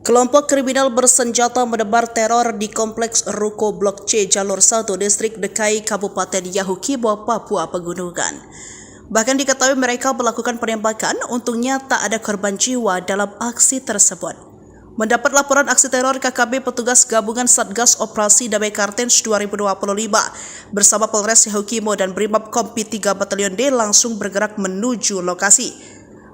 Kelompok kriminal bersenjata menebar teror di Kompleks Ruko Blok C Jalur 1 Distrik Dekai Kabupaten Yahukimo, Papua Pegunungan. Bahkan diketahui mereka melakukan penembakan, untungnya tak ada korban jiwa dalam aksi tersebut. Mendapat laporan aksi teror KKB petugas gabungan Satgas Operasi Damai Cartenz 2025 bersama Polres Yahukimo dan Brimob Kompi 3 Batalyon D langsung bergerak menuju lokasi.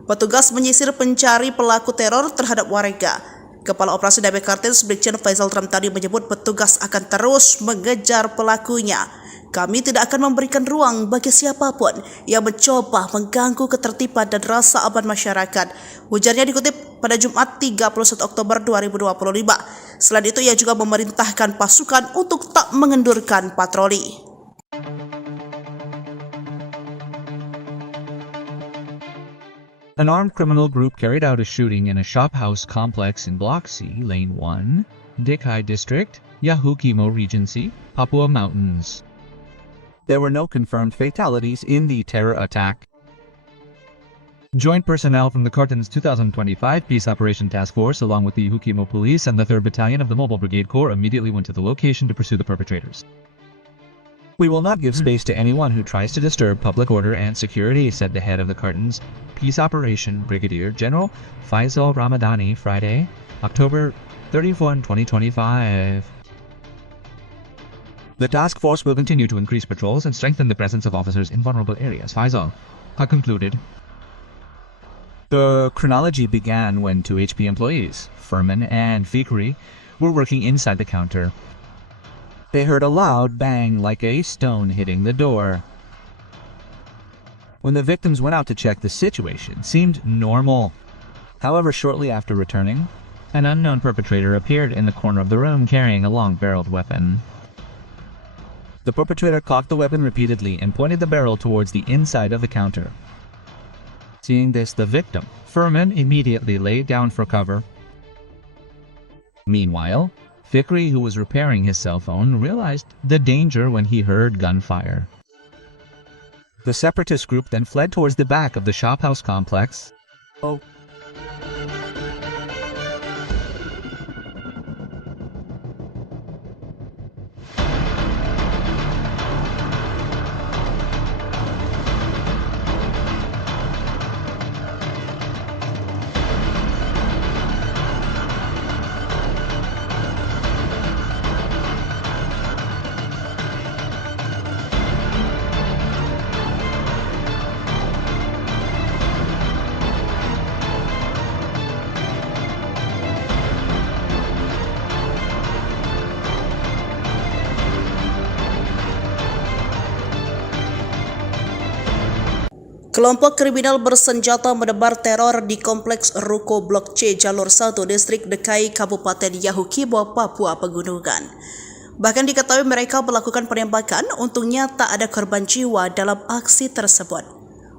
Petugas menyisir pencari pelaku teror terhadap warga. Kepala Operasi Damai Cartenz Brigjen Faisal tadi menyebut petugas akan terus mengejar pelakunya. Kami tidak akan memberikan ruang bagi siapapun yang mencoba mengganggu ketertiban dan rasa aman masyarakat. Ujarnya dikutip pada Jumat 31 Oktober 2025. Selain itu, ia juga memerintahkan pasukan untuk tak mengendurkan patroli. An armed criminal group carried out a shooting in a shophouse complex in Block C, Lane 1, Dekai District, Yahukimo Regency, Papua Mountains. There were no confirmed fatalities in the terror attack. Joint personnel from the Cartenz 2025 Peace Operation Task Force along with the Yahukimo Police and the 3rd Battalion of the Mobile Brigade Corps immediately went to the location to pursue the perpetrators. We will not give space to anyone who tries to disturb public order and security, said the head of the Cartenz Peace Operation, Brigadier General Faisal Ramadani, Friday, October 31, 2025. The task force will continue to increase patrols and strengthen the presence of officers in vulnerable areas, Faisal concluded. The chronology began when two HP employees, Furman and Fikri, were working inside the counter. They heard a loud bang like a stone hitting the door. When the victims went out to check, the situation seemed normal. However, shortly after returning, an unknown perpetrator appeared in the corner of the room carrying a long-barreled weapon. The perpetrator cocked the weapon repeatedly and pointed the barrel towards the inside of the counter. Seeing this, the victim, Furman, immediately laid down for cover. Meanwhile, Fikri, who was repairing his cell phone, realized the danger when he heard gunfire. The separatist group then fled towards the back of the shophouse complex. Kelompok kriminal bersenjata menebar teror di Kompleks Ruko Blok C Jalur 1 Distrik Dekai Kabupaten Yahukimo, Papua Pegunungan. Bahkan diketahui mereka melakukan penembakan, untungnya tak ada korban jiwa dalam aksi tersebut.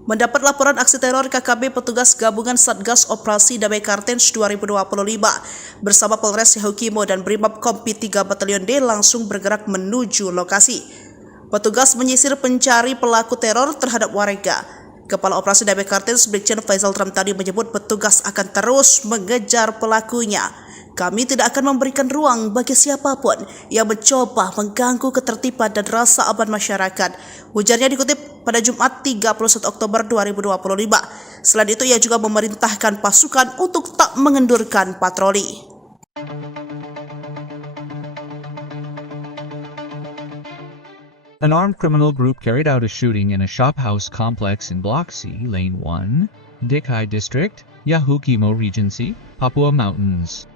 Mendapat laporan aksi teror KKB petugas gabungan Satgas Operasi Damai Cartenz 2025 bersama Polres Yahukimo dan Brimob Kompi 3 Batalyon D langsung bergerak menuju lokasi. Petugas menyisir pencari pelaku teror terhadap warga. Kepala Operasi Damai Cartenz Brigjen Faisal tadi menyebut petugas akan terus mengejar pelakunya. Kami tidak akan memberikan ruang bagi siapapun yang mencoba mengganggu ketertiban dan rasa aman masyarakat. Ujarnya dikutip pada Jumat 31 Oktober 2025. Selain itu, ia juga memerintahkan pasukan untuk tak mengendurkan patroli. An armed criminal group carried out a shooting in a shophouse complex in Block C, Lane 1, Dekai District, Yahukimo Regency, Papua Mountains.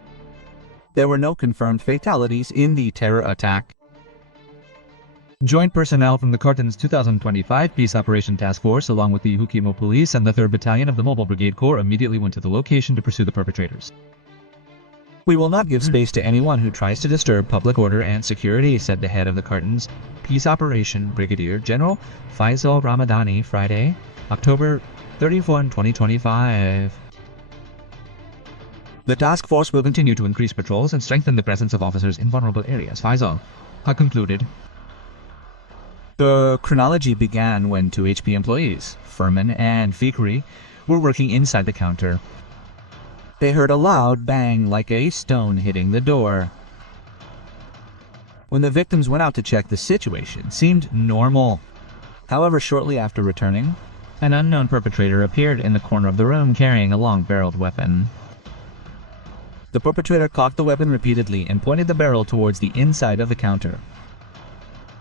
There were no confirmed fatalities in the terror attack. Joint personnel from the Cartenz 2025 Peace Operation Task Force along with the Yahukimo Police and the 3rd Battalion of the Mobile Brigade Corps immediately went to the location to pursue the perpetrators. We will not give space to anyone who tries to disturb public order and security, said the head of the Cartenz Peace Operation, Brigadier General Faisal Ramadani, Friday, October 31, 2025. The task force will continue to increase patrols and strengthen the presence of officers in vulnerable areas, Faisal concluded. The chronology began when two HP employees, Furman and Fikri, were working inside the counter. They heard a loud bang like a stone hitting the door. When the victims went out to check, the situation seemed normal. However, shortly after returning, an unknown perpetrator appeared in the corner of the room carrying a long-barreled weapon. The perpetrator cocked the weapon repeatedly and pointed the barrel towards the inside of the counter.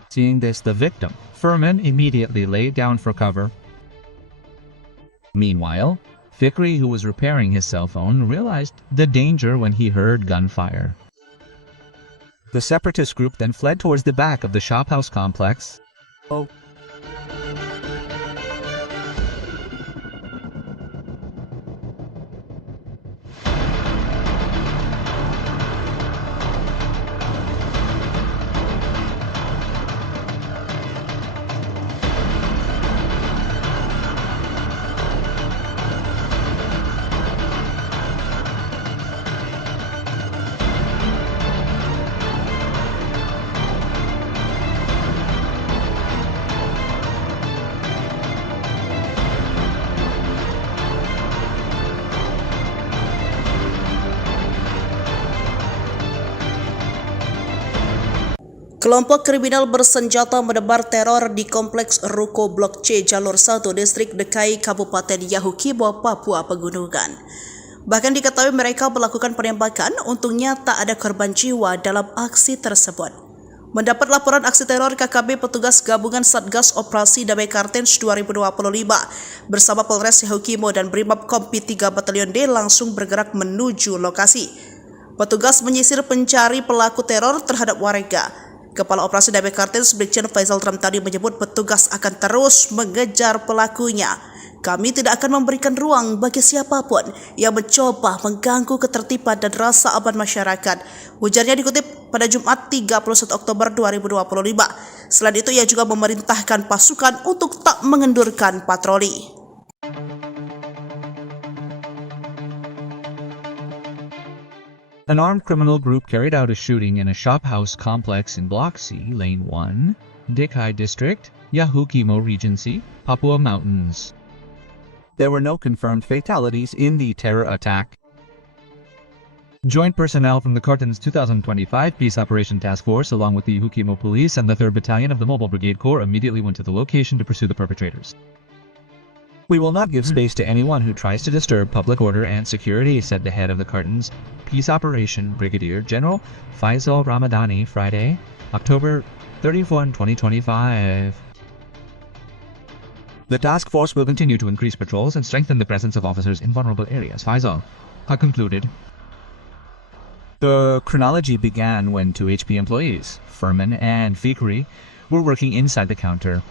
Seeing this, the victim, Furman, immediately laid down for cover. Meanwhile, Fikri, who was repairing his cell phone, realized the danger when he heard gunfire. The separatist group then fled towards the back of the shophouse complex. Kelompok kriminal bersenjata menebar teror di Kompleks Ruko Blok C Jalur 1 Distrik Dekai Kabupaten Yahukimo, Papua Pegunungan. Bahkan diketahui mereka melakukan penembakan, untungnya tak ada korban jiwa dalam aksi tersebut. Mendapat laporan aksi teror, KKB petugas gabungan Satgas Operasi Damai Cartenz 2025 bersama Polres Yahukimo dan Brimob Kompi 3 Batalyon D langsung bergerak menuju lokasi. Petugas menyisir pencari pelaku teror terhadap warga. Kepala Operasi Damai Cartenz Brigjen Faisal Ramtani menyebut petugas akan terus mengejar pelakunya. Kami tidak akan memberikan ruang bagi siapapun yang mencoba mengganggu ketertiban dan rasa aman masyarakat. Ujarnya dikutip pada Jumat 31 Oktober 2025. Selain itu, ia juga memerintahkan pasukan untuk tak mengendurkan patroli. An armed criminal group carried out a shooting in a shophouse complex in Block C, Lane 1, Dekai District, Yahukimo Regency, Papua Mountains. There were no confirmed fatalities in the terror attack. Joint personnel from the Cartenz 2025 Peace Operation Task Force, along with the Yahukimo Police and the 3rd Battalion of the Mobile Brigade Corps, immediately went to the location to pursue the perpetrators. We will not give space to anyone who tries to disturb public order and security, said the head of the Cartenz Peace Operation, Brigadier General Faisal Ramadani, Friday, October 31, 2025. The task force will continue to increase patrols and strengthen the presence of officers in vulnerable areas, Faisal concluded. The chronology began when 2 HP employees, Furman and Fikri, were working inside the counter.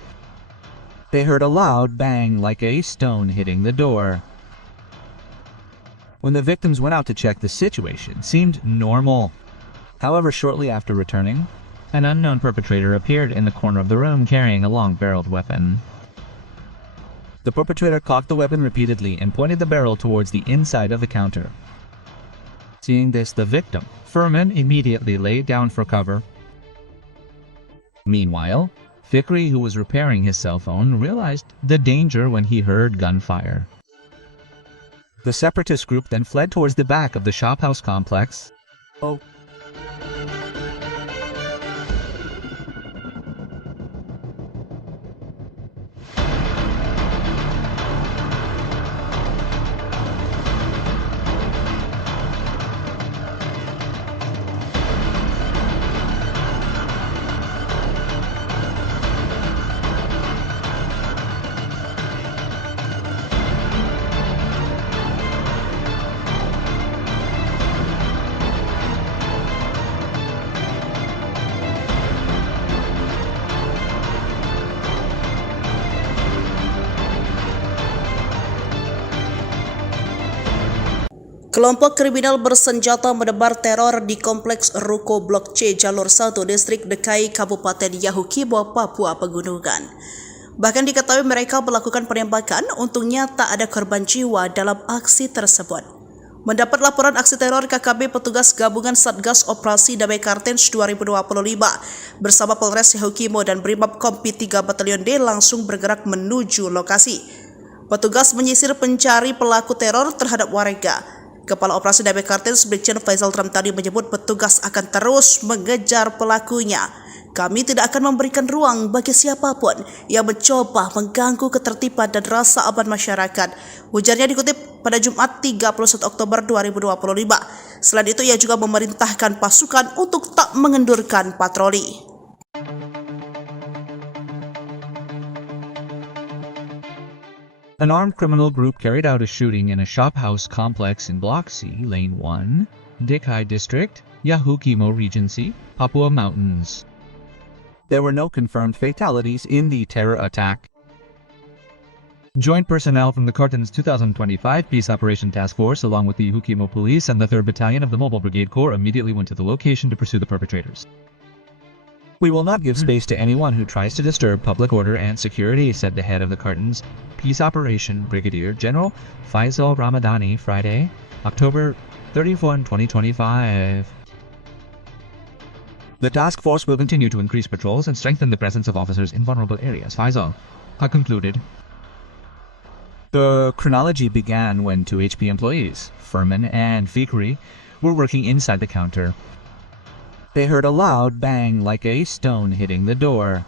They heard a loud bang like a stone hitting the door. When the victims went out to check, the situation seemed normal. However, shortly after returning, an unknown perpetrator appeared in the corner of the room carrying a long-barreled weapon. The perpetrator cocked the weapon repeatedly and pointed the barrel towards the inside of the counter. Seeing this, the victim, Furman, immediately laid down for cover. Meanwhile, Fikri, who was repairing his cell phone, realized the danger when he heard gunfire. The separatist group then fled towards the back of the shophouse complex. Kelompok kriminal bersenjata menebar teror di Kompleks Ruko Blok C Jalur 1 Distrik Dekai Kabupaten Yahukimo, Papua Pegunungan. Bahkan diketahui mereka melakukan penembakan, untungnya tak ada korban jiwa dalam aksi tersebut. Mendapat laporan aksi teror, KKB petugas gabungan Satgas Operasi Damai Cartenz 2025 bersama Polres Yahukimo dan Brimob Kompi 3 Batalyon D langsung bergerak menuju lokasi. Petugas menyisir pencari pelaku teror terhadap warga. Kepala Operasi Damai Cartenz Brigjen Faisal tadi menyebut petugas akan terus mengejar pelakunya. Kami tidak akan memberikan ruang bagi siapapun yang mencoba mengganggu ketertiban dan rasa aman masyarakat. Ujarnya dikutip pada Jumat 31 Oktober 2025. Selain itu, ia juga memerintahkan pasukan untuk tak mengendurkan patroli. An armed criminal group carried out a shooting in a shop house complex in Block C, Lane 1, Dekai District, Yahukimo Regency, Papua Mountains. There were no confirmed fatalities in the terror attack. Joint personnel from the Cartenz 2025 Peace Operation Task Force along with the Yahukimo Police and the 3rd Battalion of the Mobile Brigade Corps immediately went to the location to pursue the perpetrators. We will not give space to anyone who tries to disturb public order and security, said the head of the Cartenz Peace Operation, Brigadier General Faisal Ramadani, Friday, October 31, 2025. The task force will continue to increase patrols and strengthen the presence of officers in vulnerable areas, Faisal concluded. The chronology began when 2 HP employees, Furman and Fikri, were working inside the counter. They heard a loud bang like a stone hitting the door.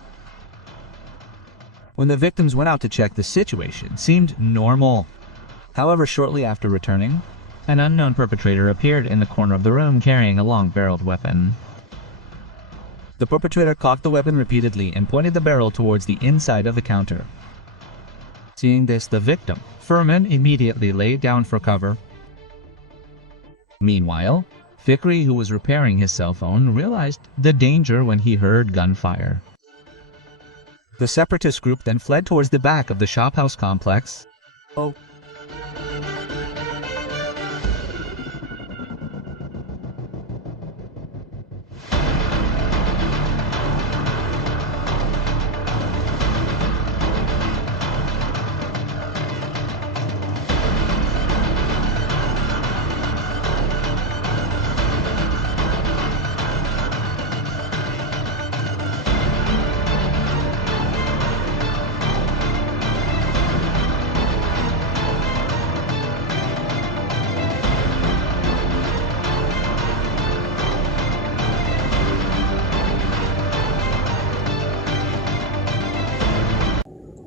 When the victims went out to check, the situation seemed normal. However, shortly after returning, an unknown perpetrator appeared in the corner of the room carrying a long-barreled weapon. The perpetrator cocked the weapon repeatedly and pointed the barrel towards the inside of the counter. Seeing this, the victim, Furman, immediately laid down for cover. Meanwhile, Fikri, who was repairing his cell phone, realized the danger when he heard gunfire. The separatist group then fled towards the back of the shophouse complex.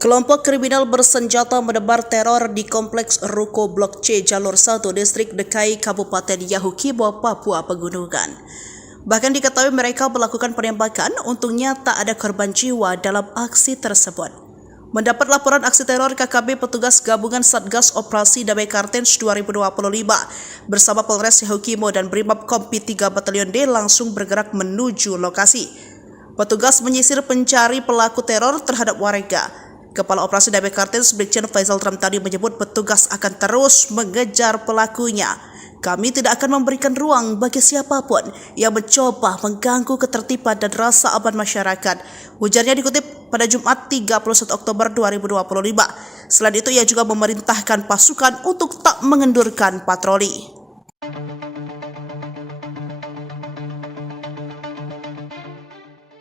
Kelompok kriminal bersenjata menebar teror di Kompleks Ruko Blok C Jalur 1 Distrik Dekai Kabupaten Yahukimo, Papua Pegunungan. Bahkan diketahui mereka melakukan penembakan, untungnya tak ada korban jiwa dalam aksi tersebut. Mendapat laporan aksi teror, KKB petugas gabungan Satgas Operasi Damai Cartenz 2025 bersama Polres Yahukimo dan Brimob Kompi 3 Batalyon D langsung bergerak menuju lokasi. Petugas menyisir pencari pelaku teror terhadap warga. Kepala Operasi Damai Cartenz Brigjen Faisal tadi menyebut petugas akan terus mengejar pelakunya. Kami tidak akan memberikan ruang bagi siapapun yang mencoba mengganggu ketertiban dan rasa aman masyarakat. Ujarnya dikutip pada Jumat 31 Oktober 2025. Selain itu, ia juga memerintahkan pasukan untuk tak mengendurkan patroli.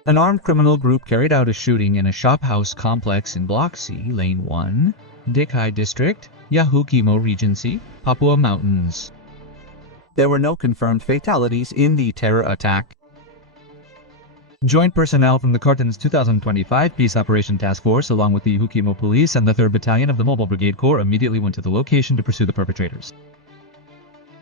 An armed criminal group carried out a shooting in a shophouse complex in Block C, Lane 1, Dekai District, Yahukimo Regency, Papua Mountains. There were no confirmed fatalities in the terror attack. Joint personnel from the Cartenz 2025 Peace Operation Task Force along with the Yahukimo Police and the 3rd Battalion of the Mobile Brigade Corps immediately went to the location to pursue the perpetrators.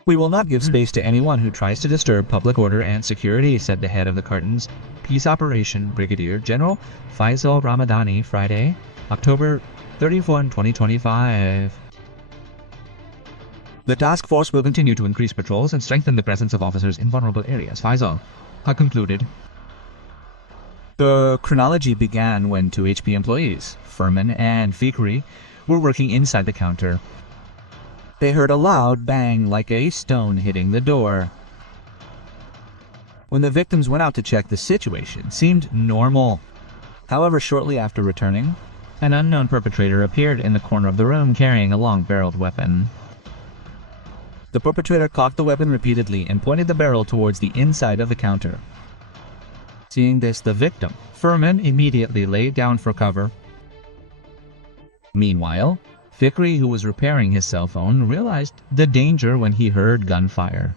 We will not give space to anyone who tries to disturb public order and security, said the head of the Cartenz Peace Operation, Brigadier General Faisal Ramadani, Friday, October 31, 2025. The task force will continue to increase patrols and strengthen the presence of officers in vulnerable areas, Faisal concluded. The chronology began when 2 HP employees, Furman and Fikri, were working inside the counter. They heard a loud bang like a stone hitting the door. When the victims went out to check, the situation seemed normal. However, shortly after returning, an unknown perpetrator appeared in the corner of the room carrying a long-barreled weapon. The perpetrator cocked the weapon repeatedly and pointed the barrel towards the inside of the counter. Seeing this, the victim, Furman, immediately laid down for cover. Meanwhile, Fikri, who was repairing his cell phone, realized the danger when he heard gunfire.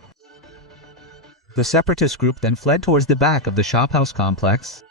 The separatist group then fled towards the back of the shophouse complex.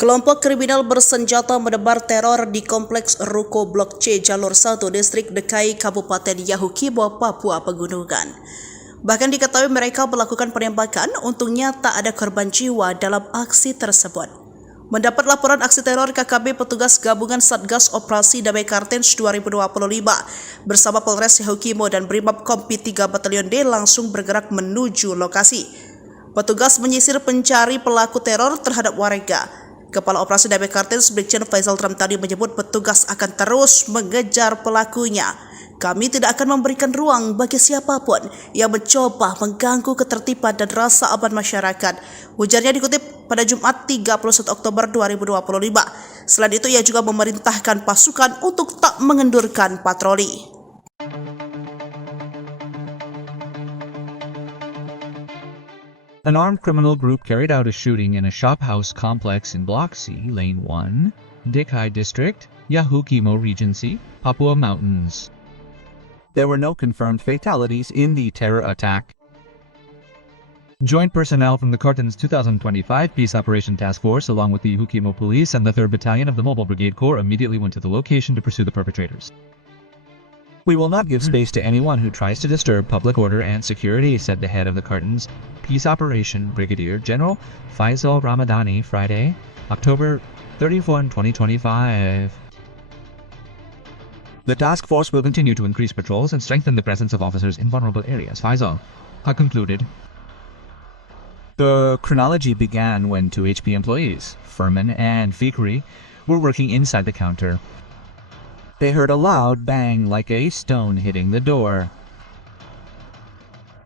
Kelompok kriminal bersenjata menebar teror di Kompleks Ruko Blok C Jalur 1 Distrik Dekai Kabupaten Yahukimo, Papua Pegunungan. Bahkan diketahui mereka melakukan penembakan, untungnya tak ada korban jiwa dalam aksi tersebut. Mendapat laporan aksi teror KKB petugas gabungan Satgas Operasi Damai Cartenz 2025 bersama Polres Yahukimo dan Brimob Kompi 3 Batalyon D langsung bergerak menuju lokasi. Petugas menyisir pencari pelaku teror terhadap warga. Kepala Operasi Damai Cartenz Brigjen Faisal tadi menyebut petugas akan terus mengejar pelakunya. Kami tidak akan memberikan ruang bagi siapapun yang mencoba mengganggu ketertiban dan rasa aman masyarakat. Ujarnya dikutip pada Jumat 31 Oktober 2025. Selain itu, ia juga memerintahkan pasukan untuk tak mengendurkan patroli. An armed criminal group carried out a shooting in a shophouse complex in Block C, Lane 1, Dekai District, Yahukimo Regency, Papua Mountains. There were no confirmed fatalities in the terror attack. Joint personnel from the Cartenz 2025 Peace Operation Task Force, along with the Yahukimo Police and the 3rd Battalion of the Mobile Brigade Corps, immediately went to the location to pursue the perpetrators. We will not give space to anyone who tries to disturb public order and security, said the head of the Cartenz Peace Operation, Brigadier General Faisal Ramadani, Friday, October 31, 2025. The task force will continue to increase patrols and strengthen the presence of officers in vulnerable areas, Faisal concluded. The chronology began when 2 HP employees, Furman and Fikri, were working inside the counter. They heard a loud bang like a stone hitting the door.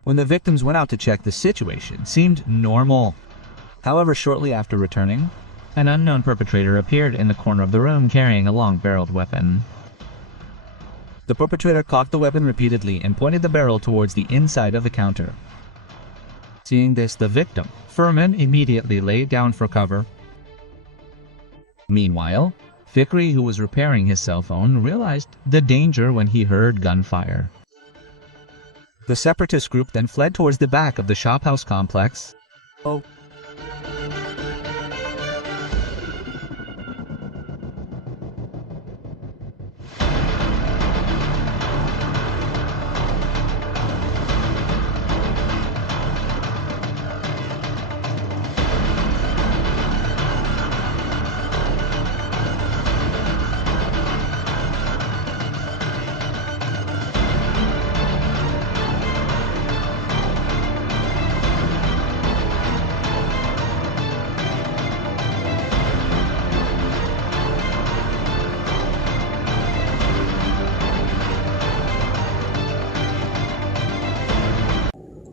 When the victims went out to check, the situation seemed normal. However, shortly after returning, an unknown perpetrator appeared in the corner of the room carrying a long-barreled weapon. The perpetrator cocked the weapon repeatedly and pointed the barrel towards the inside of the counter. Seeing this, the victim, Furman, immediately laid down for cover. Meanwhile, Fikri, who was repairing his cell phone, realized the danger when he heard gunfire. The separatist group then fled towards the back of the shophouse complex.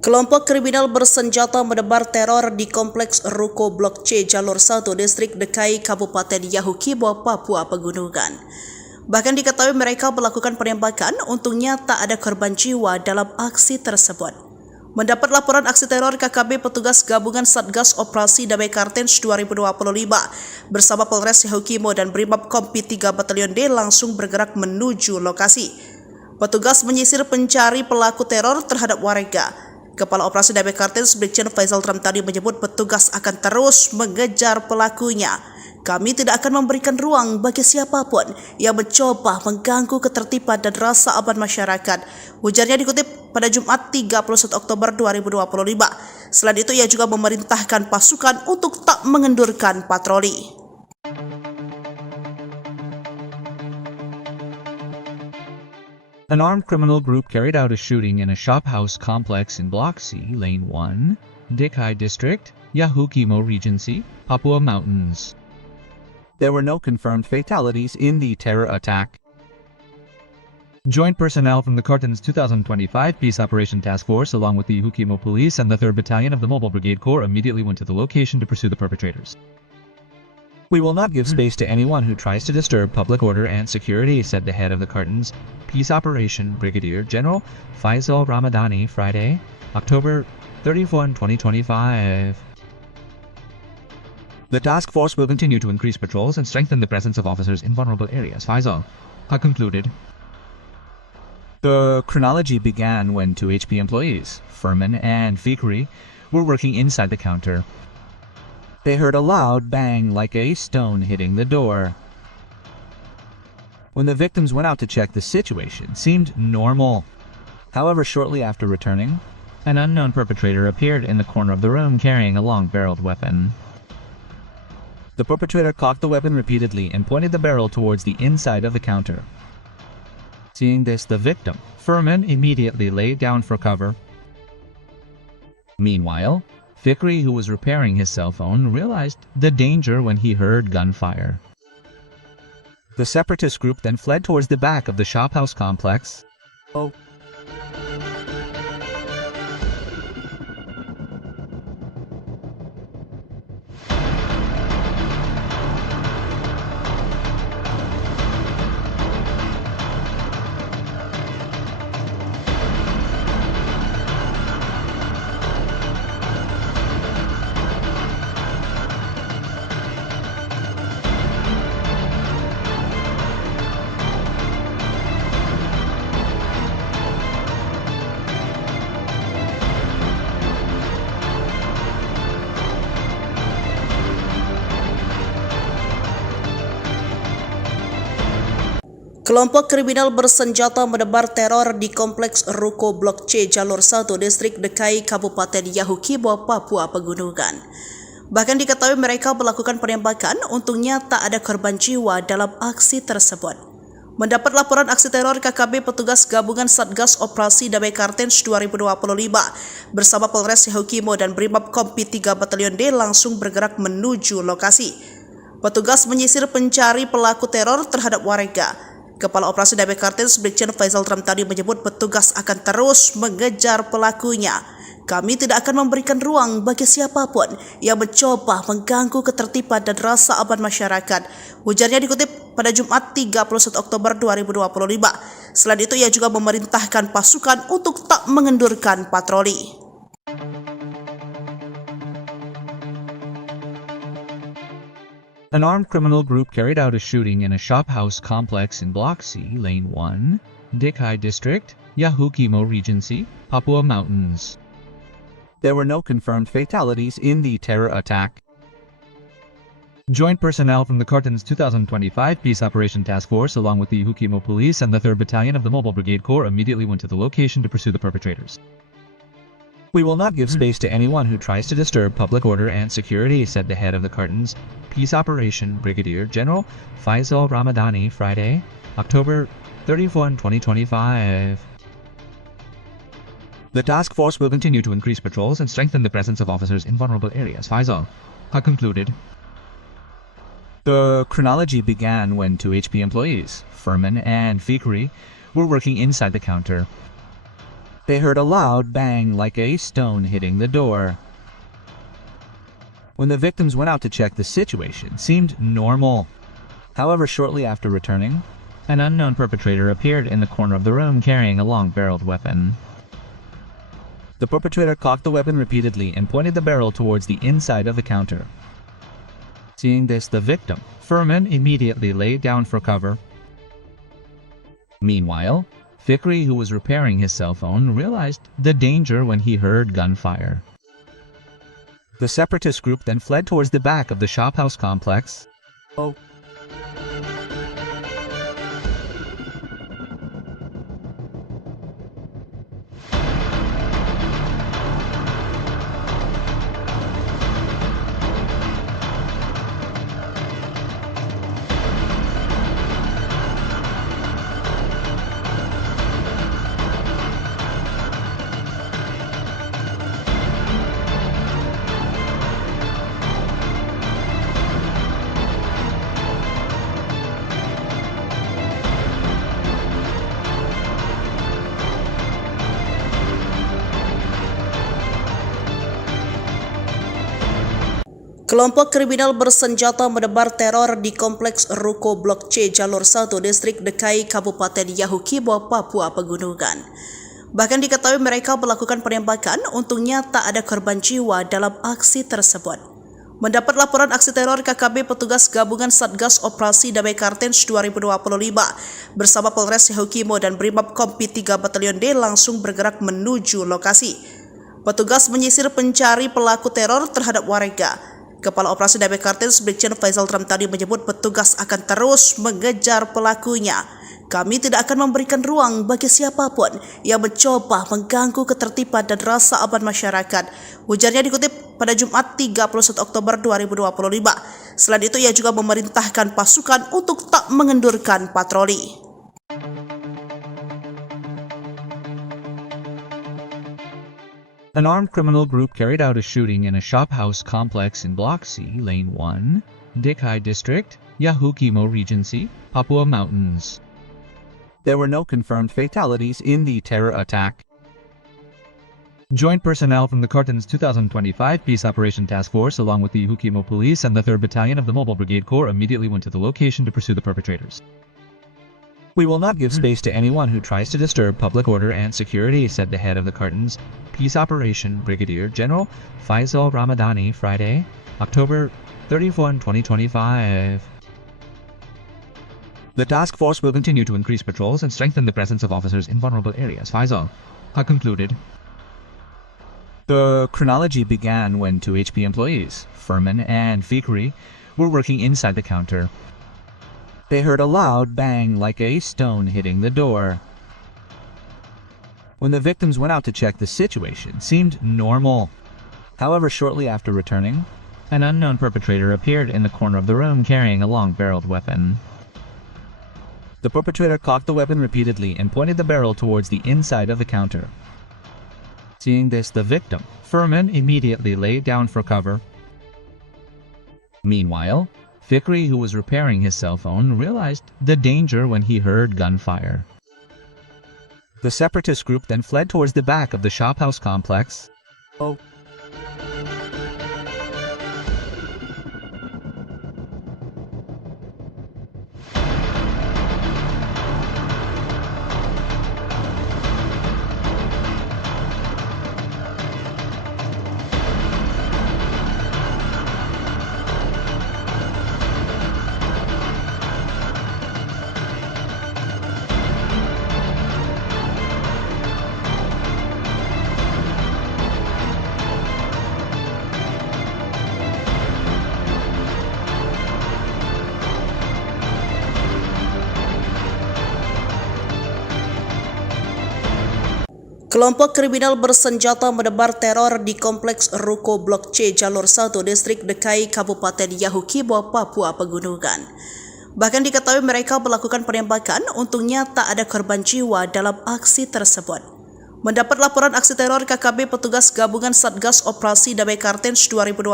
Kelompok kriminal bersenjata menebar teror di Kompleks Ruko Blok C Jalur 1 Distrik Dekai Kabupaten Yahukimo, Papua Pegunungan. Bahkan diketahui mereka melakukan penembakan, untungnya tak ada korban jiwa dalam aksi tersebut. Mendapat laporan aksi teror KKB petugas gabungan Satgas Operasi Damai Cartenz 2025 bersama Polres Yahukimo dan Brimob Kompi 3 Batalyon D langsung bergerak menuju lokasi. Petugas menyisir pencari pelaku teror terhadap warga. Kepala Operasi Damai Cartenz Brigjen Faisal tadi menyebut petugas akan terus mengejar pelakunya. Kami tidak akan memberikan ruang bagi siapapun yang mencoba mengganggu ketertiban dan rasa aman masyarakat. Ujarnya dikutip pada Jumat 31 Oktober 2025. Selain itu, ia juga memerintahkan pasukan untuk tak mengendurkan patroli. An armed criminal group carried out a shooting in a shophouse complex in Block C, Lane 1, Dekai District, Yahukimo Regency, Papua Mountains. There were no confirmed fatalities in the terror attack. Joint personnel from the Cartenz 2025 Peace Operation Task Force along with the Yahukimo Police and the 3rd Battalion of the Mobile Brigade Corps immediately went to the location to pursue the perpetrators. We will not give space to anyone who tries to disturb public order and security, said the head of the Cartenz Peace Operation, Brigadier General Faisal Ramadani, Friday, October 31, 2025. The task force will continue to increase patrols and strengthen the presence of officers in vulnerable areas, Faisal concluded. The chronology began when 2 HP employees, Furman and Fikri, were working inside the counter. They heard a loud bang like a stone hitting the door. When the victims went out to check, the situation seemed normal. However, shortly after returning, an unknown perpetrator appeared in the corner of the room carrying a long-barreled weapon. The perpetrator cocked the weapon repeatedly and pointed the barrel towards the inside of the counter. Seeing this, the victim, Furman, immediately laid down for cover. Meanwhile, Fikri, who was repairing his cell phone, realized the danger when he heard gunfire. The separatist group then fled towards the back of the shophouse complex. Kelompok kriminal bersenjata menebar teror di Kompleks Ruko Blok C Jalur 1 Distrik Dekai Kabupaten Yahukimo, Papua Pegunungan. Bahkan diketahui mereka melakukan penembakan, untungnya tak ada korban jiwa dalam aksi tersebut. Mendapat laporan aksi teror, KKB petugas gabungan Satgas Operasi Damai Cartenz 2025 bersama Polres Yahukimo dan Brimob Kompi 3 Batalyon D langsung bergerak menuju lokasi. Petugas menyisir pencari pelaku teror terhadap warga. Kepala Operasi Damai Cartenz Brigjen Faisal Ramtani menyebut petugas akan terus mengejar pelakunya. Kami tidak akan memberikan ruang bagi siapapun yang mencoba mengganggu ketertiban dan rasa aman masyarakat. Ujarnya dikutip pada Jumat 31 Oktober 2025. Selain itu, ia juga memerintahkan pasukan untuk tak mengendurkan patroli. An armed criminal group carried out a shooting in a shophouse complex in Block C, Lane 1, Dekai District, Yahukimo Regency, Papua Mountains. There were no confirmed fatalities in the terror attack. Joint personnel from the Cartenz 2025 Peace Operation Task Force along with the Yahukimo Police and the 3rd Battalion of the Mobile Brigade Corps immediately went to the location to pursue the perpetrators. We will not give space to anyone who tries to disturb public order and security, said the head of the Cartenz Peace Operation, Brigadier General Faisal Ramadani, Friday, October 31, 2025. The task force will continue to increase patrols and strengthen the presence of officers in vulnerable areas, Faisal concluded. The chronology began when 2 HP employees, Furman and Fikri, were working inside the counter. They heard a loud bang like a stone hitting the door. When the victims went out to check, the situation seemed normal. However, shortly after returning, an unknown perpetrator appeared in the corner of the room carrying a long-barreled weapon. The perpetrator cocked the weapon repeatedly and pointed the barrel towards the inside of the counter. Seeing this, the victim, Furman, immediately laid down for cover. Meanwhile, Fikri, who was repairing his cell phone, realized the danger when he heard gunfire. The separatist group then fled towards the back of the shophouse complex. Kelompok kriminal bersenjata menebar teror di Kompleks Ruko Blok C Jalur 1 Distrik Dekai Kabupaten Yahukimo, Papua Pegunungan. Bahkan diketahui mereka melakukan penembakan, untungnya tak ada korban jiwa dalam aksi tersebut. Mendapat laporan aksi teror KKB petugas gabungan Satgas Operasi Damai Cartenz 2025 bersama Polres Yahukimo dan Brimob Kompi 3 Batalyon D langsung bergerak menuju lokasi. Petugas menyisir pencari pelaku teror terhadap warga. Kepala Operasi Damai Cartenz Brigjen Faisal tadi menyebut petugas akan terus mengejar pelakunya. Kami tidak akan memberikan ruang bagi siapapun yang mencoba mengganggu ketertiban dan rasa aman masyarakat. Ujarnya dikutip pada Jumat 31 Oktober 2025. Selain itu, ia juga memerintahkan pasukan untuk tak mengendurkan patroli. An armed criminal group carried out a shooting in a shophouse complex in Block C, Lane 1, Dekai District, Yahukimo Regency, Papua Mountains. There were no confirmed fatalities in the terror attack. Joint personnel from the Cartenz 2025 Peace Operation Task Force along with the Yahukimo Police and the 3rd Battalion of the Mobile Brigade Corps immediately went to the location to pursue the perpetrators. We will not give space to anyone who tries to disturb public order and security, said the head of the Cartenz Peace Operation, Brigadier General Faisal Ramadani, Friday, October 31, 2025. The task force will continue to increase patrols and strengthen the presence of officers in vulnerable areas, Faisal concluded. The chronology began when 2 HP employees, Furman and Fikri, were working inside the counter. They heard a loud bang like a stone hitting the door. When the victims went out to check, the situation seemed normal. However, shortly after returning, an unknown perpetrator appeared in the corner of the room carrying a long-barreled weapon. The perpetrator cocked the weapon repeatedly and pointed the barrel towards the inside of the counter. Seeing this, the victim, Furman, immediately laid down for cover. Meanwhile, Fikri, who was repairing his cell phone, realized the danger when he heard gunfire. The separatist group then fled towards the back of the shophouse complex. Kelompok kriminal bersenjata menebar teror di Kompleks Ruko Blok C Jalur 1 Distrik Dekai Kabupaten Yahukimo, Papua Pegunungan. Bahkan diketahui mereka melakukan penembakan, untungnya tak ada korban jiwa dalam aksi tersebut. Mendapat laporan aksi teror KKB petugas gabungan Satgas Operasi Damai Cartenz 2025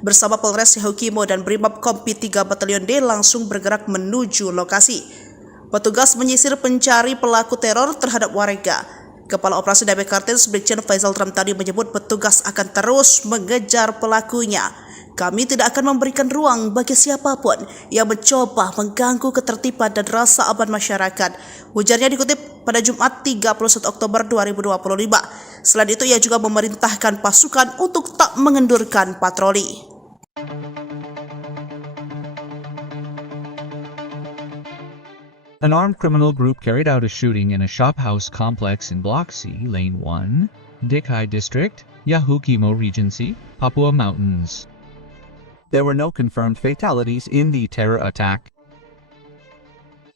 bersama Polres Yahukimo dan Brimob Kompi 3 Batalyon D langsung bergerak menuju lokasi. Petugas menyisir pencari pelaku teror terhadap warga. Kepala Operasi Damai Cartenz Brigjen Faisal tadi menyebut petugas akan terus mengejar pelakunya. Kami tidak akan memberikan ruang bagi siapapun yang mencoba mengganggu ketertiban dan rasa aman masyarakat. Ujarnya dikutip pada Jumat 31 Oktober 2025. Selain itu, ia juga memerintahkan pasukan untuk tak mengendurkan patroli. An armed criminal group carried out a shooting in a shophouse complex in Block C, Lane 1, Dekai District, Yahukimo Regency, Papua Mountains. There were no confirmed fatalities in the terror attack.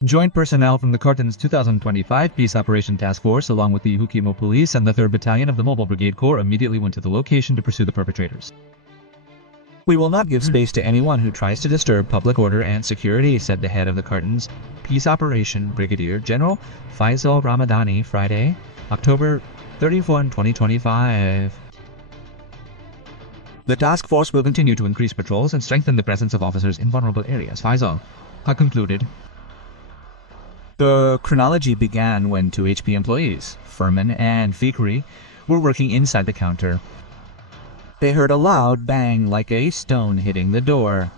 Joint personnel from the Cartenz 2025 Peace Operation Task Force along with the Yahukimo Police and the 3rd Battalion of the Mobile Brigade Corps immediately went to the location to pursue the perpetrators. We will not give space to anyone who tries to disturb public order and security, said the head of the Cartenz Peace Operation, Brigadier General Faisal Ramadani, Friday, October 31, 2025. The task force will continue to increase patrols and strengthen the presence of officers in vulnerable areas, Faisal concluded. The chronology began when 2 HP employees, Furman and Fikri, were working inside the counter. They heard a loud bang like a stone hitting the door.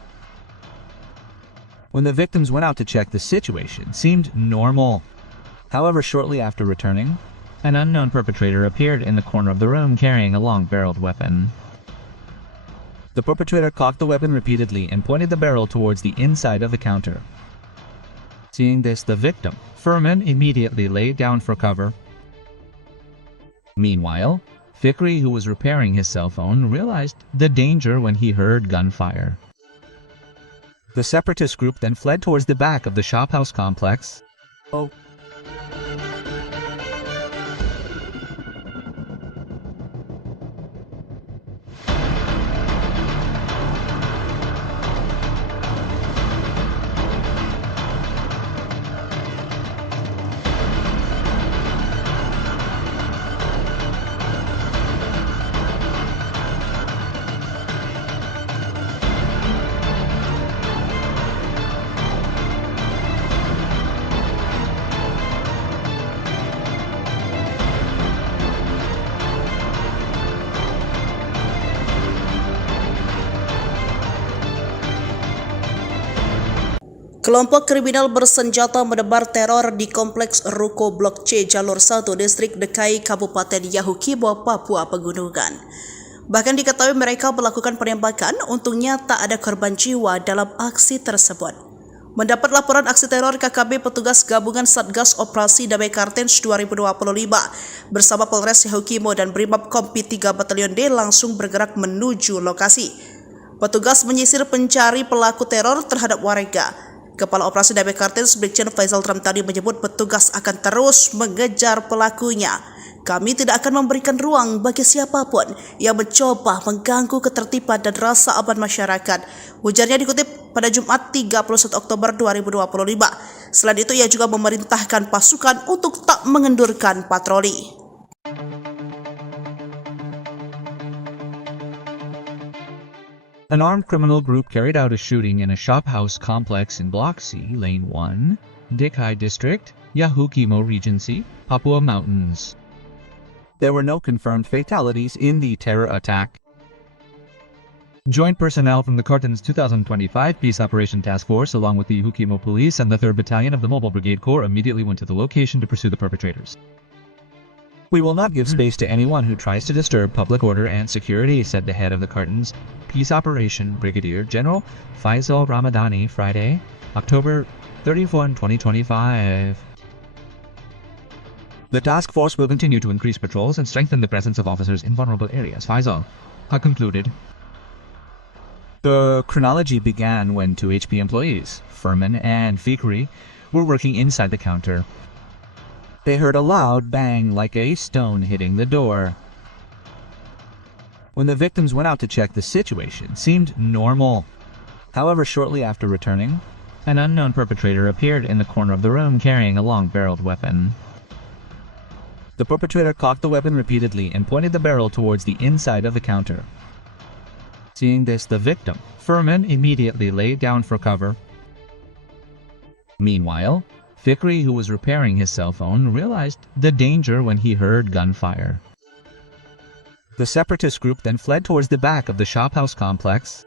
When the victims went out to check, the situation seemed normal. However, shortly after returning, an unknown perpetrator appeared in the corner of the room carrying a long-barreled weapon. The perpetrator cocked the weapon repeatedly and pointed the barrel towards the inside of the counter. Seeing this, the victim, Furman, immediately laid down for cover. Meanwhile, Fikri, who was repairing his cell phone, realized the danger when he heard gunfire. The separatist group then fled towards the back of the shophouse complex. Kelompok kriminal bersenjata menebar teror di Kompleks Ruko Blok C Jalur 1 Distrik Dekai Kabupaten Yahukimo, Papua Pegunungan. Bahkan diketahui mereka melakukan penembakan, untungnya tak ada korban jiwa dalam aksi tersebut. Mendapat laporan aksi teror, KKB petugas gabungan Satgas Operasi Damai Cartenz 2025 bersama Polres Yahukimo dan Brimob Kompi 3 Batalyon D langsung bergerak menuju lokasi. Petugas menyisir pencari pelaku teror terhadap warga. Kepala Operasi Damai Cartenz Brigjen Faisal Ramtani menyebut petugas akan terus mengejar pelakunya. Kami tidak akan memberikan ruang bagi siapapun yang mencoba mengganggu ketertiban dan rasa aman masyarakat. Ujarnya dikutip pada Jumat 31 Oktober 2025. Selain itu, ia juga memerintahkan pasukan untuk tak mengendurkan patroli. An armed criminal group carried out a shooting in a shophouse complex in Block C, Lane 1, Dekai District, Yahukimo Regency, Papua Mountains. There were no confirmed fatalities in the terror attack. Joint personnel from the Cartenz 2025 Peace Operation Task Force, along with the Yahukimo Police and the 3rd Battalion of the Mobile Brigade Corps, immediately went to the location to pursue the perpetrators. We will not give space to anyone who tries to disturb public order and security, said the head of the Cartenz Peace Operation, Brigadier General Faisal Ramadani, Friday, October 31, 2025. The task force will continue to increase patrols and strengthen the presence of officers in vulnerable areas, Faisal concluded. The chronology began when 2 HP employees, Furman and Fikri, were working inside the counter. They heard a loud bang like a stone hitting the door. When the victims went out to check, the situation seemed normal. However, shortly after returning, an unknown perpetrator appeared in the corner of the room carrying a long-barreled weapon. The perpetrator cocked the weapon repeatedly and pointed the barrel towards the inside of the counter. Seeing this, the victim, Furman, immediately laid down for cover. Meanwhile, Fikri, who was repairing his cell phone, realized the danger when he heard gunfire. The separatist group then fled towards the back of the shophouse complex.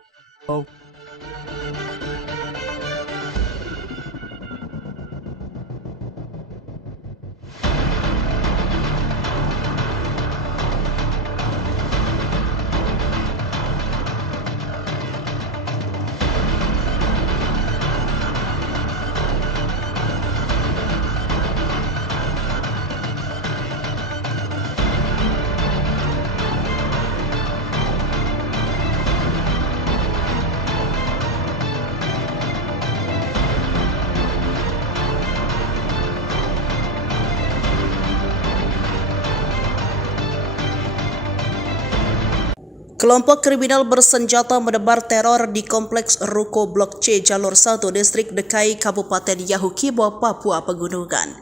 Kelompok kriminal bersenjata menebar teror di Kompleks Ruko Blok C Jalur 1 Distrik Dekai Kabupaten Yahukimo, Papua Pegunungan.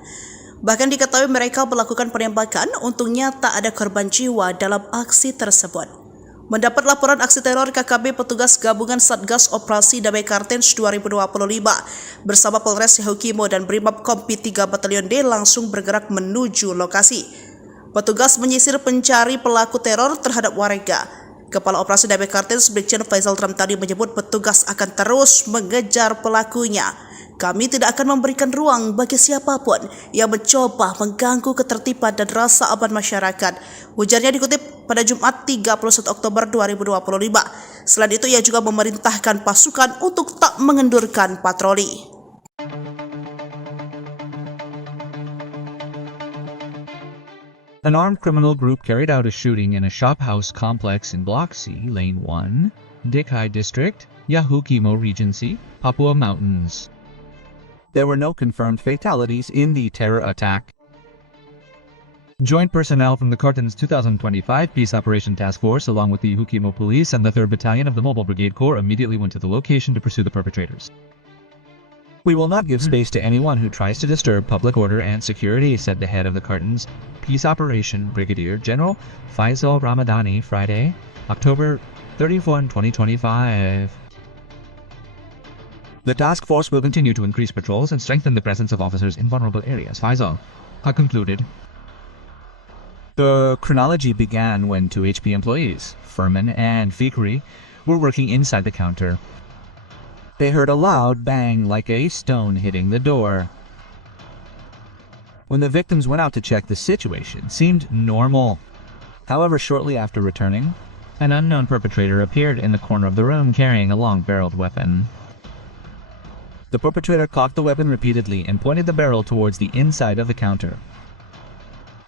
Bahkan diketahui mereka melakukan penembakan, untungnya tak ada korban jiwa dalam aksi tersebut. Mendapat laporan aksi teror, KKB petugas gabungan Satgas Operasi Damai Cartenz 2025 bersama Polres Yahukimo dan Brimob Kompi 3 Batalyon D langsung bergerak menuju lokasi. Petugas menyisir pencari pelaku teror terhadap warga. Kepala Operasi Damai Cartenz Brigjen Faisal Ramtani menyebut petugas akan terus mengejar pelakunya. Kami tidak akan memberikan ruang bagi siapapun yang mencoba mengganggu ketertiban dan rasa aman masyarakat. Ujarnya dikutip pada Jumat 31 Oktober 2025. Selain itu, ia juga memerintahkan pasukan untuk tak mengendurkan patroli. An armed criminal group carried out a shooting in a shophouse complex in Block C, Lane 1, Dekai District, Yahukimo Regency, Papua Mountains. There were no confirmed fatalities in the terror attack. Joint personnel from the Cartenz 2025 Peace Operation Task Force along with the Yahukimo Police and the 3rd Battalion of the Mobile Brigade Corps immediately went to the location to pursue the perpetrators. We will not give space to anyone who tries to disturb public order and security, said the head of the Cartenz Peace Operation, Brigadier General Faisal Ramadani, Friday, October 31, 2025. The task force will continue to increase patrols and strengthen the presence of officers in vulnerable areas, Faisal concluded. The chronology began when 2 HP employees, Furman and Fikri, were working inside the counter. They heard a loud bang like a stone hitting the door. When the victims went out to check, the situation seemed normal. However, shortly after returning, an unknown perpetrator appeared in the corner of the room carrying a long-barreled weapon. The perpetrator cocked the weapon repeatedly and pointed the barrel towards the inside of the counter.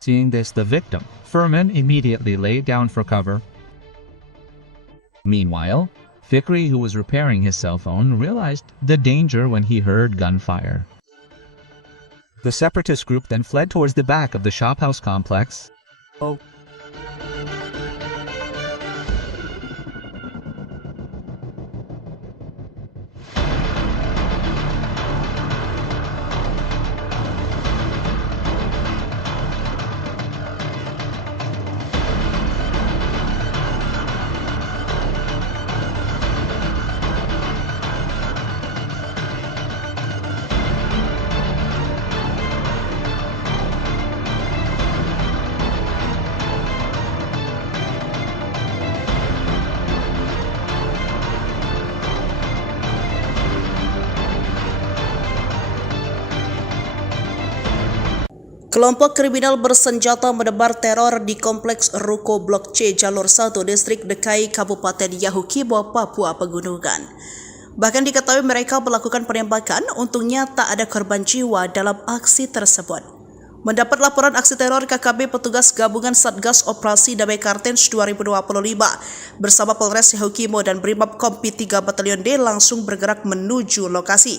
Seeing this, the victim, Furman, immediately laid down for cover. Meanwhile, Fikri, who was repairing his cell phone, realized the danger when he heard gunfire. The separatist group then fled towards the back of the shophouse complex. Kelompok kriminal bersenjata menebar teror di Kompleks Ruko Blok C Jalur 1 Distrik Dekai Kabupaten Yahukimo, Papua Pegunungan. Bahkan diketahui mereka melakukan penembakan, untungnya tak ada korban jiwa dalam aksi tersebut. Mendapat laporan aksi teror, KKB petugas gabungan Satgas Operasi Damai Cartenz 2025 bersama Polres Yahukimo dan Brimob Kompi 3 Batalyon D langsung bergerak menuju lokasi.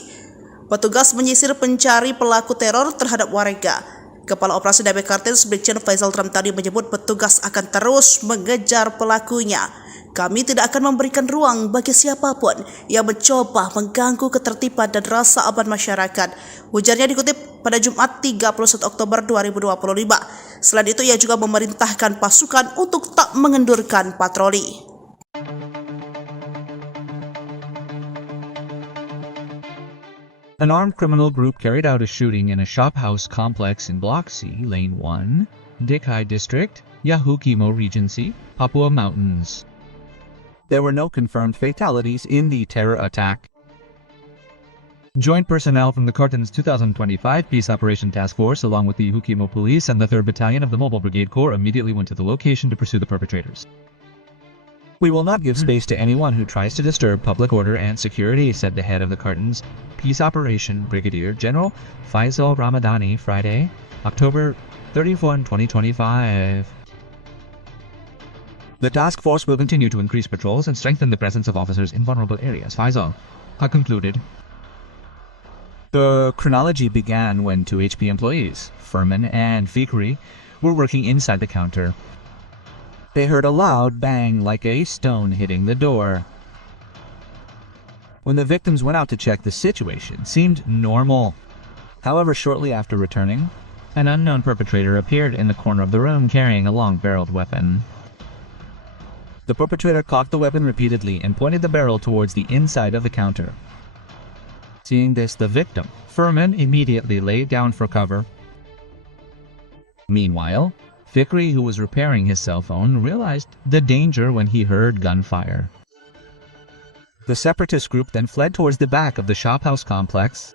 Petugas menyisir pencari pelaku teror terhadap warga. Kepala Operasi Damai Cartenz Brigjen Faisal Ramtani menyebut petugas akan terus mengejar pelakunya. Kami tidak akan memberikan ruang bagi siapapun yang mencoba mengganggu ketertiban dan rasa aman masyarakat. Ujarnya dikutip pada Jumat 31 Oktober 2025. Selain itu, ia juga memerintahkan pasukan untuk tak mengendurkan patroli. An armed criminal group carried out a shooting in a shophouse complex in Block C, Lane 1, Dekai District, Yahukimo Regency, Papua Mountains. There were no confirmed fatalities in the terror attack. Joint personnel from the Cartenz 2025 Peace Operation Task Force along with the Yahukimo Police and the 3rd Battalion of the Mobile Brigade Corps immediately went to the location to pursue the perpetrators. We will not give space to anyone who tries to disturb public order and security, said the head of the Cartenz Peace Operation, Brigadier General Faisal Ramadani, Friday, October 31, 2025. The task force will continue to increase patrols and strengthen the presence of officers in vulnerable areas, Faisal concluded. The chronology began when 2 HP employees, Furman and Fikri, were working inside the counter. They heard a loud bang like a stone hitting the door. When the victims went out to check, the situation seemed normal. However, shortly after returning, an unknown perpetrator appeared in the corner of the room carrying a long-barreled weapon. The perpetrator cocked the weapon repeatedly and pointed the barrel towards the inside of the counter. Seeing this, the victim, Furman, immediately laid down for cover. Meanwhile, Fikri, who was repairing his cell phone, realized the danger when he heard gunfire. The separatist group then fled towards the back of the shophouse complex.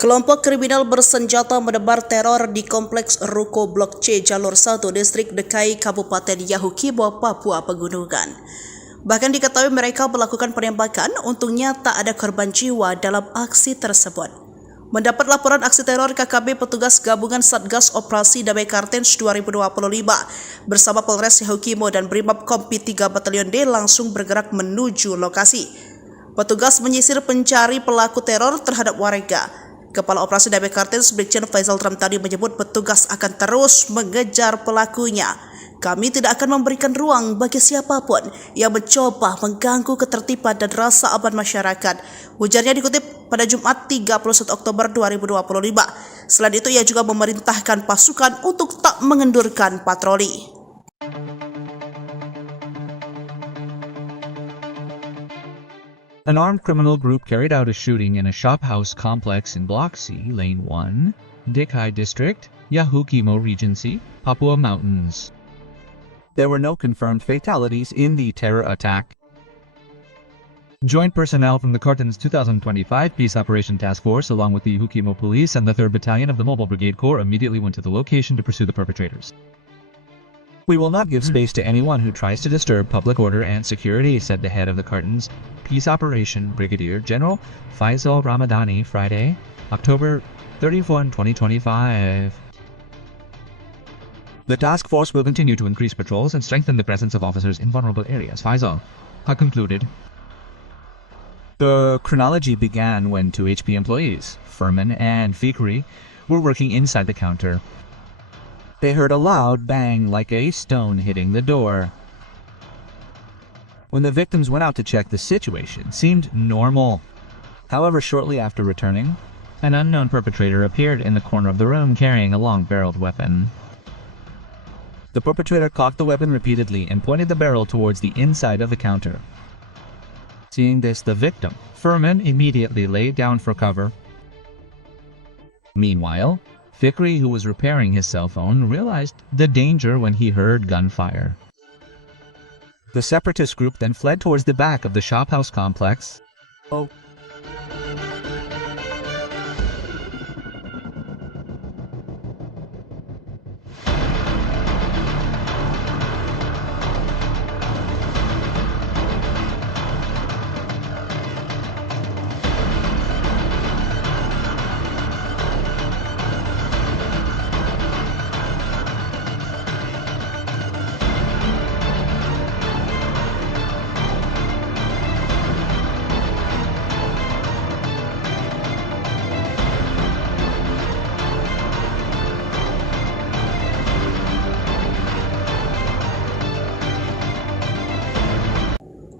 Kelompok kriminal bersenjata menebar teror di Kompleks Ruko Blok C Jalur 1 Distrik Dekai Kabupaten Yahukimo, Papua Pegunungan. Bahkan diketahui mereka melakukan penembakan, untungnya tak ada korban jiwa dalam aksi tersebut. Mendapat laporan aksi teror, KKB petugas gabungan Satgas Operasi Damai Cartenz 2025 bersama Polres Yahukimo dan Brimob Kompi 3 Batalyon D langsung bergerak menuju lokasi. Petugas menyisir pencari pelaku teror terhadap warga. Kepala Operasi Damai Cartenz Brigjen Faisal tadi menyebut petugas akan terus mengejar pelakunya. Kami tidak akan memberikan ruang bagi siapapun yang mencoba mengganggu ketertiban dan rasa aman masyarakat. Ujarnya dikutip pada Jumat 31 Oktober 2025. Selain itu, ia juga memerintahkan pasukan untuk tak mengendurkan patroli. An armed criminal group carried out a shooting in a shophouse complex in Block C, Lane 1, Dekai District, Yahukimo Regency, Papua Mountains. There were no confirmed fatalities in the terror attack. Joint personnel from the Cartenz 2025 Peace Operation Task Force, along with the Yahukimo Police and the 3rd Battalion of the Mobile Brigade Corps, immediately went to the location to pursue the perpetrators. We will not give space to anyone who tries to disturb public order and security, said the head of the Cartenz Peace Operation, Brigadier General Faisal Ramadani, Friday, October 31, 2025. The task force will continue to increase patrols and strengthen the presence of officers in vulnerable areas, Faisal concluded. The chronology began when 2 HP employees, Furman and Fikri, were working inside the counter. They heard a loud bang like a stone hitting the door. When the victims went out to check, the situation seemed normal. However, shortly after returning, an unknown perpetrator appeared in the corner of the room carrying a long-barreled weapon. The perpetrator cocked the weapon repeatedly and pointed the barrel towards the inside of the counter. Seeing this, the victim, Furman, immediately laid down for cover. Meanwhile, Fikri, who was repairing his cell phone, realized the danger when he heard gunfire. The separatist group then fled towards the back of the shophouse complex.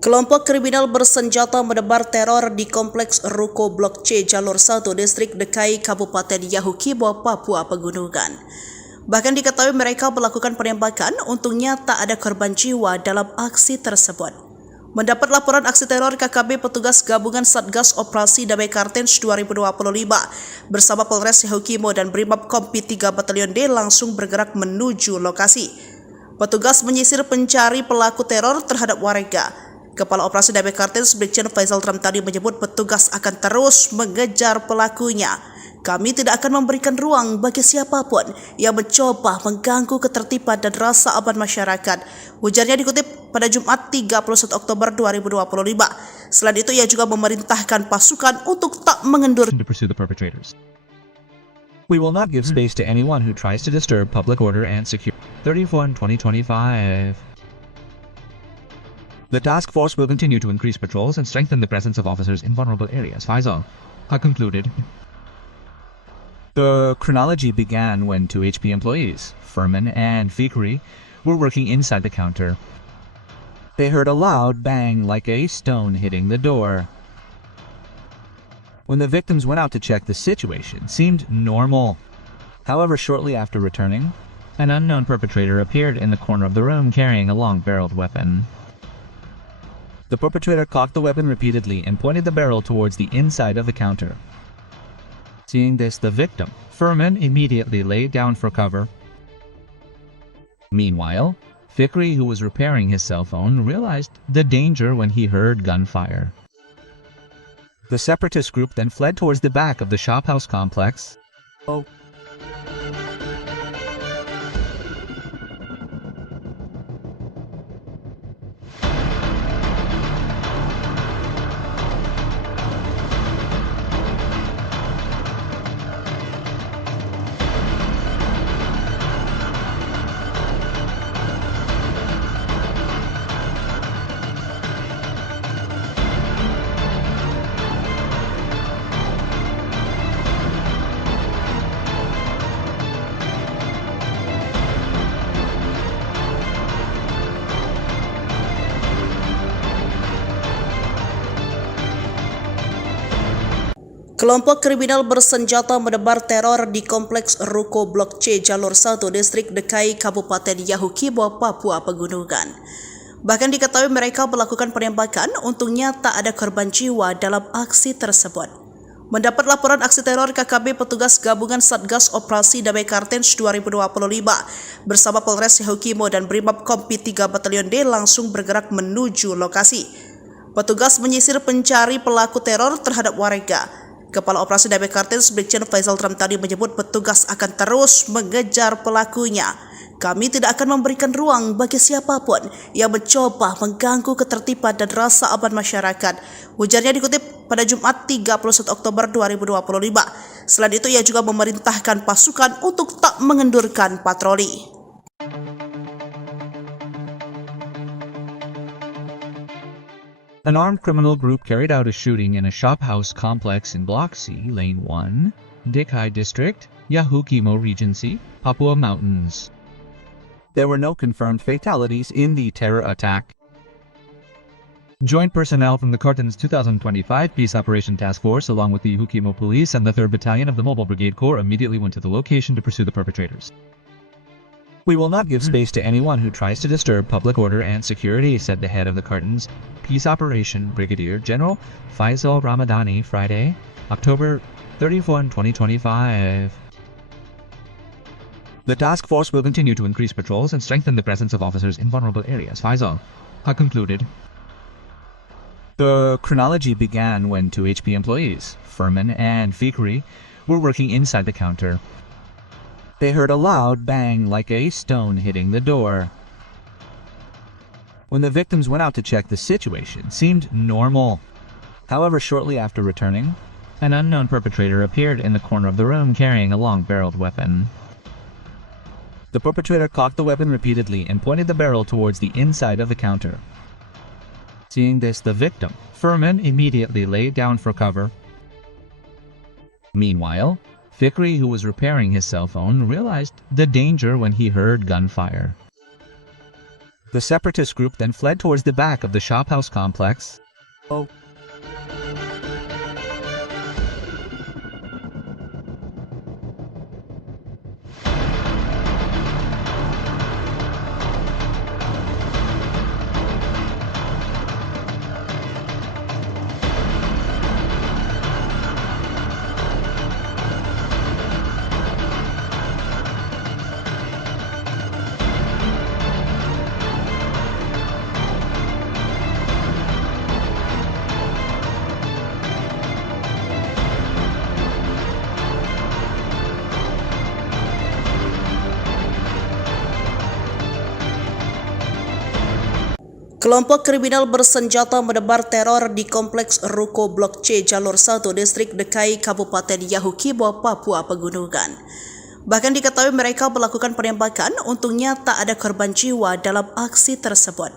Kelompok kriminal bersenjata menebar teror di Kompleks Ruko Blok C Jalur 1 Distrik Dekai Kabupaten Yahukimo, Papua Pegunungan. Bahkan diketahui mereka melakukan penembakan, untungnya tak ada korban jiwa dalam aksi tersebut. Mendapat laporan aksi teror, KKB petugas gabungan Satgas Operasi Damai Cartenz 2025 bersama Polres Yahukimo dan Brimob Kompi 3 Batalyon D langsung bergerak menuju lokasi. Petugas menyisir pencari pelaku teror terhadap warga. Kepala Operasi Damai Cartenz Brigjen Faisal tadi menyebut petugas akan terus mengejar pelakunya. Kami tidak akan memberikan ruang bagi siapapun yang mencoba mengganggu ketertiban dan rasa aman masyarakat. Ujarnya dikutip pada Jumat 31 Oktober 2025. Selain itu, ia juga memerintahkan pasukan untuk tak mengendurkan. We will not give space to anyone who tries to disturb public order and security. 31-2025. The task force will continue to increase patrols and strengthen the presence of officers in vulnerable areas. Faisal concluded. The chronology began when two HP employees, Furman and Fikri, were working inside the counter. They heard a loud bang like a stone hitting the door. When the victims went out to check, the situation seemed normal. However, shortly after returning, an unknown perpetrator appeared in the corner of the room carrying a long-barreled weapon. The perpetrator cocked the weapon repeatedly and pointed the barrel towards the inside of the counter. Seeing this, the victim, Furman, immediately laid down for cover. Meanwhile, Fikri, who was repairing his cell phone, realized the danger when he heard gunfire. The separatist group then fled towards the back of the shophouse complex. Kelompok kriminal bersenjata menebar teror di Kompleks Ruko Blok C Jalur 1 Distrik Dekai Kabupaten Yahukimo, Papua Pegunungan. Bahkan diketahui mereka melakukan penembakan, untungnya tak ada korban jiwa dalam aksi tersebut. Mendapat laporan aksi teror, KKB petugas gabungan Satgas Operasi Damai Cartenz 2025 bersama Polres Yahukimo dan Brimob Kompi 3 Batalyon D langsung bergerak menuju lokasi. Petugas menyisir pencari pelaku teror terhadap warga. Kepala Operasi Damai Cartenz Brigjen Faisal tadi menyebut petugas akan terus mengejar pelakunya. Kami tidak akan memberikan ruang bagi siapapun yang mencoba mengganggu ketertiban dan rasa aman masyarakat. Ujarnya dikutip pada Jumat 31 Oktober 2025. Selain itu, ia juga memerintahkan pasukan untuk tak mengendurkan patroli. An armed criminal group carried out a shooting in a shophouse complex in Block C, Lane 1, Dekai District, Yahukimo Regency, Papua Mountains. There were no confirmed fatalities in the terror attack. Joint personnel from the Cartenz 2025 Peace Operation Task Force, along with the Yahukimo Police and the 3rd Battalion of the Mobile Brigade Corps, immediately went to the location to pursue the perpetrators. We will not give space to anyone who tries to disturb public order and security, said the head of the Cartenz Peace Operation, Brigadier General Faisal Ramadani, Friday, October 31, 2025. The task force will continue to increase patrols and strengthen the presence of officers in vulnerable areas. Faisal concluded. The chronology began when two HP employees, Furman and Fikri, were working inside the counter. They heard a loud bang like a stone hitting the door. When the victims went out to check, the situation seemed normal. However, shortly after returning, an unknown perpetrator appeared in the corner of the room carrying a long-barreled weapon. The perpetrator cocked the weapon repeatedly and pointed the barrel towards the inside of the counter. Seeing this, the victim, Furman, immediately laid down for cover. Meanwhile, Fikri, who was repairing his cell phone, realized the danger when he heard gunfire. The separatist group then fled towards the back of the shophouse complex. Kelompok kriminal bersenjata menebar teror di Kompleks Ruko Blok C Jalur 1 Distrik Dekai Kabupaten Yahukimo, Papua Pegunungan. Bahkan diketahui mereka melakukan penembakan, untungnya tak ada korban jiwa dalam aksi tersebut.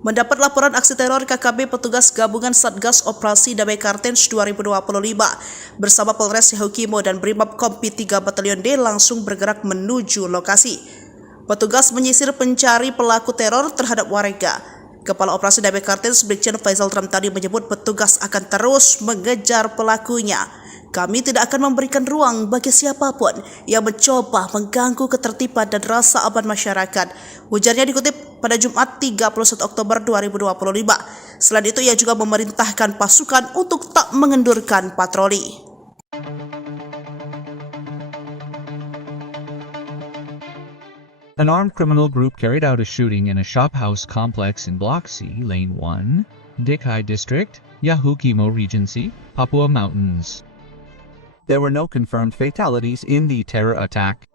Mendapat laporan aksi teror KKB petugas gabungan Satgas Operasi Damai Cartenz 2025 bersama Polres Yahukimo dan Brimob Kompi 3 Batalyon D langsung bergerak menuju lokasi. Petugas menyisir pencari pelaku teror terhadap warga. Kepala Operasi Damai Cartenz Brigjen Faisal Ramtani menyebut petugas akan terus mengejar pelakunya. Kami tidak akan memberikan ruang bagi siapapun yang mencoba mengganggu ketertiban dan rasa aman masyarakat. Ujarnya dikutip pada Jumat 31 Oktober 2025. Selain itu, ia juga memerintahkan pasukan untuk tak mengendurkan patroli. An armed criminal group carried out a shooting in a shop house complex in Block C, Lane 1, Dekai District, Yahukimo Regency, Papua Mountains. There were no confirmed fatalities in the terror attack.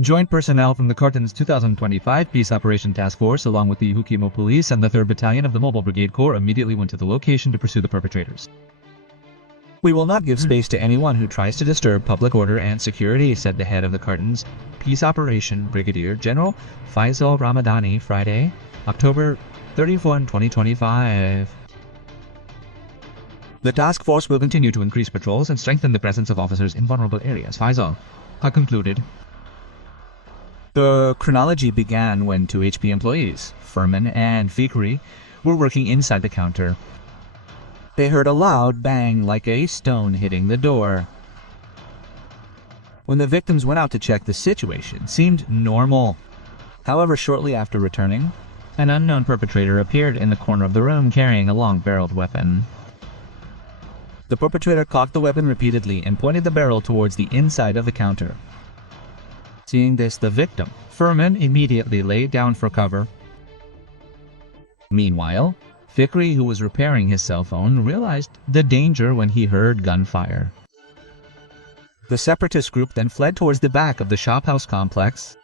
Joint personnel from the Cartenz 2025 Peace Operation Task Force along with the Yahukimo Police and the 3rd Battalion of the Mobile Brigade Corps immediately went to the location to pursue the perpetrators. We will not give space to anyone who tries to disturb public order and security, said the head of the Cartenz Peace Operation Brigadier General Faisal Ramadani Friday, October 31, 2025. The task force will continue to increase patrols and strengthen the presence of officers in vulnerable areas, Faisal concluded. The chronology began when 2 HP employees, Furman and Fikri, were working inside the counter. They heard a loud bang like a stone hitting the door. When the victims went out to check, the situation seemed normal. However, shortly after returning, an unknown perpetrator appeared in the corner of the room carrying a long-barreled weapon. The perpetrator cocked the weapon repeatedly and pointed the barrel towards the inside of the counter. Seeing this, the victim, Furman, immediately laid down for cover. Meanwhile, Fikri, who was repairing his cell phone, realized the danger when he heard gunfire. The separatist group then fled towards the back of the shophouse complex.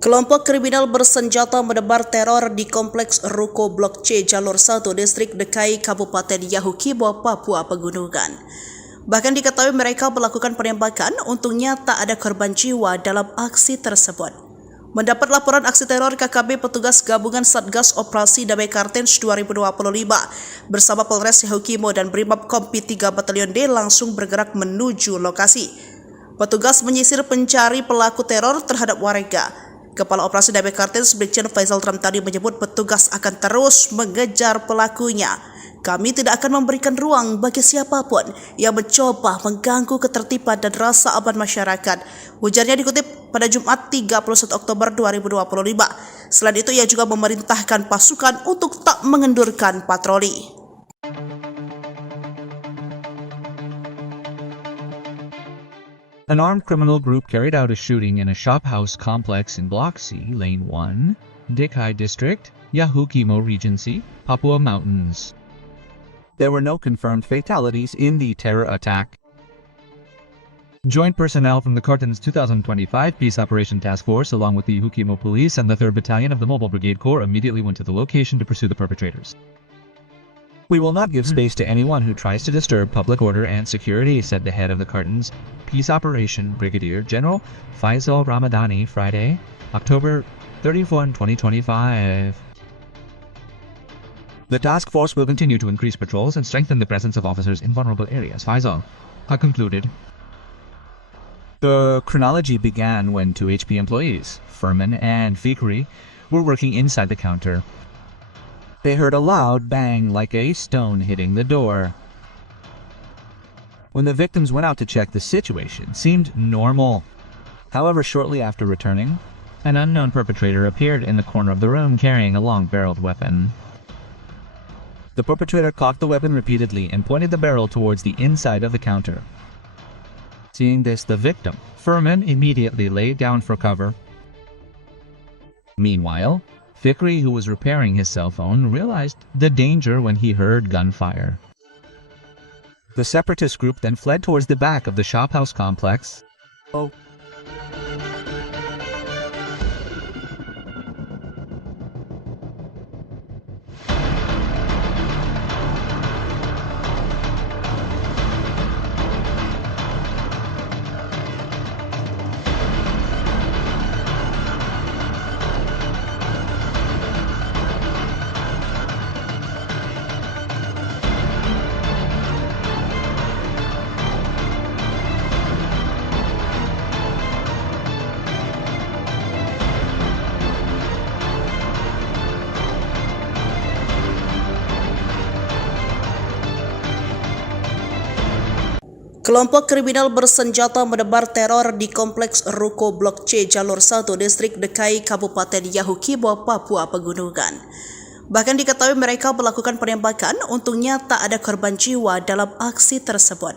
Kelompok kriminal bersenjata menebar teror di Kompleks Ruko Blok C Jalur 1 Distrik Dekai Kabupaten Yahukimo, Papua Pegunungan. Bahkan diketahui mereka melakukan penembakan, untungnya tak ada korban jiwa dalam aksi tersebut. Mendapat laporan aksi teror KKB petugas gabungan Satgas Operasi Damai Cartenz 2025 bersama Polres Yahukimo dan Brimob Kompi 3 Batalyon D langsung bergerak menuju lokasi. Petugas menyisir pencari pelaku teror terhadap warga. Kepala Operasi Damai Cartenz Brigjen Faisal Ramtani menyebut petugas akan terus mengejar pelakunya. Kami tidak akan memberikan ruang bagi siapapun yang mencoba mengganggu ketertiban dan rasa aman masyarakat. Ujarnya dikutip pada Jumat 31 Oktober 2025. Selain itu, ia juga memerintahkan pasukan untuk tak mengendurkan patroli. An armed criminal group carried out a shooting in a shop house complex in Block C, Lane 1, Dekai District, Yahukimo Regency, Papua Mountains. There were no confirmed fatalities in the terror attack. Joint personnel from the Cartenz 2025 Peace Operation Task Force along with the Yahukimo Police and the 3rd Battalion of the Mobile Brigade Corps immediately went to the location to pursue the perpetrators. We will not give space to anyone who tries to disturb public order and security, said the head of the Cartenz Peace Operation Brigadier General Faisal Ramadani Friday, October 31, 2025. The task force will continue to increase patrols and strengthen the presence of officers in vulnerable areas, Faisal concluded. The chronology began when 2 HP employees, Furman and Fikri, were working inside the counter. They heard a loud bang like a stone hitting the door. When the victims went out to check, the situation seemed normal. However, shortly after returning, an unknown perpetrator appeared in the corner of the room carrying a long-barreled weapon. The perpetrator cocked the weapon repeatedly and pointed the barrel towards the inside of the counter. Seeing this, the victim, Furman, immediately laid down for cover. Meanwhile, Fikri, who was repairing his cell phone, realized the danger when he heard gunfire. The separatist group then fled towards the back of the shophouse complex. Kelompok kriminal bersenjata menebar teror di Kompleks Ruko Blok C Jalur 1 Distrik Dekai Kabupaten Yahukimo, Papua Pegunungan. Bahkan diketahui mereka melakukan penembakan, untungnya tak ada korban jiwa dalam aksi tersebut.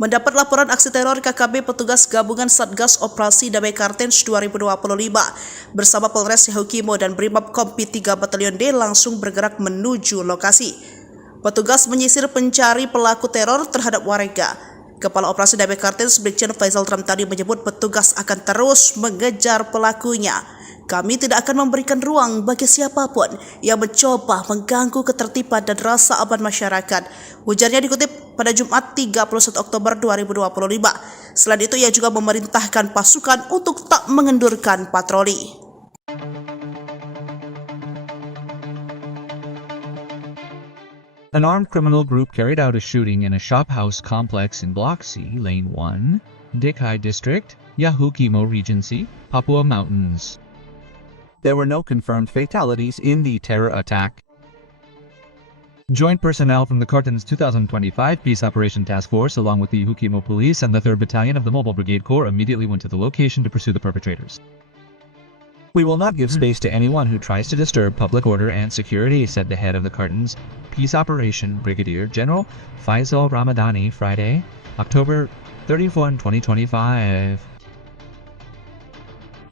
Mendapat laporan aksi teror KKB petugas gabungan Satgas Operasi Damai Cartenz 2025 bersama Polres Yahukimo dan Brimob Kompi 3 Batalyon D langsung bergerak menuju lokasi. Petugas menyisir pencari pelaku teror terhadap warga. Kepala Operasi Damai Cartenz Brigjen Faisal Ramtani menyebut petugas akan terus mengejar pelakunya. Kami tidak akan memberikan ruang bagi siapapun yang mencoba mengganggu ketertiban dan rasa aman masyarakat. Ujarnya dikutip pada Jumat 31 Oktober 2025. Selain itu, ia juga memerintahkan pasukan untuk tak mengendurkan patroli. An armed criminal group carried out a shooting in a shophouse complex in Block C, Lane 1, Dekai District, Yahukimo Regency, Papua Mountains. There were no confirmed fatalities in the terror attack. Joint personnel from the Cartenz 2025 Peace Operation Task Force along with the Yahukimo Police and the 3rd Battalion of the Mobile Brigade Corps immediately went to the location to pursue the perpetrators. We will not give space to anyone who tries to disturb public order and security, said the head of the Cartenz Peace Operation, Brigadier General Faisal Ramadani, Friday, October 31, 2025.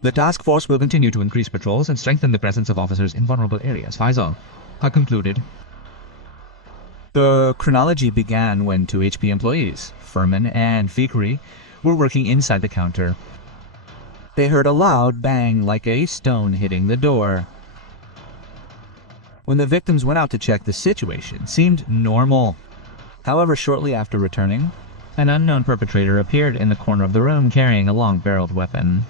The task force will continue to increase patrols and strengthen the presence of officers in vulnerable areas, Faisal concluded. The chronology began when 2 HP employees, Furman and Fikri, were working inside the counter. They heard a loud bang like a stone hitting the door. When the victims went out to check, the situation seemed normal. However, shortly after returning, an unknown perpetrator appeared in the corner of the room carrying a long-barreled weapon.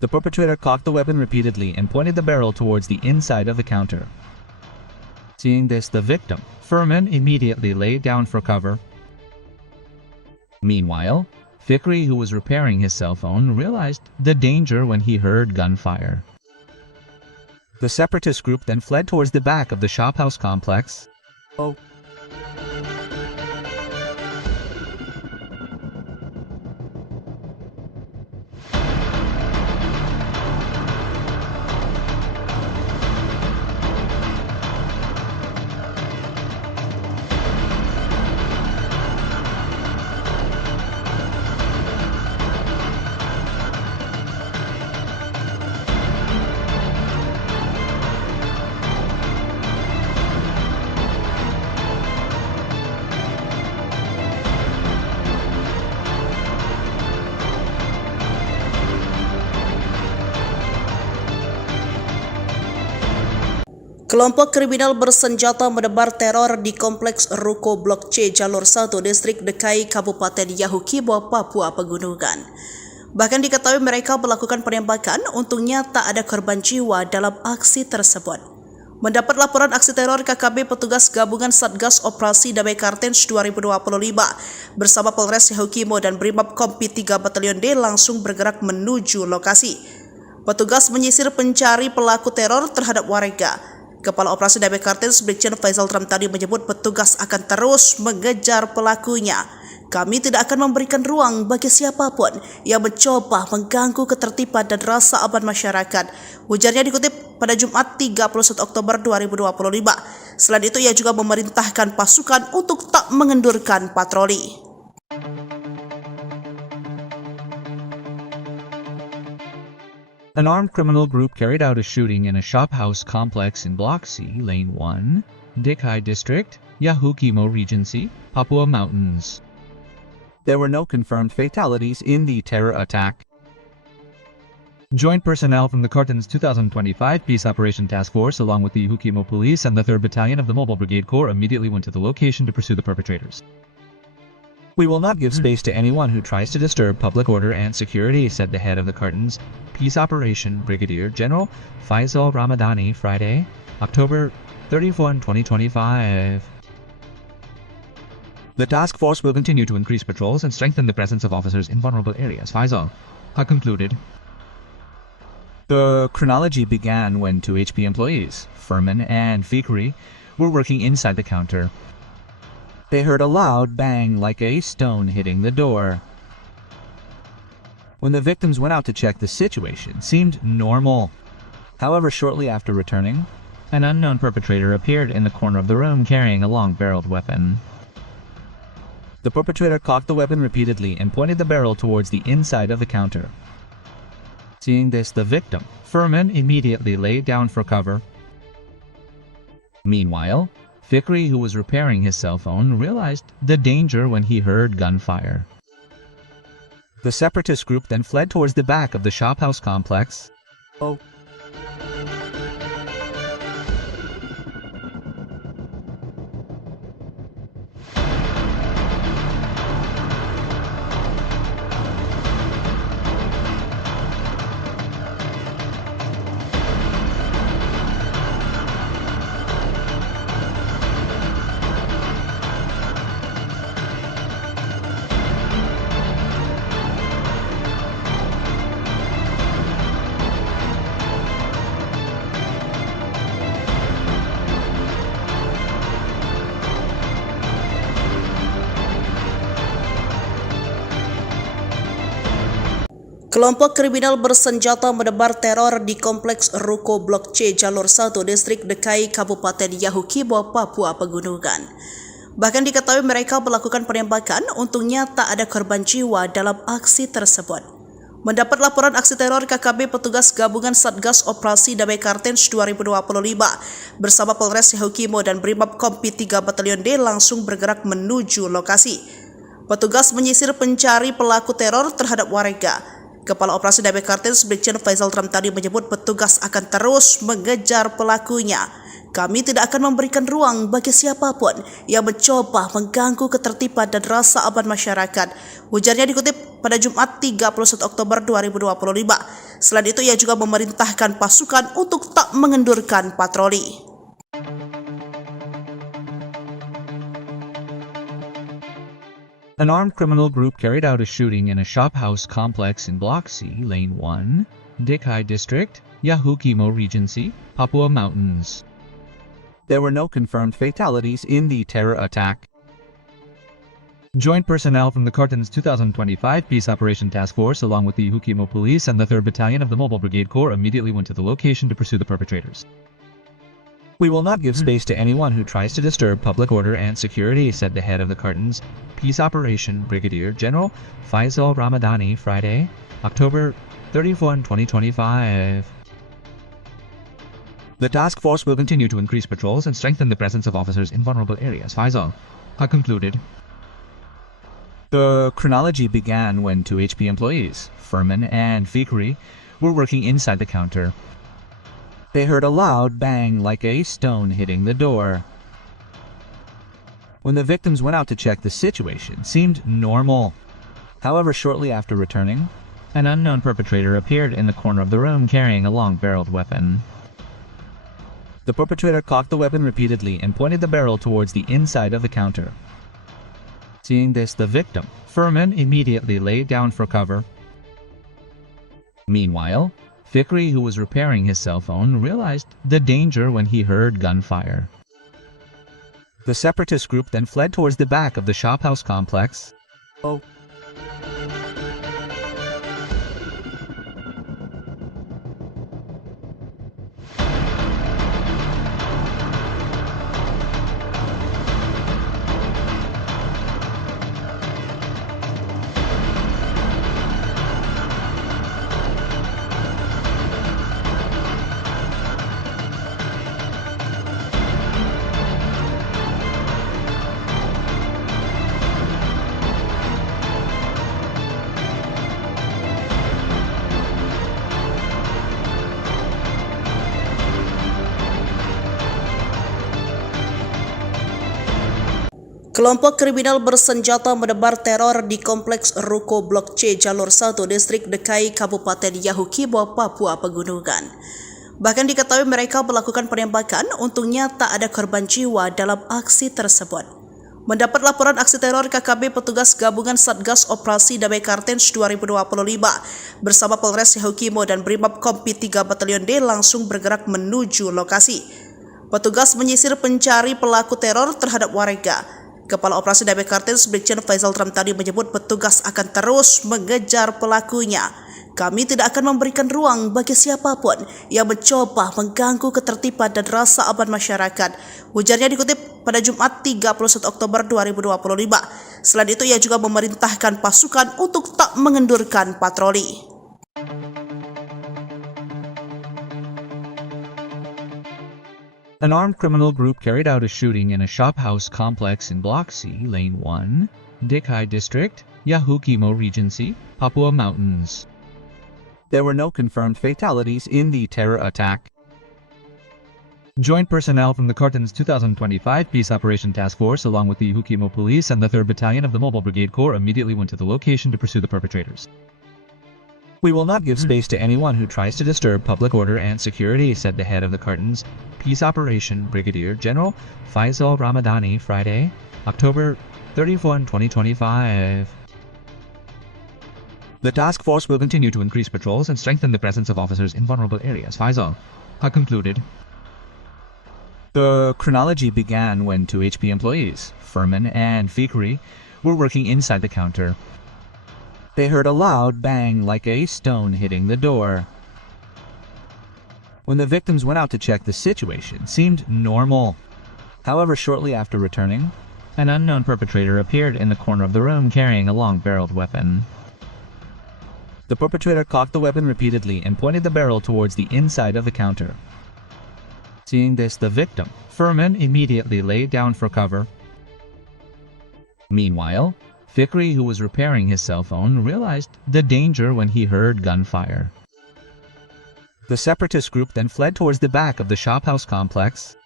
The perpetrator cocked the weapon repeatedly and pointed the barrel towards the inside of the counter. Seeing this, the victim, Furman, immediately laid down for cover. Meanwhile, Fikri, who was repairing his cell phone, realized the danger when he heard gunfire. The separatist group then fled towards the back of the shophouse complex. Kelompok kriminal bersenjata menebar teror di Kompleks Ruko Blok C Jalur 1 Distrik Dekai Kabupaten Yahukimo, Papua Pegunungan. Bahkan diketahui mereka melakukan penembakan, untungnya tak ada korban jiwa dalam aksi tersebut. Mendapat laporan aksi teror KKB petugas gabungan Satgas Operasi Damai Cartenz 2025 bersama Polres Yahukimo dan Brimob Kompi 3 Batalyon D langsung bergerak menuju lokasi. Petugas menyisir pencari pelaku teror terhadap warga. Kepala Operasi Damai Cartenz Brigjen Faisal Ramtani menyebut petugas akan terus mengejar pelakunya. Kami tidak akan memberikan ruang bagi siapapun yang mencoba mengganggu ketertiban dan rasa aman masyarakat. Ujarnya dikutip pada Jumat 31 Oktober 2025. Selain itu, ia juga memerintahkan pasukan untuk tak mengendurkan patroli. An armed criminal group carried out a shooting in a shophouse complex in Block C, Lane 1, Dekai District, Yahukimo Regency, Papua Mountains. There were no confirmed fatalities in the terror attack. Joint personnel from the Cartenz 2025 Peace Operation Task Force, along with the Yahukimo Police and the 3rd Battalion of the Mobile Brigade Corps, immediately went to the location to pursue the perpetrators. We will not give space to anyone who tries to disturb public order and security, said the head of the Cartenz Peace Operation, Brigadier General Faisal Ramadani, Friday, October 31, 2025. The task force will continue to increase patrols and strengthen the presence of officers in vulnerable areas, Faisal concluded. The chronology began when 2 HP employees, Furman and Fikri, were working inside the counter. They heard a loud bang like a stone hitting the door. When the victims went out to check, the situation seemed normal. However, shortly after returning, an unknown perpetrator appeared in the corner of the room carrying a long-barreled weapon. The perpetrator cocked the weapon repeatedly and pointed the barrel towards the inside of the counter. Seeing this, the victim, Furman, immediately laid down for cover. Meanwhile, Fikri, who was repairing his cell phone, realized the danger when he heard gunfire. The separatist group then fled towards the back of the shophouse complex. Kelompok kriminal bersenjata menebar teror di Kompleks Ruko Blok C Jalur 1 Distrik Dekai Kabupaten Yahukimo, Papua Pegunungan. Bahkan diketahui mereka melakukan penembakan, untungnya tak ada korban jiwa dalam aksi tersebut. Mendapat laporan aksi teror, KKB petugas gabungan Satgas Operasi Damai Cartenz 2025 bersama Polres Yahukimo dan Brimob Kompi 3 Batalyon D langsung bergerak menuju lokasi. Petugas menyisir pencari pelaku teror terhadap warga. Kepala Operasi Damai Cartenz Brigjen Faisal Ramtani menyebut petugas akan terus mengejar pelakunya. Kami tidak akan memberikan ruang bagi siapapun yang mencoba mengganggu ketertiban dan rasa aman masyarakat. Ujarnya dikutip pada Jumat 31 Oktober 2025. Selain itu, ia juga memerintahkan pasukan untuk tak mengendurkan patroli. An armed criminal group carried out a shooting in a shophouse complex in Block C, Lane 1, Dekai District, Yahukimo Regency, Papua Mountains. There were no confirmed fatalities in the terror attack. Joint personnel from the Cartenz 2025 Peace Operation Task Force, along with the Yahukimo Police and the 3rd Battalion of the Mobile Brigade Corps, immediately went to the location to pursue the perpetrators. We will not give space to anyone who tries to disturb public order and security, said the head of the Cartenz Peace Operation, Brigadier General Faisal Ramadani, Friday, October 31, 2025. The task force will continue to increase patrols and strengthen the presence of officers in vulnerable areas, Faisal concluded. The chronology began when 2 HP employees, Furman and Fikri, were working inside the counter. They heard a loud bang like a stone hitting the door. When the victims went out to check, the situation seemed normal. However, shortly after returning, an unknown perpetrator appeared in the corner of the room carrying a long-barreled weapon. The perpetrator cocked the weapon repeatedly and pointed the barrel towards the inside of the counter. Seeing this, the victim, Furman, immediately laid down for cover. Meanwhile, Fikri, who was repairing his cell phone, realized the danger when he heard gunfire. The separatist group then fled towards the back of the shophouse complex. Kelompok kriminal bersenjata menebar teror di Kompleks Ruko Blok C Jalur 1 Distrik Dekai Kabupaten Yahukimo, Papua Pegunungan. Bahkan diketahui mereka melakukan penembakan, untungnya tak ada korban jiwa dalam aksi tersebut. Mendapat laporan aksi teror KKB petugas gabungan Satgas Operasi Damai Cartenz 2025 bersama Polres Yahukimo dan Brimob Kompi 3 Batalyon D langsung bergerak menuju lokasi. Petugas menyisir pencari pelaku teror terhadap warga. Kepala Operasi Damai Cartenz Brigjen Faisal tadi menyebut petugas akan terus mengejar pelakunya. Kami tidak akan memberikan ruang bagi siapapun yang mencoba mengganggu ketertiban dan rasa aman masyarakat. Ujarnya dikutip pada Jumat 31 Oktober 2025. Selain itu, ia juga memerintahkan pasukan untuk tak mengendurkan patroli. An armed criminal group carried out a shooting in a shophouse complex in Block C, Lane 1, Dekai District, Yahukimo Regency, Papua Mountains. There were no confirmed fatalities in the terror attack. Joint personnel from the Cartenz 2025 Peace Operation Task Force along with the Yahukimo Police and the 3rd Battalion of the Mobile Brigade Corps immediately went to the location to pursue the perpetrators. We will not give space to anyone who tries to disturb public order and security, said the head of the Cartenz Peace Operation, Brigadier General Faisal Ramadani, Friday, October 31, 2025. The task force will continue to increase patrols and strengthen the presence of officers in vulnerable areas, Faisal concluded. The chronology began when 2 HP employees, Furman and Fikri, were working inside the counter. They heard a loud bang like a stone hitting the door. When the victims went out to check, the situation seemed normal. However, shortly after returning, an unknown perpetrator appeared in the corner of the room carrying a long-barreled weapon. The perpetrator cocked the weapon repeatedly and pointed the barrel towards the inside of the counter. Seeing this, the victim, Furman, immediately laid down for cover. Meanwhile, Fikri, who was repairing his cell phone, realized the danger when he heard gunfire. The separatist group then fled towards the back of the shophouse complex.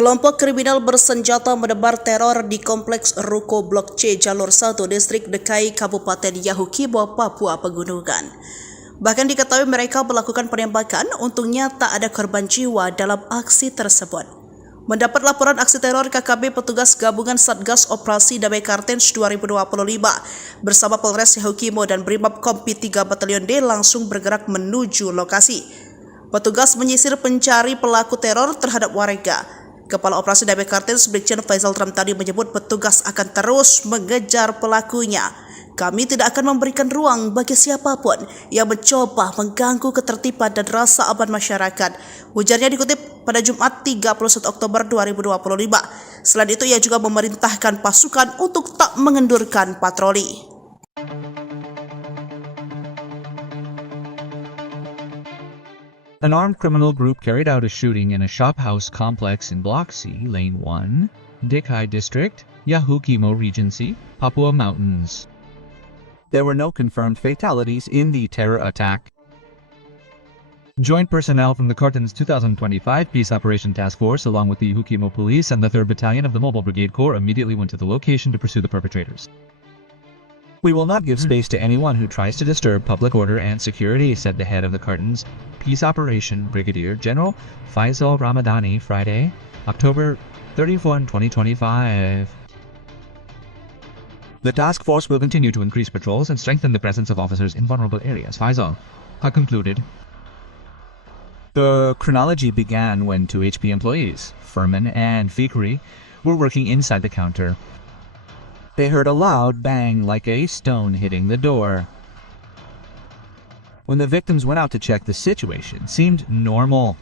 Kelompok kriminal bersenjata menebar teror di Kompleks Ruko Blok C Jalur 1 Distrik Dekai Kabupaten Yahukimo, Papua Pegunungan. Bahkan diketahui mereka melakukan penembakan, untungnya tak ada korban jiwa dalam aksi tersebut. Mendapat laporan aksi teror KKB petugas gabungan Satgas Operasi Damai Cartenz 2025 bersama Polres Yahukimo dan Brimob Kompi 3 Batalyon D langsung bergerak menuju lokasi. Petugas menyisir pencari pelaku teror terhadap warga. Kepala Operasi Damai Cartenz Brigjen Faisal tadi menyebut petugas akan terus mengejar pelakunya. Kami tidak akan memberikan ruang bagi siapapun yang mencoba mengganggu ketertiban dan rasa aman masyarakat. Ujarnya dikutip pada Jumat 31 Oktober 2025. Selain itu, ia juga memerintahkan pasukan untuk tak mengendurkan patroli. An armed criminal group carried out a shooting in a shophouse complex in Block C, Lane 1, Dekai District, Yahukimo Regency, Papua Mountains. There were no confirmed fatalities in the terror attack. Joint personnel from the Cartenz 2025 Peace Operation Task Force along with the Yahukimo Police and the 3rd Battalion of the Mobile Brigade Corps immediately went to the location to pursue the perpetrators. We will not give space to anyone who tries to disturb public order and security, said the head of the Cartenz Peace Operation, Brigadier General Faisal Ramadani, Friday, October 31, 2025. The task force will continue to increase patrols and strengthen the presence of officers in vulnerable areas, Faisal concluded. The chronology began when 2 HP employees, Furman and Fikri, were working inside the counter. They heard a loud bang like a stone hitting the door. When the victims went out to check, the situation seemed normal.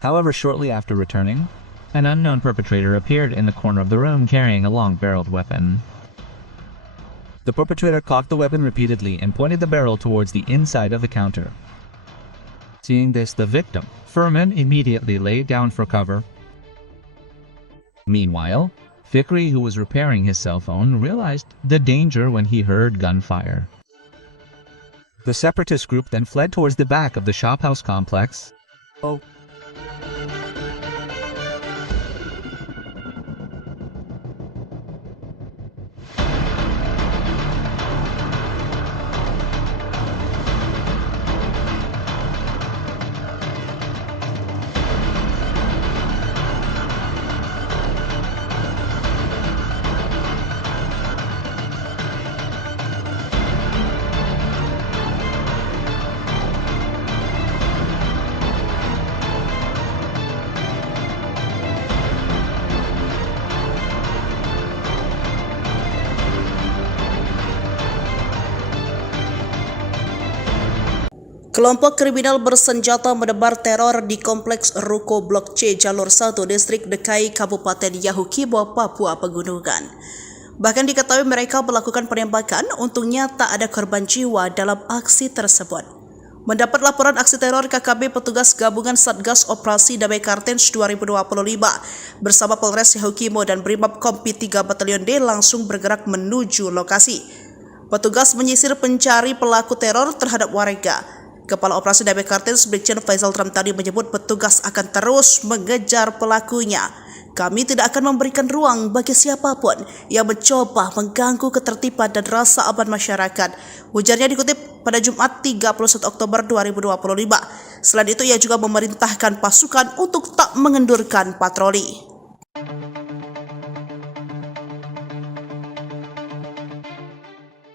However, shortly after returning, an unknown perpetrator appeared in the corner of the room carrying a long-barreled weapon. The perpetrator cocked the weapon repeatedly and pointed the barrel towards the inside of the counter. Seeing this, the victim, Furman, immediately laid down for cover. Meanwhile, Fikri, who was repairing his cell phone, realized the danger when he heard gunfire. The separatist group then fled towards the back of the shophouse complex. Kelompok kriminal bersenjata menebar teror di Kompleks Ruko Blok C Jalur 1 Distrik Dekai Kabupaten Yahukimo, Papua Pegunungan. Bahkan diketahui mereka melakukan penembakan, untungnya tak ada korban jiwa dalam aksi tersebut. Mendapat laporan aksi teror, KKB petugas gabungan Satgas Operasi Damai Cartenz 2025 bersama Polres Yahukimo dan Brimob Kompi 3 Batalyon D langsung bergerak menuju lokasi. Petugas menyisir pencari pelaku teror terhadap warga. Kepala Operasi Damai Cartenz Brigjen Faisal Ramadani menyebut petugas akan terus mengejar pelakunya. Kami tidak akan memberikan ruang bagi siapapun yang mencoba mengganggu ketertiban dan rasa aman masyarakat. Ujarnya dikutip pada Jumat 31 Oktober 2025. Selain itu, ia juga memerintahkan pasukan untuk tak mengendurkan patroli.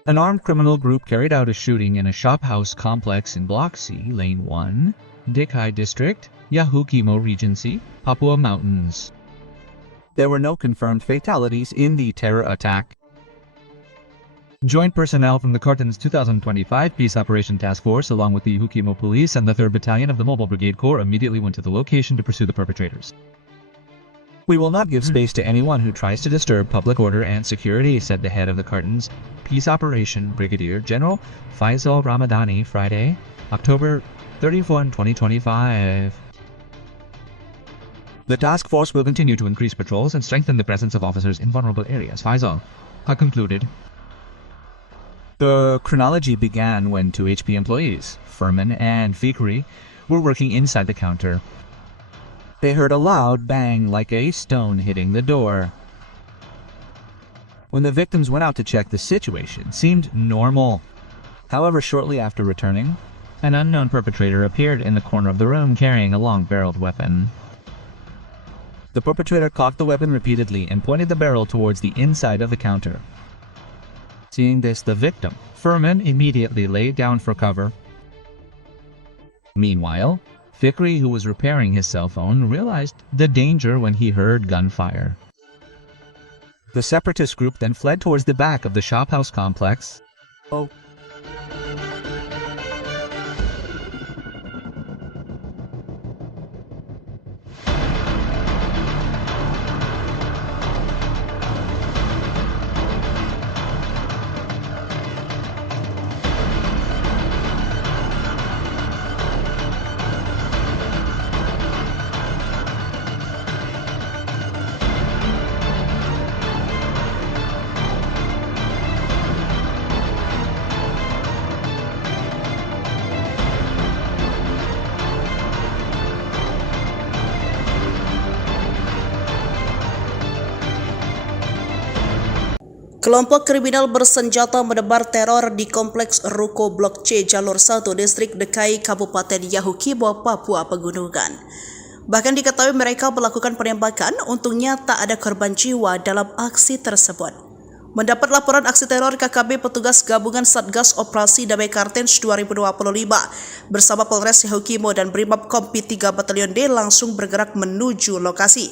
An armed criminal group carried out a shooting in a shophouse complex in Block C, Lane 1, Dekai District, Yahukimo Regency, Papua Mountains. There were no confirmed fatalities in the terror attack. Joint personnel from the Cartenz 2025 Peace Operation Task Force along with the Yahukimo Police and the 3rd Battalion of the Mobile Brigade Corps immediately went to the location to pursue the perpetrators. We will not give space to anyone who tries to disturb public order and security, said the head of the Cartenz Peace Operation, Brigadier General Faisal Ramadani, Friday, October 31, 2025. The task force will continue to increase patrols and strengthen the presence of officers in vulnerable areas, Faisal concluded. The chronology began when 2 HP employees, Furman and Fikri, were working inside the counter. They heard a loud bang like a stone hitting the door. When the victims went out to check, the situation seemed normal. However, shortly after returning, an unknown perpetrator appeared in the corner of the room carrying a long-barreled weapon. The perpetrator cocked the weapon repeatedly and pointed the barrel towards the inside of the counter. Seeing this, the victim, Furman, immediately laid down for cover. Meanwhile, Fikri, who was repairing his cell phone, realized the danger when he heard gunfire. The separatist group then fled towards the back of the shophouse complex. Kelompok kriminal bersenjata menebar teror di Kompleks Ruko Blok C Jalur 1 Distrik Dekai Kabupaten Yahukimo, Papua Pegunungan. Bahkan diketahui mereka melakukan penembakan, untungnya tak ada korban jiwa dalam aksi tersebut. Mendapat laporan aksi teror KKB petugas gabungan Satgas Operasi Damai Cartenz 2025 bersama Polres Yahukimo dan Brimob Kompi 3 Batalyon D langsung bergerak menuju lokasi.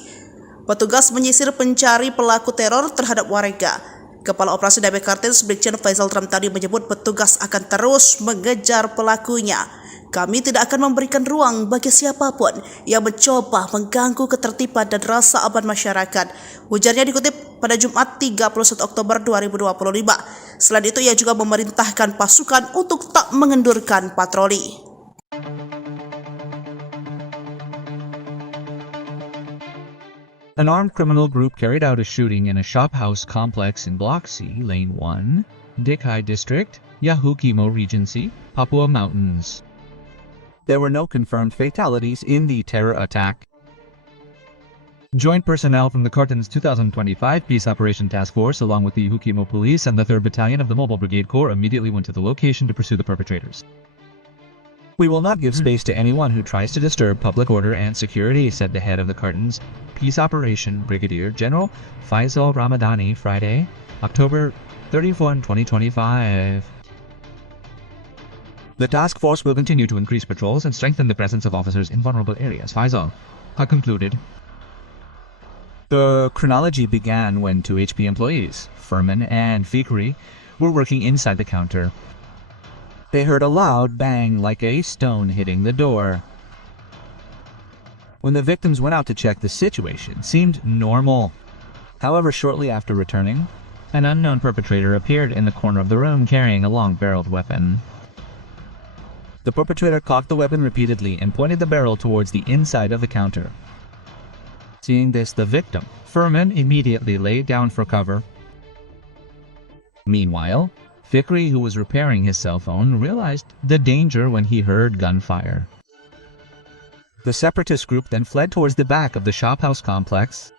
Petugas menyisir pencari pelaku teror terhadap warga. Kepala Operasi Damai Cartenz Brigjen Faisal tadi menyebut petugas akan terus mengejar pelakunya. Kami tidak akan memberikan ruang bagi siapapun yang mencoba mengganggu ketertiban dan rasa aman masyarakat. Ujarnya dikutip pada Jumat 31 Oktober 2025. Selain itu, ia juga memerintahkan pasukan untuk tak mengendurkan patroli. An armed criminal group carried out a shooting in a shop house complex in Block C, Lane 1, Dekai District, Yahukimo Regency, Papua Mountains. There were no confirmed fatalities in the terror attack. Joint personnel from the Cartenz 2025 Peace Operation Task Force along with the Yahukimo Police and the 3rd Battalion of the Mobile Brigade Corps immediately went to the location to pursue the perpetrators. We will not give space to anyone who tries to disturb public order and security, said the head of the Cartenz Peace Operation Brigadier General Faisal Ramadani Friday, October 31, 2025. The task force will continue to increase patrols and strengthen the presence of officers in vulnerable areas, Faisal concluded. The chronology began when 2 HP employees, Furman and Fikri, were working inside the counter. They heard a loud bang like a stone hitting the door. When the victims went out to check, the situation seemed normal. However, shortly after returning, an unknown perpetrator appeared in the corner of the room carrying a long-barreled weapon. The perpetrator cocked the weapon repeatedly and pointed the barrel towards the inside of the counter. Seeing this, the victim, Furman, immediately laid down for cover. Meanwhile, Fikri, who was repairing his cell phone, realized the danger when he heard gunfire. The separatist group then fled towards the back of the shophouse complex.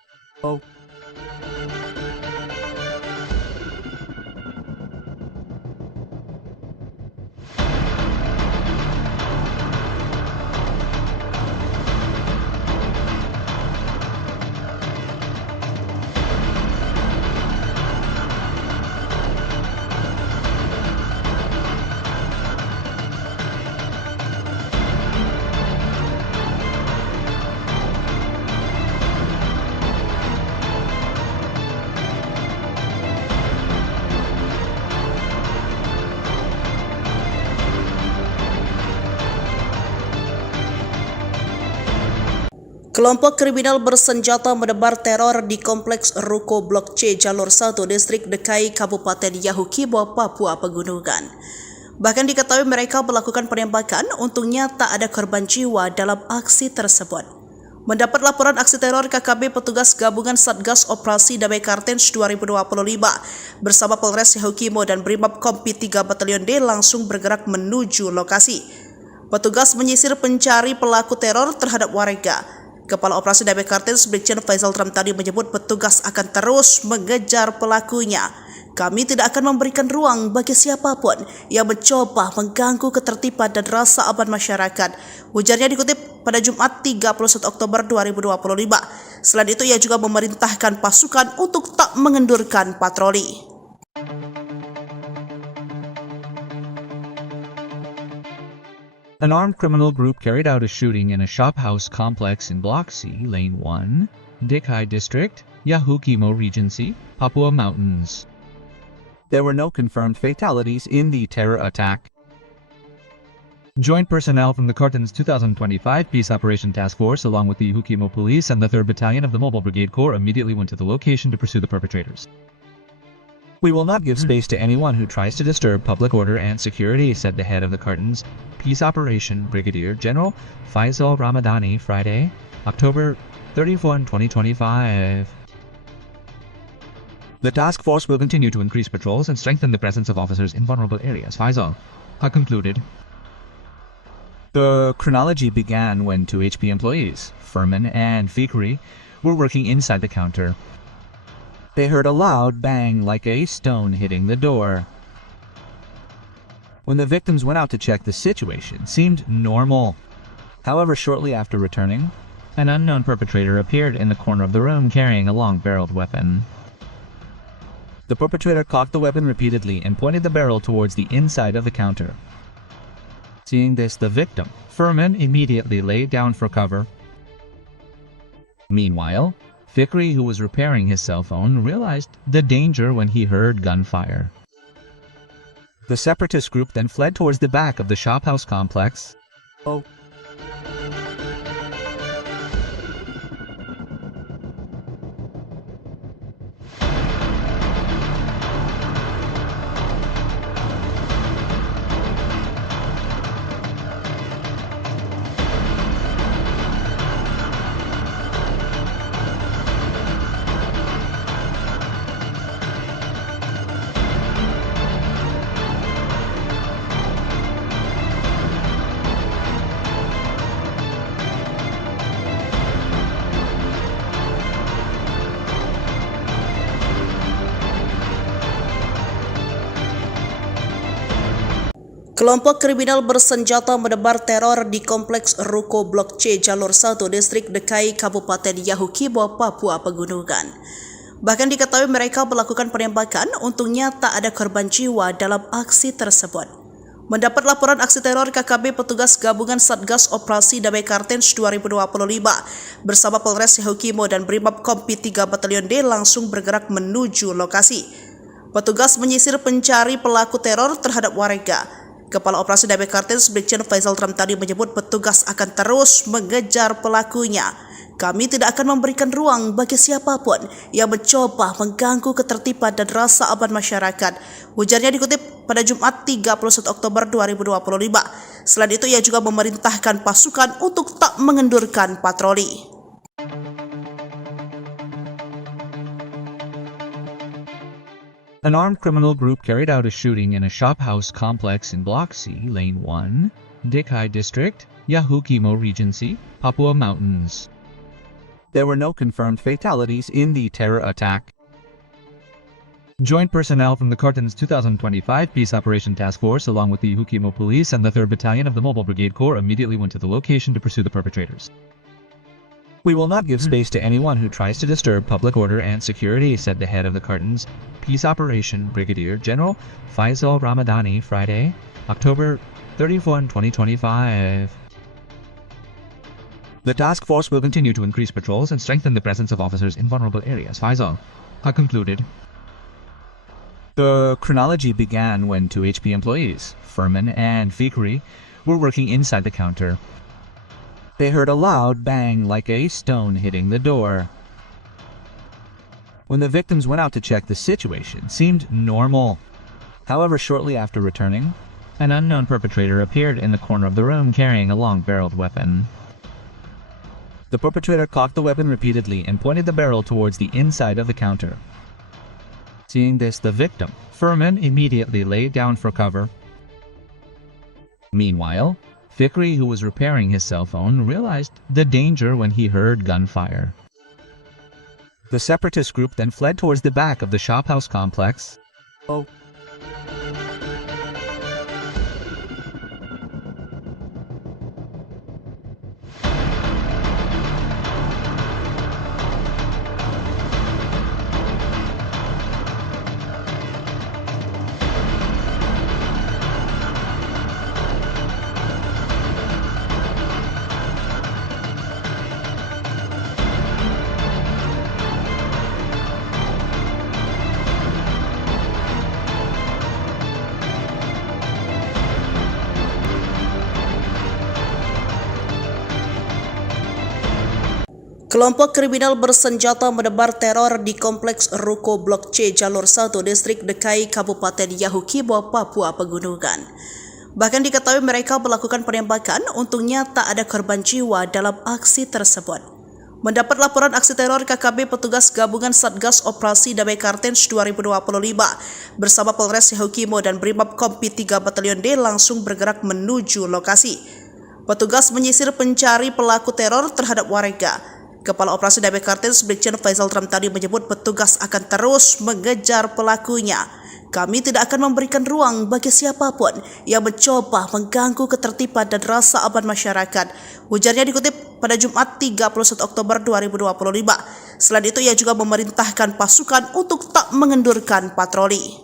Kelompok kriminal bersenjata menebar teror di Kompleks Ruko Blok C Jalur 1 Distrik Dekai Kabupaten Yahukimo, Papua Pegunungan. Bahkan diketahui mereka melakukan penembakan, untungnya tak ada korban jiwa dalam aksi tersebut. Mendapat laporan aksi teror KKB petugas gabungan Satgas Operasi Damai Cartenz 2025 bersama Polres Yahukimo dan Brimob Kompi 3 Batalyon D langsung bergerak menuju lokasi. Petugas menyisir pencari pelaku teror terhadap warga. Kepala Operasi Damai Cartenz Brigjen Faisal tadi menyebut petugas akan terus mengejar pelakunya. Kami tidak akan memberikan ruang bagi siapapun yang mencoba mengganggu ketertiban dan rasa aman masyarakat. Ujarnya dikutip pada Jumat 31 Oktober 2025. Selain itu, ia juga memerintahkan pasukan untuk tak mengendurkan patroli. An armed criminal group carried out a shooting in a shophouse complex in Block C, Lane 1, Dekai District, Yahukimo Regency, Papua Mountains. There were no confirmed fatalities in the terror attack. Joint personnel from the Cartenz 2025 Peace Operation Task Force along with the Yahukimo Police and the 3rd Battalion of the Mobile Brigade Corps immediately went to the location to pursue the perpetrators. We will not give space to anyone who tries to disturb public order and security, said the head of the Cartenz Peace Operation Brigadier General Faisal Ramadani Friday, October 31, 2025. The task force will continue to increase patrols and strengthen the presence of officers in vulnerable areas, Faisal concluded. The chronology began when 2 HP employees, Furman and Fikri, were working inside the counter. They heard a loud bang like a stone hitting the door. When the victims went out to check, the situation seemed normal. However, shortly after returning, an unknown perpetrator appeared in the corner of the room carrying a long-barreled weapon. The perpetrator cocked the weapon repeatedly and pointed the barrel towards the inside of the counter. Seeing this, the victim, Furman, immediately laid down for cover. Meanwhile, Fikri, who was repairing his cell phone, realized the danger when he heard gunfire. The separatist group then fled towards the back of the shophouse complex. Kelompok kriminal bersenjata menebar teror di Kompleks Ruko Blok C Jalur 1 Distrik Dekai Kabupaten Yahukimo, Papua Pegunungan. Bahkan diketahui mereka melakukan penembakan, untungnya tak ada korban jiwa dalam aksi tersebut. Mendapat laporan aksi teror, KKB petugas gabungan Satgas Operasi Damai Cartenz 2025 bersama Polres Yahukimo dan Brimob Kompi 3 Batalyon D langsung bergerak menuju lokasi. Petugas menyisir pencari pelaku teror terhadap warga. Kepala Operasi Damai Cartenz Brigjen Faisal Ramtani menyebut petugas akan terus mengejar pelakunya. Kami tidak akan memberikan ruang bagi siapapun yang mencoba mengganggu ketertiban dan rasa aman masyarakat. Ujarnya dikutip pada Jumat 31 Oktober 2025. Selain itu, ia juga memerintahkan pasukan untuk tak mengendurkan patroli. An armed criminal group carried out a shooting in a shophouse complex in Block C, Lane 1, Dekai District, Yahukimo Regency, Papua Mountains. There were no confirmed fatalities in the terror attack. Joint personnel from the Cartenz 2025 Peace Operation Task Force, along with the Yahukimo Police and the 3rd Battalion of the Mobile Brigade Corps, immediately went to the location to pursue the perpetrators. We will not give space to anyone who tries to disturb public order and security, said the head of the Cartenz Peace Operation, Brigadier General Faisal Ramadani, Friday, October 31, 2025. The task force will continue to increase patrols and strengthen the presence of officers in vulnerable areas, Faisal concluded. The chronology began when two HP employees, Furman and Fikri, were working inside the counter. They heard a loud bang like a stone hitting the door. When the victims went out to check, the situation seemed normal. However, shortly after returning, an unknown perpetrator appeared in the corner of the room carrying a long-barreled weapon. The perpetrator cocked the weapon repeatedly and pointed the barrel towards the inside of the counter. Seeing this, the victim, Furman, immediately laid down for cover. Meanwhile, Fikri, who was repairing his cell phone, realized the danger when he heard gunfire. The separatist group then fled towards the back of the shophouse complex. Kelompok kriminal bersenjata menebar teror di Kompleks Ruko Blok C Jalur 1 Distrik Dekai Kabupaten Yahukimo, Papua Pegunungan. Bahkan diketahui mereka melakukan penembakan, untungnya tak ada korban jiwa dalam aksi tersebut. Mendapat laporan aksi teror, KKB petugas gabungan Satgas Operasi Damai Cartenz 2025 bersama Polres Yahukimo dan Brimob Kompi 3 Batalyon D langsung bergerak menuju lokasi. Petugas menyisir pencari pelaku teror terhadap warga. Kepala Operasi Damai Cartenz Brigjen Faisal tadi menyebut petugas akan terus mengejar pelakunya. Kami tidak akan memberikan ruang bagi siapapun yang mencoba mengganggu ketertiban dan rasa aman masyarakat. Ujarnya dikutip pada Jumat 31 Oktober 2025. Selain itu, ia juga memerintahkan pasukan untuk tak mengendurkan patroli.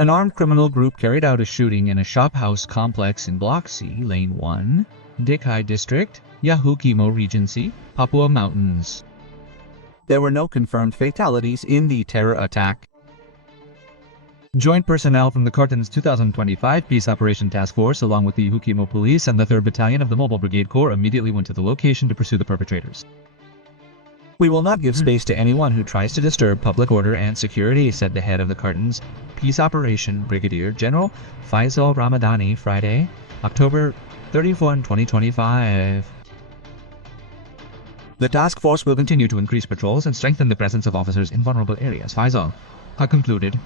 An armed criminal group carried out a shooting in a shop house complex in Block C, Lane 1, Dekai District, Yahukimo Regency, Papua Mountains. There were no confirmed fatalities in the terror attack. Joint personnel from the Cartenz 2025 Peace Operation Task Force along with the Yahukimo Police and the 3rd Battalion of the Mobile Brigade Corps immediately went to the location to pursue the perpetrators. We will not give space to anyone who tries to disturb public order and security, said the head of the Cartenz Peace Operation Brigadier General Faisal Ramadani Friday, October 31, 2025. The task force will continue to increase patrols and strengthen the presence of officers in vulnerable areas, Faisal concluded.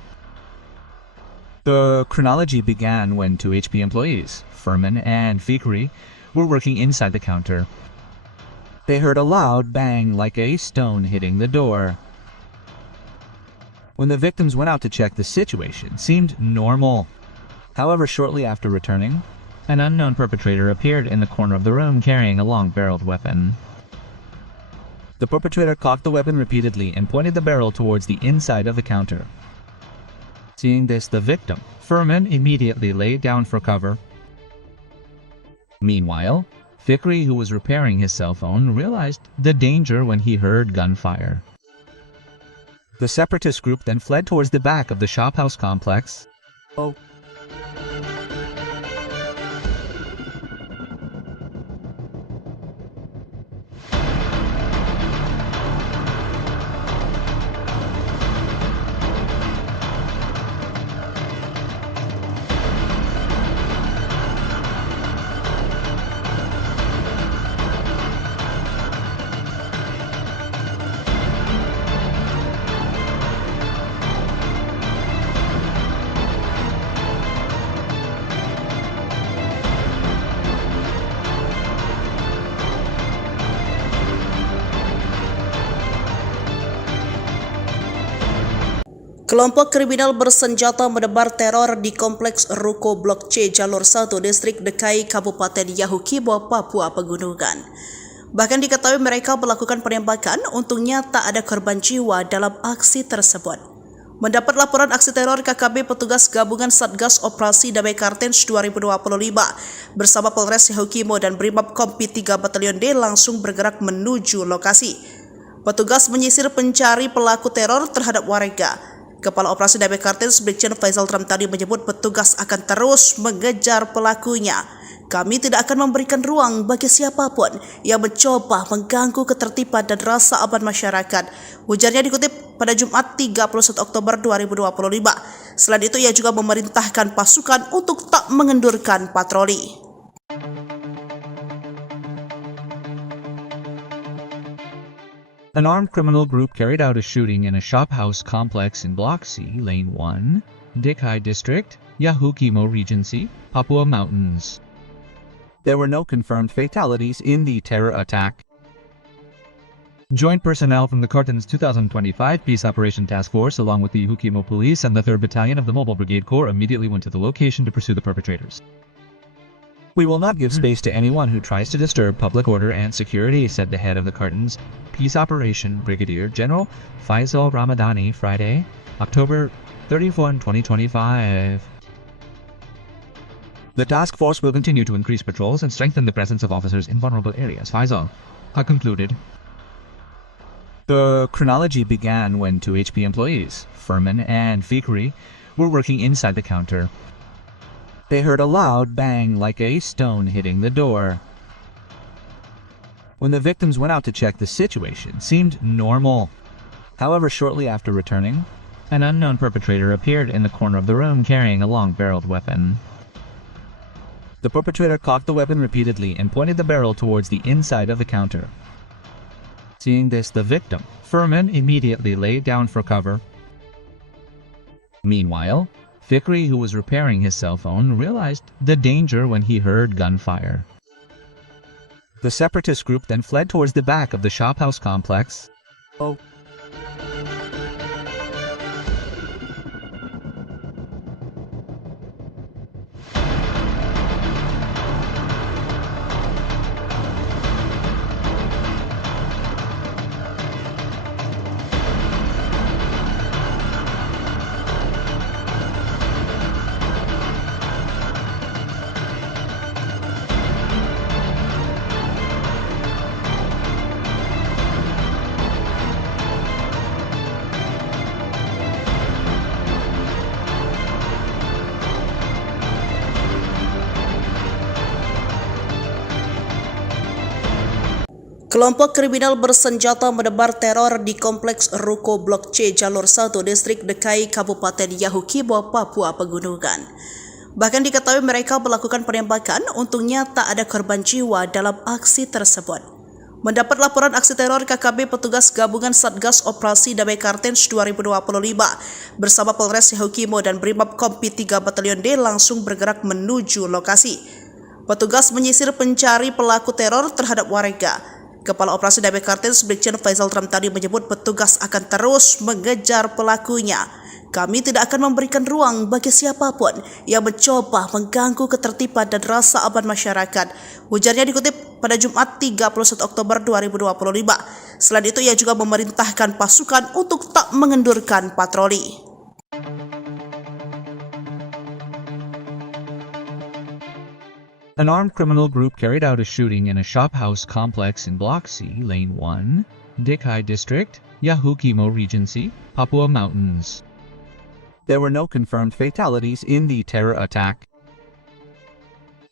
The chronology began when 2 HP employees, Furman and Fikri, were working inside the counter. They heard a loud bang like a stone hitting the door. When the victims went out to check, the situation seemed normal. However, shortly after returning, an unknown perpetrator appeared in the corner of the room carrying a long-barreled weapon. The perpetrator cocked the weapon repeatedly and pointed the barrel towards the inside of the counter. Seeing this, the victim, Furman, immediately laid down for cover. Meanwhile, Fikri, who was repairing his cell phone, realized the danger when he heard gunfire. The separatist group then fled towards the back of the shophouse complex. Kelompok kriminal bersenjata menebar teror di Kompleks Ruko Blok C Jalur 1 Distrik Dekai Kabupaten Yahukimo, Papua Pegunungan. Bahkan diketahui mereka melakukan penembakan, untungnya tak ada korban jiwa dalam aksi tersebut. Mendapat laporan aksi teror, KKB petugas gabungan Satgas Operasi Damai Cartenz 2025 bersama Polres Yahukimo dan Brimob Kompi 3 Batalyon D langsung bergerak menuju lokasi. Petugas menyisir pencari pelaku teror terhadap warga. Kepala Operasi Damai Cartenz Brigjen Faisal tadi menyebut petugas akan terus mengejar pelakunya. Kami tidak akan memberikan ruang bagi siapapun yang mencoba mengganggu ketertiban dan rasa aman masyarakat. Ujarnya dikutip pada Jumat 31 Oktober 2025. Selain itu, ia juga memerintahkan pasukan untuk tak mengendurkan patroli. An armed criminal group carried out a shooting in a shop house complex in Block C, Lane 1, Dekai District, Yahukimo Regency, Papua Mountains. There were no confirmed fatalities in the terror attack. Joint personnel from the Cartenz 2025 Peace Operation Task Force along with the Yahukimo Police and the 3rd Battalion of the Mobile Brigade Corps immediately went to the location to pursue the perpetrators. We will not give space to anyone who tries to disturb public order and security, said the head of the Cartenz Peace Operation Brigadier General Faisal Ramadani Friday, October 31, 2025. The task force will continue to increase patrols and strengthen the presence of officers in vulnerable areas, Faisal concluded. The chronology began when 2 HP employees, Furman and Fikri, were working inside the counter. They heard a loud bang like a stone hitting the door. When the victims went out to check, the situation seemed normal. However, shortly after returning, an unknown perpetrator appeared in the corner of the room carrying a long-barreled weapon. The perpetrator cocked the weapon repeatedly and pointed the barrel towards the inside of the counter. Seeing this, the victim, Furman, immediately laid down for cover. Meanwhile, Fikri, who was repairing his cell phone, realized the danger when he heard gunfire. The separatist group then fled towards the back of the shophouse complex. Kelompok kriminal bersenjata menebar teror di Kompleks Ruko Blok C Jalur 1 Distrik Dekai Kabupaten Yahukimo, Papua Pegunungan. Bahkan diketahui mereka melakukan penembakan, untungnya tak ada korban jiwa dalam aksi tersebut. Mendapat laporan aksi teror KKB petugas gabungan Satgas Operasi Damai Cartenz 2025 bersama Polres Yahukimo dan Brimob Kompi 3 Batalyon D langsung bergerak menuju lokasi. Petugas menyisir pencari pelaku teror terhadap warga. Kepala Operasi Damai Cartenz Brigjen Faisal tadi menyebut petugas akan terus mengejar pelakunya. Kami tidak akan memberikan ruang bagi siapapun yang mencoba mengganggu ketertiban dan rasa aman masyarakat. Ujarnya dikutip pada Jumat 31 Oktober 2025. Selain itu, ia juga memerintahkan pasukan untuk tak mengendurkan patroli. An armed criminal group carried out a shooting in a shophouse complex in Block C, Lane 1, Dekai District, Yahukimo Regency, Papua Mountains. There were no confirmed fatalities in the terror attack.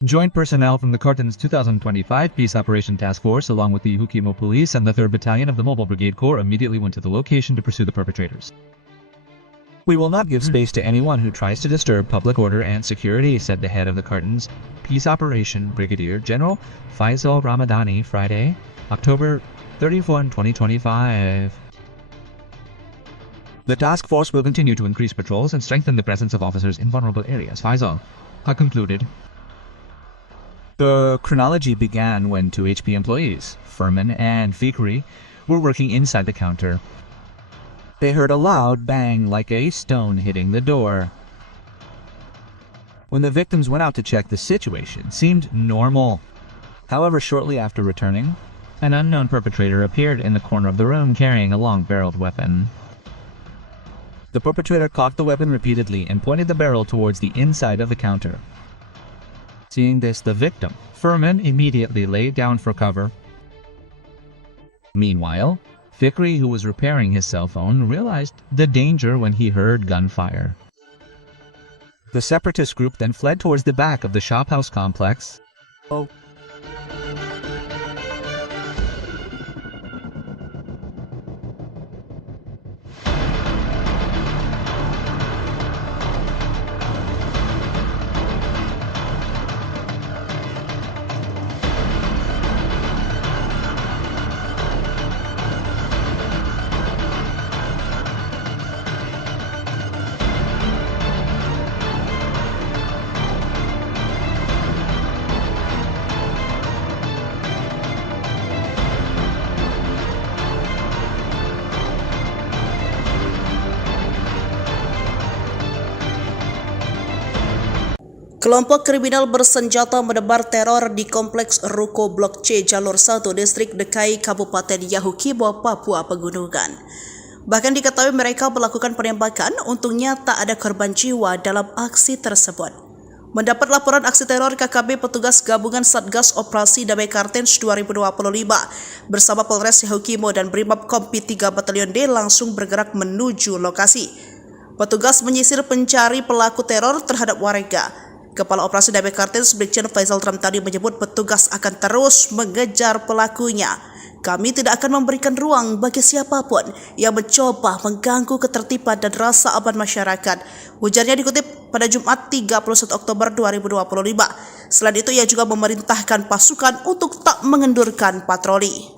Joint personnel from the Cartenz 2025 Peace Operation Task Force along with the Yahukimo Police and the 3rd Battalion of the Mobile Brigade Corps immediately went to the location to pursue the perpetrators. We will not give space to anyone who tries to disturb public order and security, said the head of the Cartenz Peace Operation, Brigadier General Faisal Ramadani, Friday, October 31, 2025. The task force will continue to increase patrols and strengthen the presence of officers in vulnerable areas, Faisal concluded. The chronology began when two HP employees, Furman and Fikri, were working inside the counter. They heard a loud bang like a stone hitting the door. When the victims went out to check, the situation seemed normal. However, shortly after returning, an unknown perpetrator appeared in the corner of the room carrying a long-barreled weapon. The perpetrator cocked the weapon repeatedly and pointed the barrel towards the inside of the counter. Seeing this, the victim, Furman, immediately laid down for cover. Meanwhile, Fikri, who was repairing his cell phone, realized the danger when he heard gunfire. The separatist group then fled towards the back of the shophouse complex. Kelompok kriminal bersenjata menebar teror di Kompleks Ruko Blok C Jalur 1 Distrik Dekai Kabupaten Yahukimo, Papua Pegunungan. Bahkan diketahui mereka melakukan penembakan, untungnya tak ada korban jiwa dalam aksi tersebut. Mendapat laporan aksi teror KKB petugas gabungan Satgas Operasi Damai Cartenz 2025 bersama Polres Yahukimo dan Brimob Kompi 3 Batalyon D langsung bergerak menuju lokasi. Petugas menyisir pencari pelaku teror terhadap warga. Kepala Operasi Damai Cartenz Brigjen Faisal tadi menyebut petugas akan terus mengejar pelakunya. Kami tidak akan memberikan ruang bagi siapapun yang mencoba mengganggu ketertiban dan rasa aman masyarakat. Ujarnya dikutip pada Jumat 31 Oktober 2025. Selain itu, ia juga memerintahkan pasukan untuk tak mengendurkan patroli.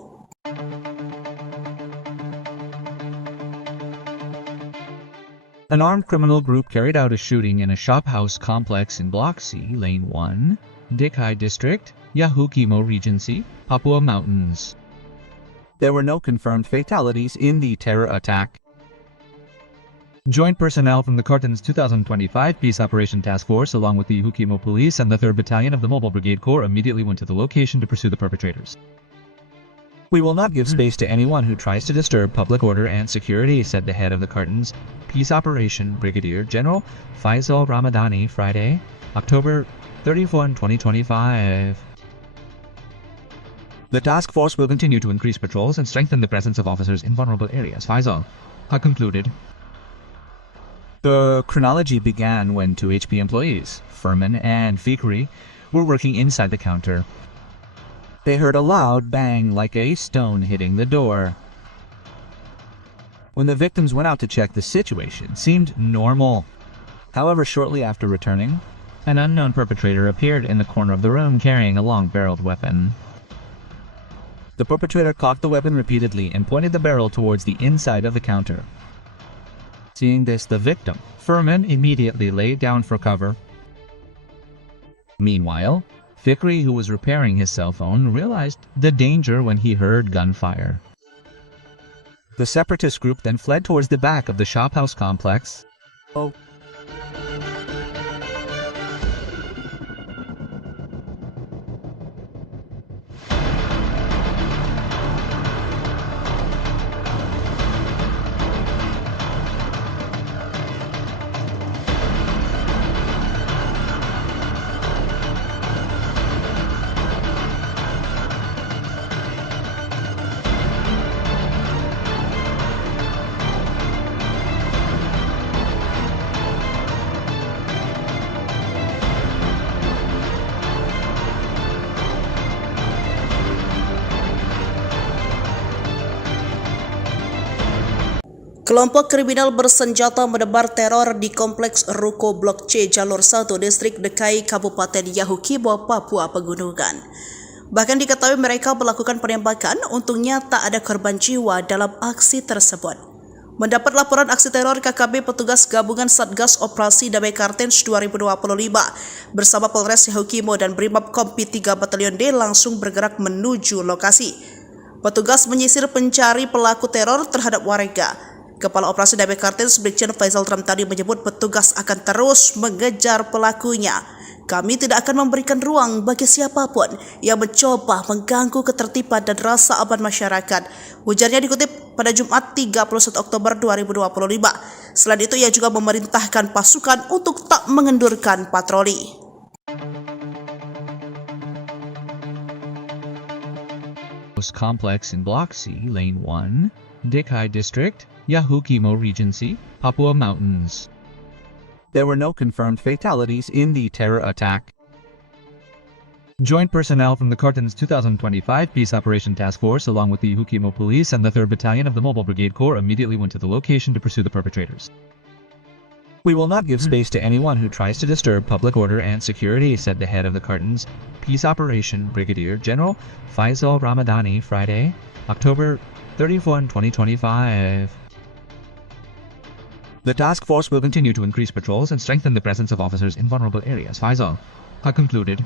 An armed criminal group carried out a shooting in a shophouse complex in Block C, Lane 1, Dekai District, Yahukimo Regency, Papua Mountains. There were no confirmed fatalities in the terror attack. Joint personnel from the Cartenz 2025 Peace Operation Task Force, along with the Yahukimo Police and the 3rd Battalion of the Mobile Brigade Corps, immediately went to the location to pursue the perpetrators. "We will not give space to anyone who tries to disturb public order and security," said the head of the Cartenz Peace Operation, Brigadier General Faisal Ramadani, Friday, October 31, 2025. The task force will continue to increase patrols and strengthen the presence of officers in vulnerable areas, Faisal concluded. The chronology began when 2 HP employees, Furman and Fikri, were working inside the counter. They heard a loud bang like a stone hitting the door. When the victims went out to check, the situation seemed normal. However, shortly after returning, an unknown perpetrator appeared in the corner of the room carrying a long-barreled weapon. The perpetrator cocked the weapon repeatedly and pointed the barrel towards the inside of the counter. Seeing this, the victim, Furman, immediately laid down for cover. Meanwhile, Fikri, who was repairing his cell phone, realized the danger when he heard gunfire. The separatist group then fled towards the back of the shophouse complex. Kelompok kriminal bersenjata menebar teror di Kompleks Ruko Blok C Jalur 1 Distrik Dekai Kabupaten Yahukimo, Papua Pegunungan. Bahkan diketahui mereka melakukan penembakan, untungnya tak ada korban jiwa dalam aksi tersebut. Mendapat laporan aksi teror, KKB petugas gabungan Satgas Operasi Damai Cartenz 2025 bersama Polres Yahukimo dan Brimob Kompi 3 Batalyon D langsung bergerak menuju lokasi. Petugas menyisir pencari pelaku teror terhadap warga. Kepala Operasi Damai Cartenz Brigjen Faisal Ramtani menyebut petugas akan terus mengejar pelakunya. "Kami tidak akan memberikan ruang bagi siapapun yang mencoba mengganggu ketertiban dan rasa aman masyarakat," ujarnya dikutip pada Jumat 31 Oktober 2025. Selain itu, ia juga memerintahkan pasukan untuk tak mengendurkan patroli. Kompleks in Block C, Lane 1, Dekai District, Yahukimo Regency, Papua Mountains. There were no confirmed fatalities in the terror attack. Joint personnel from the Cartenz 2025 Peace Operation Task Force, along with the Yahukimo Police and the 3rd Battalion of the Mobile Brigade Corps, immediately went to the location to pursue the perpetrators. "We will not give space to anyone who tries to disturb public order and security," said the head of the Cartenz Peace Operation, Brigadier General Faisal Ramadani, Friday, October 31, 2025. The task force will continue to increase patrols and strengthen the presence of officers in vulnerable areas, Faisal concluded.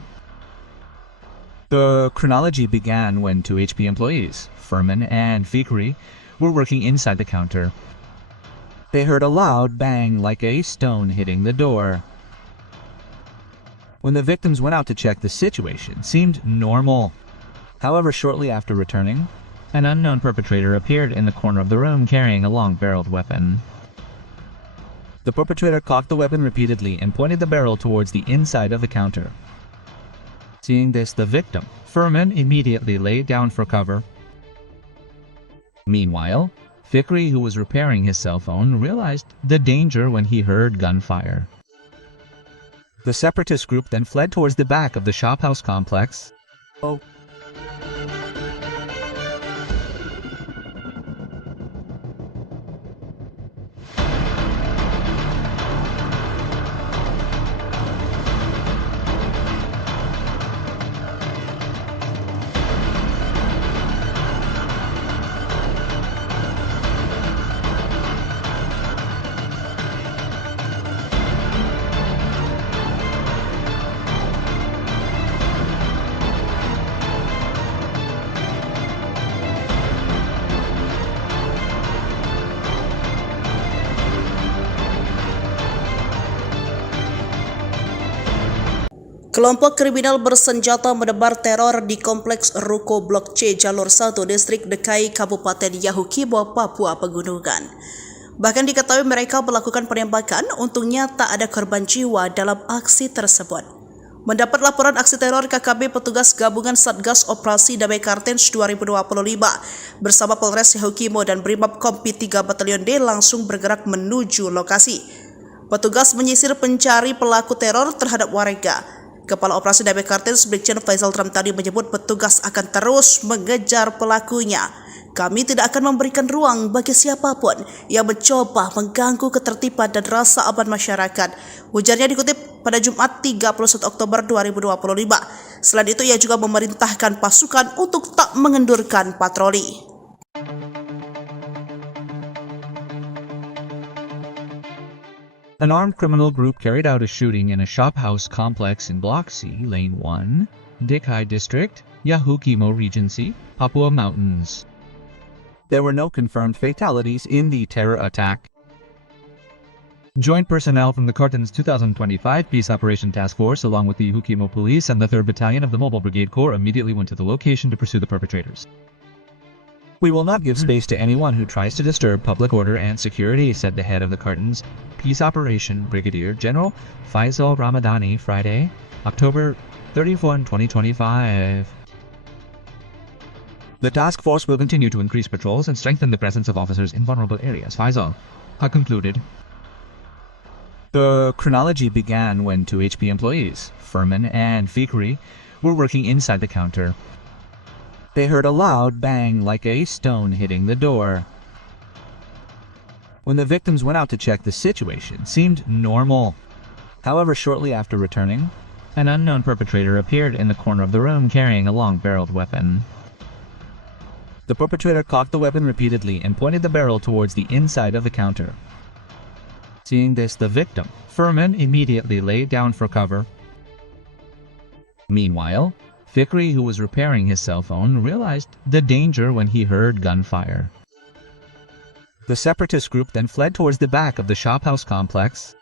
The chronology began when 2 HP employees, Furman and Fikri, were working inside the counter. They heard a loud bang like a stone hitting the door. When the victims went out to check, the situation seemed normal. However, shortly after returning, an unknown perpetrator appeared in the corner of the room carrying a long-barreled weapon. The perpetrator cocked the weapon repeatedly and pointed the barrel towards the inside of the counter. Seeing this, the victim, Furman, immediately laid down for cover. Meanwhile, Fikri, who was repairing his cell phone, realized the danger when he heard gunfire. The separatist group then fled towards the back of the shophouse complex. Kelompok kriminal bersenjata menebar teror di Kompleks Ruko Blok C Jalur 1 Distrik Dekai Kabupaten Yahukimo, Papua Pegunungan. Bahkan diketahui mereka melakukan penembakan, untungnya tak ada korban jiwa dalam aksi tersebut. Mendapat laporan aksi teror KKB petugas gabungan Satgas Operasi Damai Cartenz 2025 bersama Polres Yahukimo dan Brimob Kompi 3 Batalyon D langsung bergerak menuju lokasi. Petugas menyisir pencari pelaku teror terhadap warga. Kepala Operasi Damai Cartenz Brigjen Faisal tadi menyebut petugas akan terus mengejar pelakunya. Kami tidak akan memberikan ruang bagi siapapun yang mencoba mengganggu ketertiban dan rasa aman masyarakat. Ujarnya dikutip pada Jumat 31 Oktober 2025. Selain itu, ia juga memerintahkan pasukan untuk tak mengendurkan patroli. An armed criminal group carried out a shooting in a shophouse complex in Block C, Lane 1, Dekai District, Yahukimo Regency, Papua Mountains. There were no confirmed fatalities in the terror attack. Joint personnel from the Cartenz 2025 Peace Operation Task Force along with the Yahukimo Police and the 3rd Battalion of the Mobile Brigade Corps immediately went to the location to pursue the perpetrators. We will not give space to anyone who tries to disturb public order and security, said the head of the Cartenz Peace Operation, Brigadier General Faisal Ramadani, Friday, October 31, 2025. The task force will continue to increase patrols and strengthen the presence of officers in vulnerable areas, Faisal concluded. The chronology began when 2 HP employees, Furman and Fikri, were working inside the counter. They heard a loud bang like a stone hitting the door. When the victims went out to check, the situation seemed normal. However, shortly after returning, an unknown perpetrator appeared in the corner of the room carrying a long-barreled weapon. The perpetrator cocked the weapon repeatedly and pointed the barrel towards the inside of the counter. Seeing this, the victim, Furman, immediately laid down for cover. Meanwhile, Fikri, who was repairing his cell phone, realized the danger when he heard gunfire. The separatist group then fled towards the back of the shophouse complex.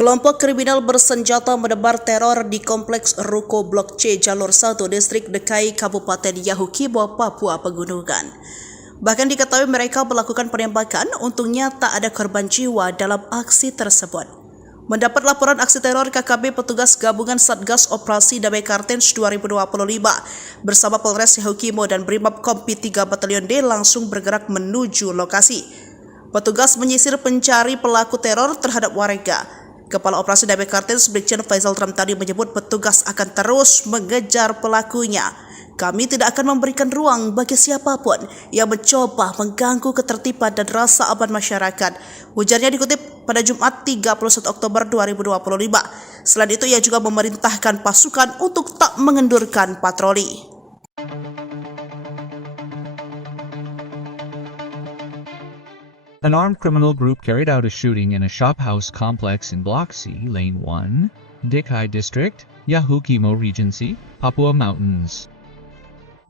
Kelompok kriminal bersenjata menebar teror di Kompleks Ruko Blok C Jalur 1 Distrik Dekai Kabupaten Yahukimo, Papua Pegunungan. Bahkan diketahui mereka melakukan penembakan, untungnya tak ada korban jiwa dalam aksi tersebut. Mendapat laporan aksi teror KKB petugas gabungan Satgas Operasi Damai Cartenz 2025 bersama Polres Yahukimo dan Brimob Kompi 3 Batalyon D langsung bergerak menuju lokasi. Petugas menyisir pencari pelaku teror terhadap warga. Kepala Operasi Damai Cartenz Brigjen Faisal tadi menyebut petugas akan terus mengejar pelakunya. Kami tidak akan memberikan ruang bagi siapapun yang mencoba mengganggu ketertiban dan rasa aman masyarakat. Ujarnya dikutip pada Jumat 31 Oktober 2025. Selain itu, ia juga memerintahkan pasukan untuk tak mengendurkan patroli. An armed criminal group carried out a shooting in a shophouse complex in Block C, Lane 1, Dekai District, Yahukimo Regency, Papua Mountains.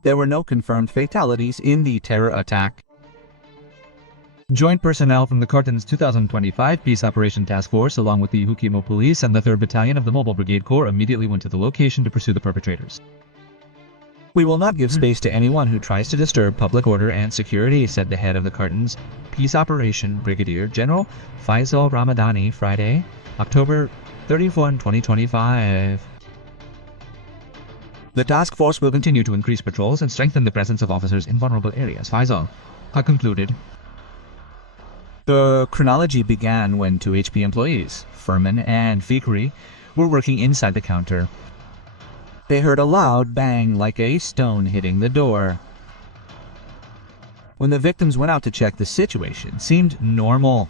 There were no confirmed fatalities in the terror attack. Joint personnel from the Cartenz 2025 Peace Operation Task Force along with the Yahukimo Police and the 3rd Battalion of the Mobile Brigade Corps immediately went to the location to pursue the perpetrators. We will not give space to anyone who tries to disturb public order and security, said the head of the Cartenz Peace Operation, Brigadier General Faisal Ramadani, Friday, October 31, 2025. The task force will continue to increase patrols and strengthen the presence of officers in vulnerable areas, Faisal concluded. The chronology began when 2 HP employees, Furman and Fikri, were working inside the counter. They heard a loud bang like a stone hitting the door. When the victims went out to check, the situation seemed normal.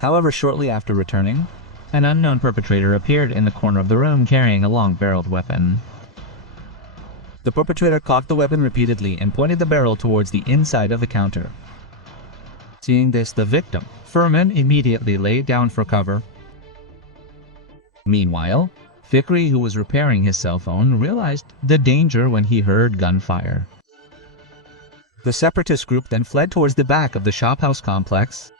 However, shortly after returning, an unknown perpetrator appeared in the corner of the room carrying a long-barreled weapon. The perpetrator cocked the weapon repeatedly and pointed the barrel towards the inside of the counter. Seeing this, the victim, Furman, immediately laid down for cover. Meanwhile, Fikri, who was repairing his cell phone, realized the danger when he heard gunfire. The separatist group then fled towards the back of the shophouse complex.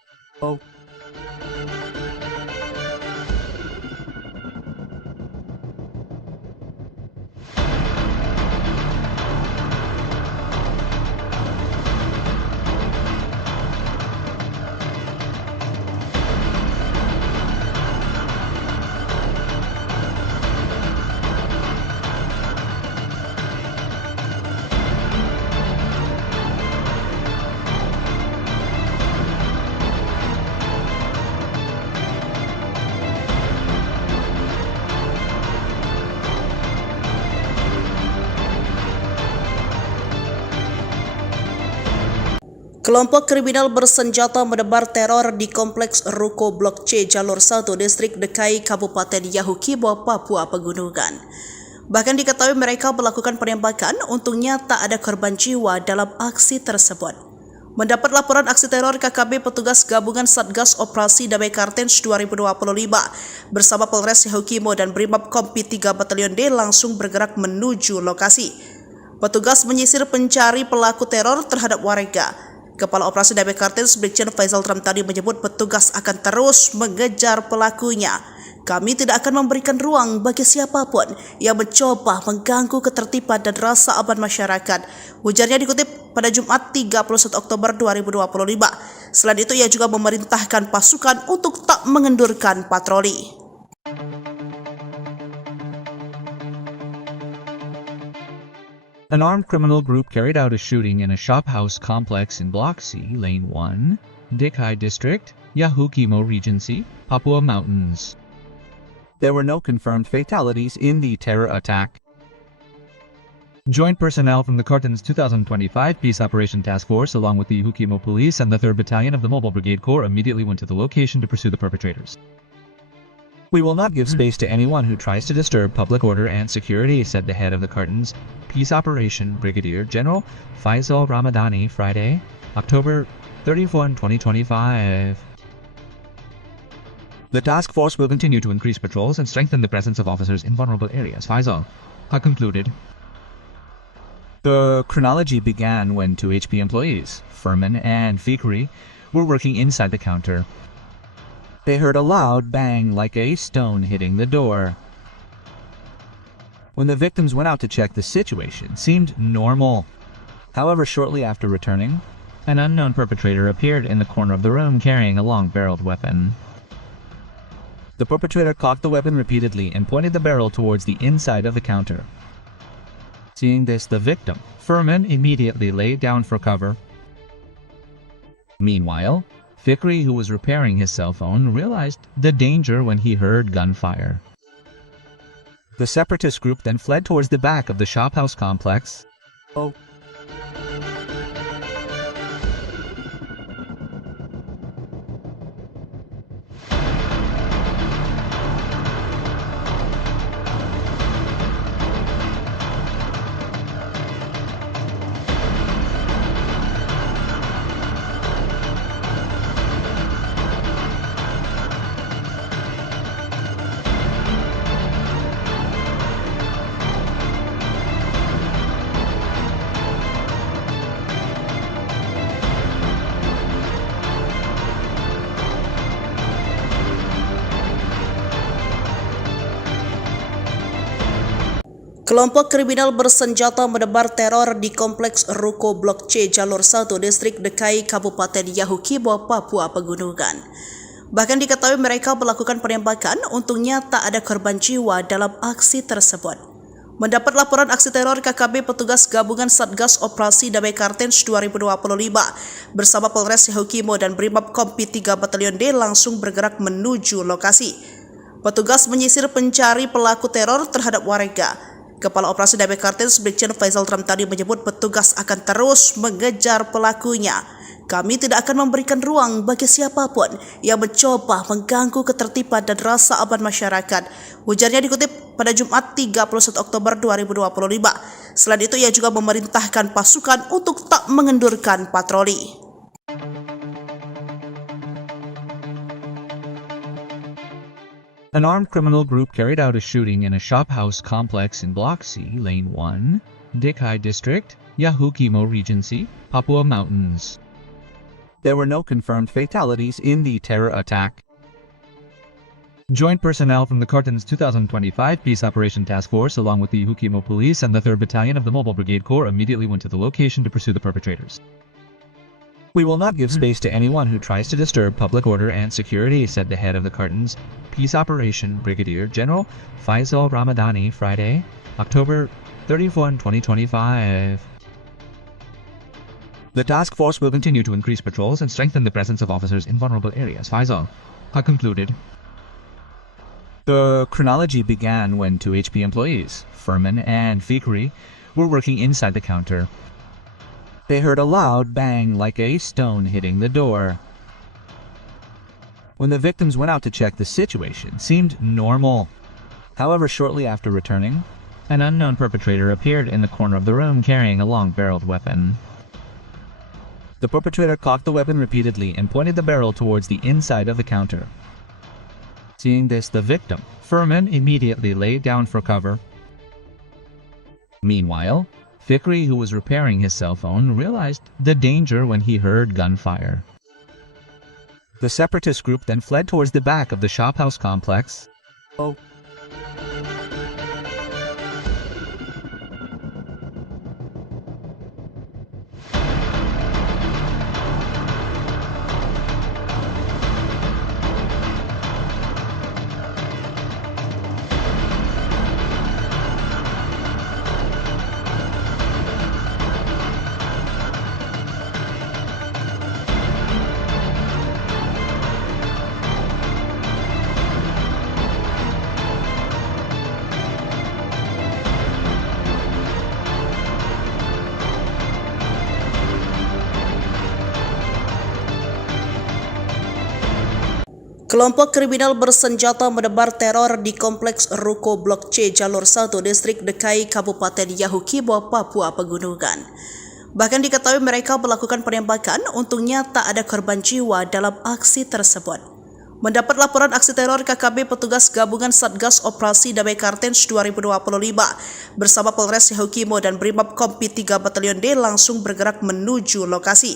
Kelompok kriminal bersenjata menebar teror di Kompleks Ruko Blok C Jalur 1 Distrik Dekai Kabupaten Yahukimo, Papua Pegunungan. Bahkan diketahui mereka melakukan penembakan, untungnya tak ada korban jiwa dalam aksi tersebut. Mendapat laporan aksi teror, KKB petugas gabungan Satgas Operasi Damai Cartenz 2025 bersama Polres Yahukimo dan Brimob Kompi 3 Batalyon D langsung bergerak menuju lokasi. Petugas menyisir pencari pelaku teror terhadap warga. Kepala Operasi Damai Cartenz Brigjen Faisal Ramtani menyebut petugas akan terus mengejar pelakunya. Kami tidak akan memberikan ruang bagi siapapun yang mencoba mengganggu ketertiban dan rasa aman masyarakat. Ujarnya dikutip pada Jumat 31 Oktober 2025. Selain itu, ia juga memerintahkan pasukan untuk tak mengendurkan patroli. An armed criminal group carried out a shooting in a shophouse complex in Block C, Lane 1, Dekai District, Yahukimo Regency, Papua Mountains. There were no confirmed fatalities in the terror attack. Joint personnel from the Cartenz 2025 Peace Operation Task Force, along with the Yahukimo Police and the 3rd Battalion of the Mobile Brigade Corps, immediately went to the location to pursue the perpetrators. We will not give space to anyone who tries to disturb public order and security, said the head of the Cartenz Peace Operation, Brigadier General Faisal Ramadani, Friday, October 31, 2025. The task force will continue to increase patrols and strengthen the presence of officers in vulnerable areas, Faisal concluded. The chronology began when 2 HP employees, Furman and Fikri, were working inside the counter. They heard a loud bang like a stone hitting the door. When the victims went out to check, the situation seemed normal. However, shortly after returning, an unknown perpetrator appeared in the corner of the room carrying a long-barreled weapon. The perpetrator cocked the weapon repeatedly and pointed the barrel towards the inside of the counter. Seeing this, the victim, Furman, immediately laid down for cover. Meanwhile, Fikri, who was repairing his cell phone, realized the danger when he heard gunfire. The separatist group then fled towards the back of the shophouse complex. Kelompok kriminal bersenjata menebar teror di Kompleks Ruko Blok C Jalur 1 Distrik Dekai Kabupaten Yahukimo, Papua Pegunungan. Bahkan diketahui mereka melakukan penembakan, untungnya tak ada korban jiwa dalam aksi tersebut. Mendapat laporan aksi teror, KKB petugas gabungan Satgas Operasi Damai Cartenz 2025 bersama Polres Yahukimo dan Brimob Kompi 3 Batalyon D langsung bergerak menuju lokasi. Petugas menyisir pencari pelaku teror terhadap warga. Kepala Operasi Damai Cartenz Brigjen Faisal tadi menyebut petugas akan terus mengejar pelakunya. Kami tidak akan memberikan ruang bagi siapapun yang mencoba mengganggu ketertiban dan rasa aman masyarakat. Ujarnya dikutip pada Jumat 31 Oktober 2025. Selain itu, ia juga memerintahkan pasukan untuk tak mengendurkan patroli. An armed criminal group carried out a shooting in a shop house complex in Block C, Lane 1, Dekai District, Yahukimo Regency, Papua Mountains. There were no confirmed fatalities in the terror attack. Joint personnel from the Cartenz 2025 Peace Operation Task Force along with the Yahukimo Police and the 3rd Battalion of the Mobile Brigade Corps immediately went to the location to pursue the perpetrators. We will not give space to anyone who tries to disturb public order and security, said the head of the Cartenz Peace Operation, Brigadier General Faisal Ramadani, Friday, October 31, 2025. The task force will continue to increase patrols and strengthen the presence of officers in vulnerable areas, Faisal concluded. The chronology began when 2 HP employees, Furman and Fikri, were working inside the counter. They heard a loud bang like a stone hitting the door. When the victims went out to check, the situation seemed normal. However, shortly after returning, an unknown perpetrator appeared in the corner of the room carrying a long-barreled weapon. The perpetrator cocked the weapon repeatedly and pointed the barrel towards the inside of the counter. Seeing this, the victim, Furman, immediately laid down for cover. Meanwhile, Fikri, who was repairing his cell phone, realized the danger when he heard gunfire. The separatist group then fled towards the back of the shophouse complex. Kelompok kriminal bersenjata menebar teror di Kompleks Ruko Blok C Jalur 1 Distrik Dekai Kabupaten Yahukimo, Papua Pegunungan. Bahkan diketahui mereka melakukan penembakan, untungnya tak ada korban jiwa dalam aksi tersebut. Mendapat laporan aksi teror, KKB petugas gabungan Satgas Operasi Damai Cartenz 2025 bersama Polres Yahukimo dan Brimob Kompi 3 Batalyon D langsung bergerak menuju lokasi.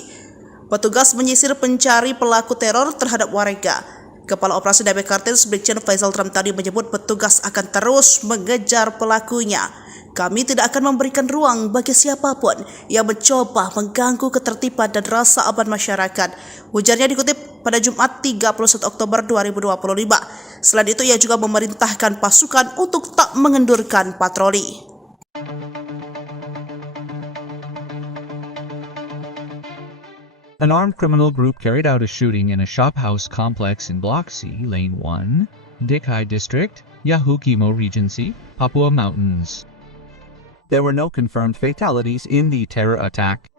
Petugas menyisir pencari pelaku teror terhadap warga. Kepala Operasi Damai Cartenz Brigjen Faisal tadi menyebut petugas akan terus mengejar pelakunya. Kami tidak akan memberikan ruang bagi siapapun yang mencoba mengganggu ketertiban dan rasa aman masyarakat. Ujarnya dikutip pada Jumat 31 Oktober 2025. Selain itu, ia juga memerintahkan pasukan untuk tak mengendurkan patroli. An armed criminal group carried out a shooting in a shophouse complex in Block C, Lane 1, Dekai District, Yahukimo Regency, Papua Mountains. There were no confirmed fatalities in the terror attack.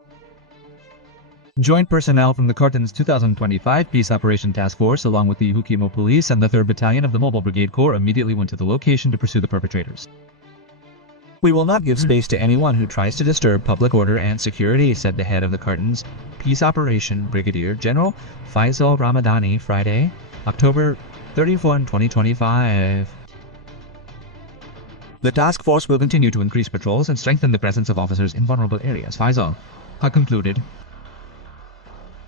Joint personnel from the Cartenz 2025 Peace Operation Task Force along with the Yahukimo Police and the 3rd Battalion of the Mobile Brigade Corps immediately went to the location to pursue the perpetrators. We will not give space to anyone who tries to disturb public order and security, said the head of the Cartenz Peace Operation, Brigadier General Faisal Ramadani, Friday, October 31, 2025. The task force will continue to increase patrols and strengthen the presence of officers in vulnerable areas, Faisal concluded.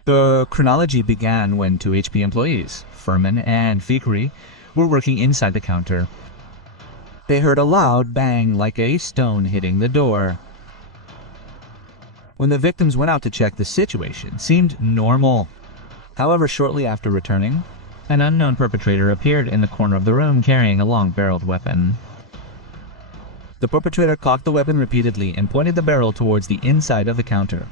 The chronology began when 2 HP employees, Furman and Fikri, were working inside the counter. They heard a loud bang like a stone hitting the door. When the victims went out to check, the situation seemed normal. However, shortly after returning, an unknown perpetrator appeared in the corner of the room carrying a long-barreled weapon. The perpetrator cocked the weapon repeatedly and pointed the barrel towards the inside of the counter.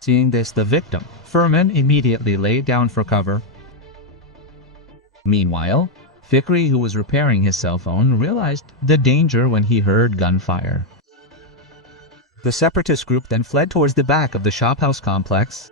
Seeing this, the victim, Furman, immediately laid down for cover. Meanwhile, Fikri, who was repairing his cell phone, realized the danger when he heard gunfire. The separatist group then fled towards the back of the shophouse complex.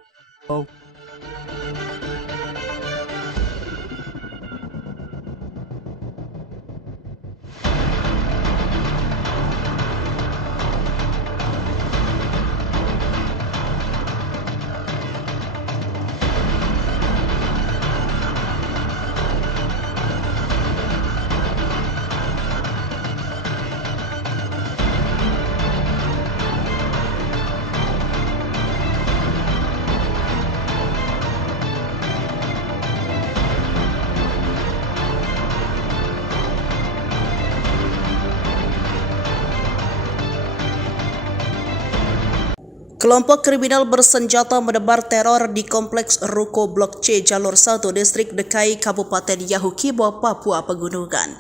Kelompok kriminal bersenjata menebar teror di Kompleks Ruko Blok C Jalur 1 Distrik Dekai Kabupaten Yahukimo, Papua Pegunungan.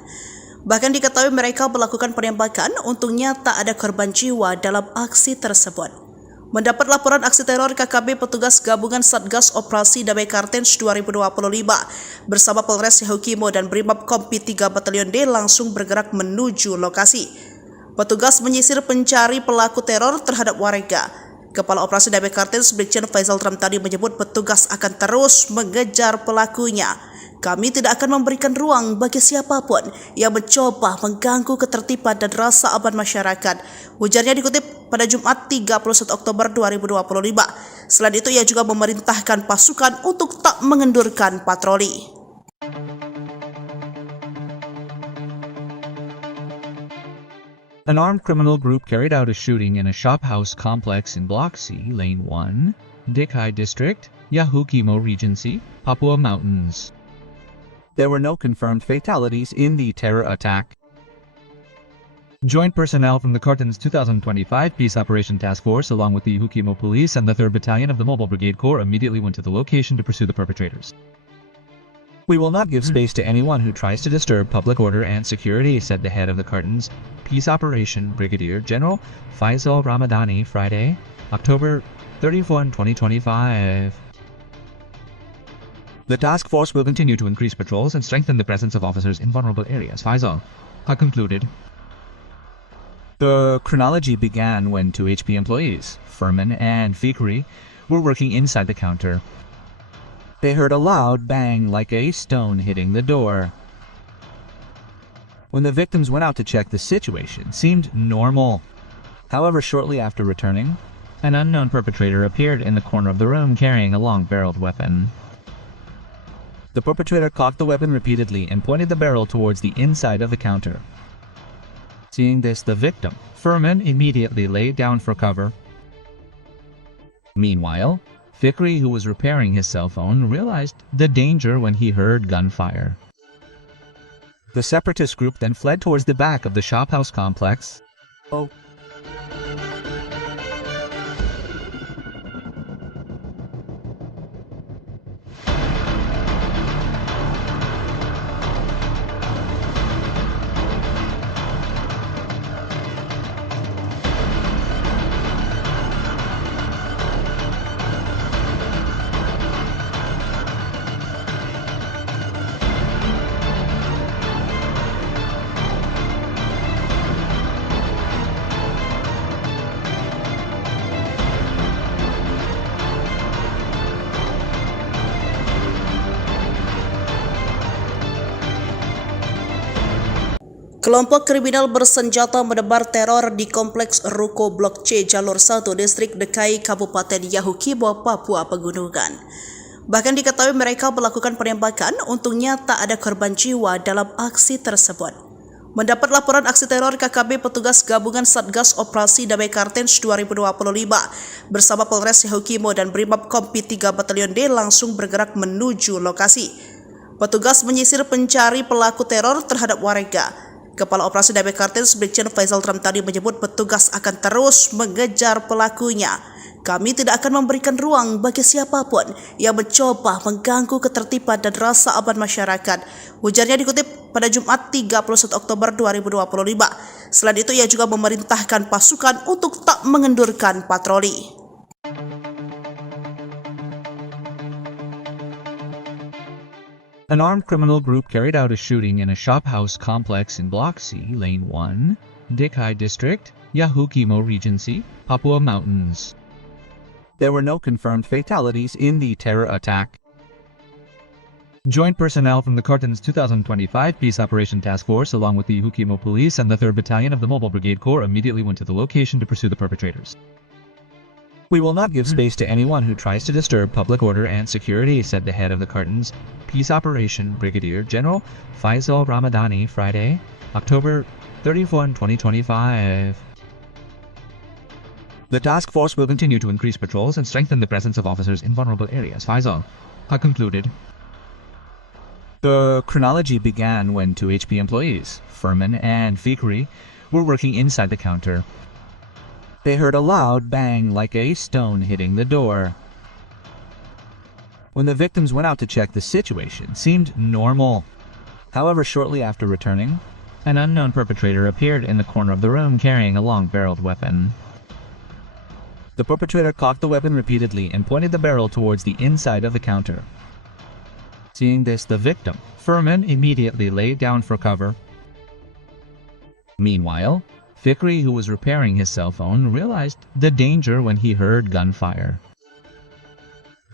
Bahkan diketahui mereka melakukan penembakan, untungnya tak ada korban jiwa dalam aksi tersebut. Mendapat laporan aksi teror, KKB petugas gabungan Satgas Operasi Damai Cartenz 2025 bersama Polres Yahukimo dan Brimob Kompi 3 Batalyon D langsung bergerak menuju lokasi. Petugas menyisir pencari pelaku teror terhadap warga. Kepala Operasi Damai Cartenz Brigjen Faisal tadi menyebut petugas akan terus mengejar pelakunya. Kami tidak akan memberikan ruang bagi siapapun yang mencoba mengganggu ketertiban dan rasa aman masyarakat. Ujarnya dikutip pada Jumat 31 Oktober 2025. Selain itu, ia juga memerintahkan pasukan untuk tak mengendurkan patroli. An armed criminal group carried out a shooting in a shophouse complex in Block C, Lane 1, Dekai District, Yahukimo Regency, Papua Mountains. There were no confirmed fatalities in the terror attack. Joint personnel from the Cartenz 2025 Peace Operation Task Force, along with the Yahukimo Police and the 3rd Battalion of the Mobile Brigade Corps, immediately went to the location to pursue the perpetrators. We will not give space to anyone who tries to disturb public order and security, said the head of the Cartenz Peace Operation, Brigadier General Faisal Ramadani, Friday, October 31, 2025. The task force will continue to increase patrols and strengthen the presence of officers in vulnerable areas, Faisal concluded. The chronology began when 2 HP employees, Furman and Fikri, were working inside the counter. They heard a loud bang like a stone hitting the door. When the victims went out to check, the situation seemed normal. However, shortly after returning, an unknown perpetrator appeared in the corner of the room carrying a long-barreled weapon. The perpetrator cocked the weapon repeatedly and pointed the barrel towards the inside of the counter. Seeing this, the victim, Furman, immediately laid down for cover. Meanwhile, Fikri, who was repairing his cell phone, realized the danger when he heard gunfire. The separatist group then fled towards the back of the shophouse complex. Kelompok kriminal bersenjata menebar teror di Kompleks Ruko Blok C Jalur 1 Distrik Dekai Kabupaten Yahukimo, Papua Pegunungan. Bahkan diketahui mereka melakukan penembakan, untungnya tak ada korban jiwa dalam aksi tersebut. Mendapat laporan aksi teror, KKB petugas gabungan Satgas Operasi Damai Cartenz 2025 bersama Polres Yahukimo dan Brimob Kompi 3 Batalyon D langsung bergerak menuju lokasi. Petugas menyisir pencari pelaku teror terhadap warga. Kepala Operasi Damai Cartenz Brigjen Faisal tadi menyebut petugas akan terus mengejar pelakunya. Kami tidak akan memberikan ruang bagi siapapun yang mencoba mengganggu ketertiban dan rasa aman masyarakat. Ujarnya dikutip pada Jumat 31 Oktober 2025. Selain itu, ia juga memerintahkan pasukan untuk tak mengendurkan patroli. An armed criminal group carried out a shooting in a shophouse complex in Block C, Lane 1, Dekai District, Yahukimo Regency, Papua Mountains. There were no confirmed fatalities in the terror attack. Joint personnel from the Cartenz 2025 Peace Operation Task Force along with the Yahukimo Police and the 3rd Battalion of the Mobile Brigade Corps immediately went to the location to pursue the perpetrators. We will not give space to anyone who tries to disturb public order and security, said the head of the Cartenz Peace Operation, Brigadier General Faisal Ramadani, Friday, October 31, 2025. The task force will continue to increase patrols and strengthen the presence of officers in vulnerable areas, Faisal concluded. The chronology began when 2 HP employees, Furman and Fikri, were working inside the counter. They heard a loud bang like a stone hitting the door. When the victims went out to check, the situation seemed normal. However, shortly after returning, an unknown perpetrator appeared in the corner of the room carrying a long-barreled weapon. The perpetrator cocked the weapon repeatedly and pointed the barrel towards the inside of the counter. Seeing this, the victim, Furman, immediately laid down for cover. Meanwhile, Fikri, who was repairing his cell phone, realized the danger when he heard gunfire.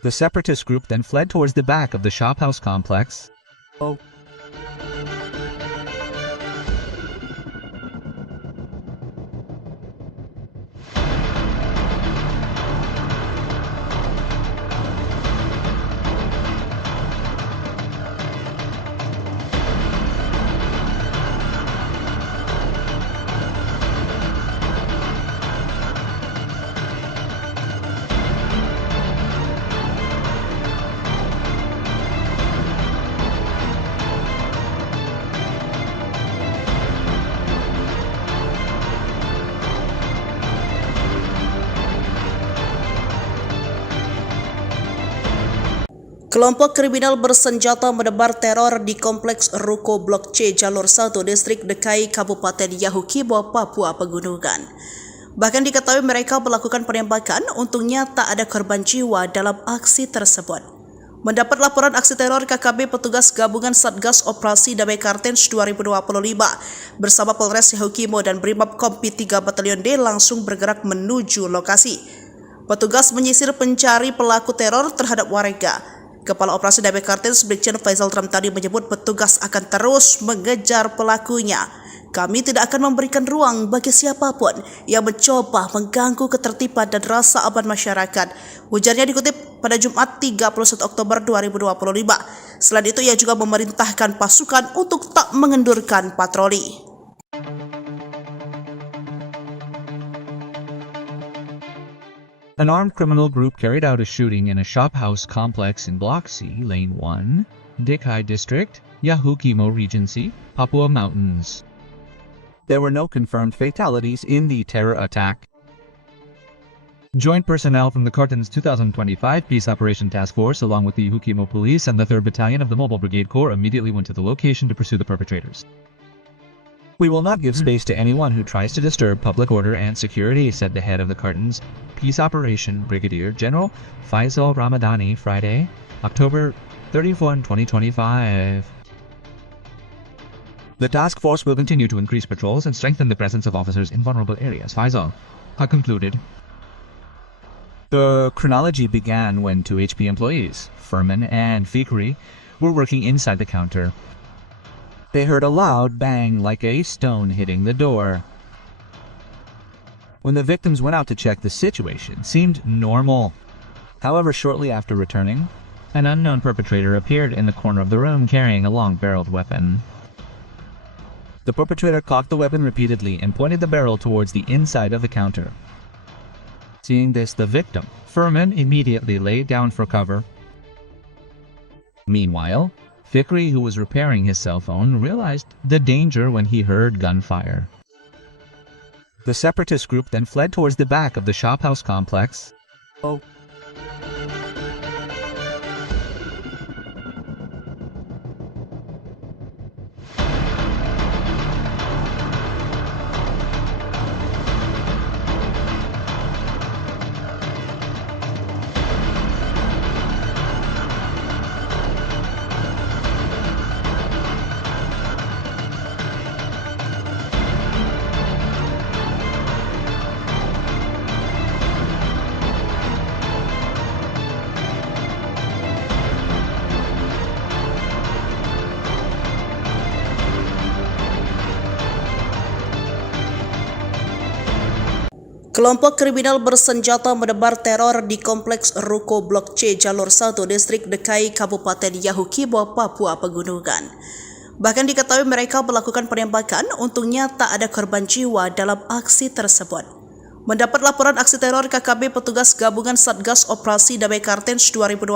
The separatist group then fled towards the back of the shophouse complex. Kelompok kriminal bersenjata menebar teror di Kompleks Ruko Blok C Jalur 1 Distrik Dekai Kabupaten Yahukimo, Papua Pegunungan. Bahkan diketahui mereka melakukan penembakan, untungnya tak ada korban jiwa dalam aksi tersebut. Mendapat laporan aksi teror, KKB petugas gabungan Satgas Operasi Damai Cartenz 2025 bersama Polres Yahukimo dan Brimob Kompi 3 Batalyon D langsung bergerak menuju lokasi. Petugas menyisir pencari pelaku teror terhadap warga. Kepala Operasi Damai Cartenz Brigjen Faisal Ramtani menyebut petugas akan terus mengejar pelakunya. Kami tidak akan memberikan ruang bagi siapapun yang mencoba mengganggu ketertiban dan rasa aman masyarakat. Ujarnya dikutip pada Jumat 31 Oktober 2025. Selain itu, ia juga memerintahkan pasukan untuk tak mengendurkan patroli. An armed criminal group carried out a shooting in a shophouse complex in Block C, Lane 1, Dekai District, Yahukimo Regency, Papua Mountains. There were no confirmed fatalities in the terror attack. Joint personnel from the Cartenz 2025 Peace Operation Task Force along with the Yahukimo Police and the 3rd Battalion of the Mobile Brigade Corps immediately went to the location to pursue the perpetrators. We will not give space to anyone who tries to disturb public order and security, said the head of the Cartenz Peace Operation, Brigadier General Faisal Ramadani, Friday, October 31, 2025. The task force will continue to increase patrols and strengthen the presence of officers in vulnerable areas, Faisal concluded. The chronology began when 2 HP employees, Furman and Fikri, were working inside the counter. They heard a loud bang like a stone hitting the door. When the victims went out to check, the situation seemed normal. However, shortly after returning, an unknown perpetrator appeared in the corner of the room carrying a long-barreled weapon. The perpetrator cocked the weapon repeatedly and pointed the barrel towards the inside of the counter. Seeing this, the victim, Furman, immediately laid down for cover. Meanwhile, Fikri, who was repairing his cell phone, realized the danger when he heard gunfire. The separatist group then fled towards the back of the shophouse complex. Kelompok kriminal bersenjata menebar teror di Kompleks Ruko Blok C Jalur 1 Distrik Dekai Kabupaten Yahukimo, Papua Pegunungan. Bahkan diketahui mereka melakukan penembakan, untungnya tak ada korban jiwa dalam aksi tersebut. Mendapat laporan aksi teror KKB petugas gabungan Satgas Operasi Damai Cartenz 2025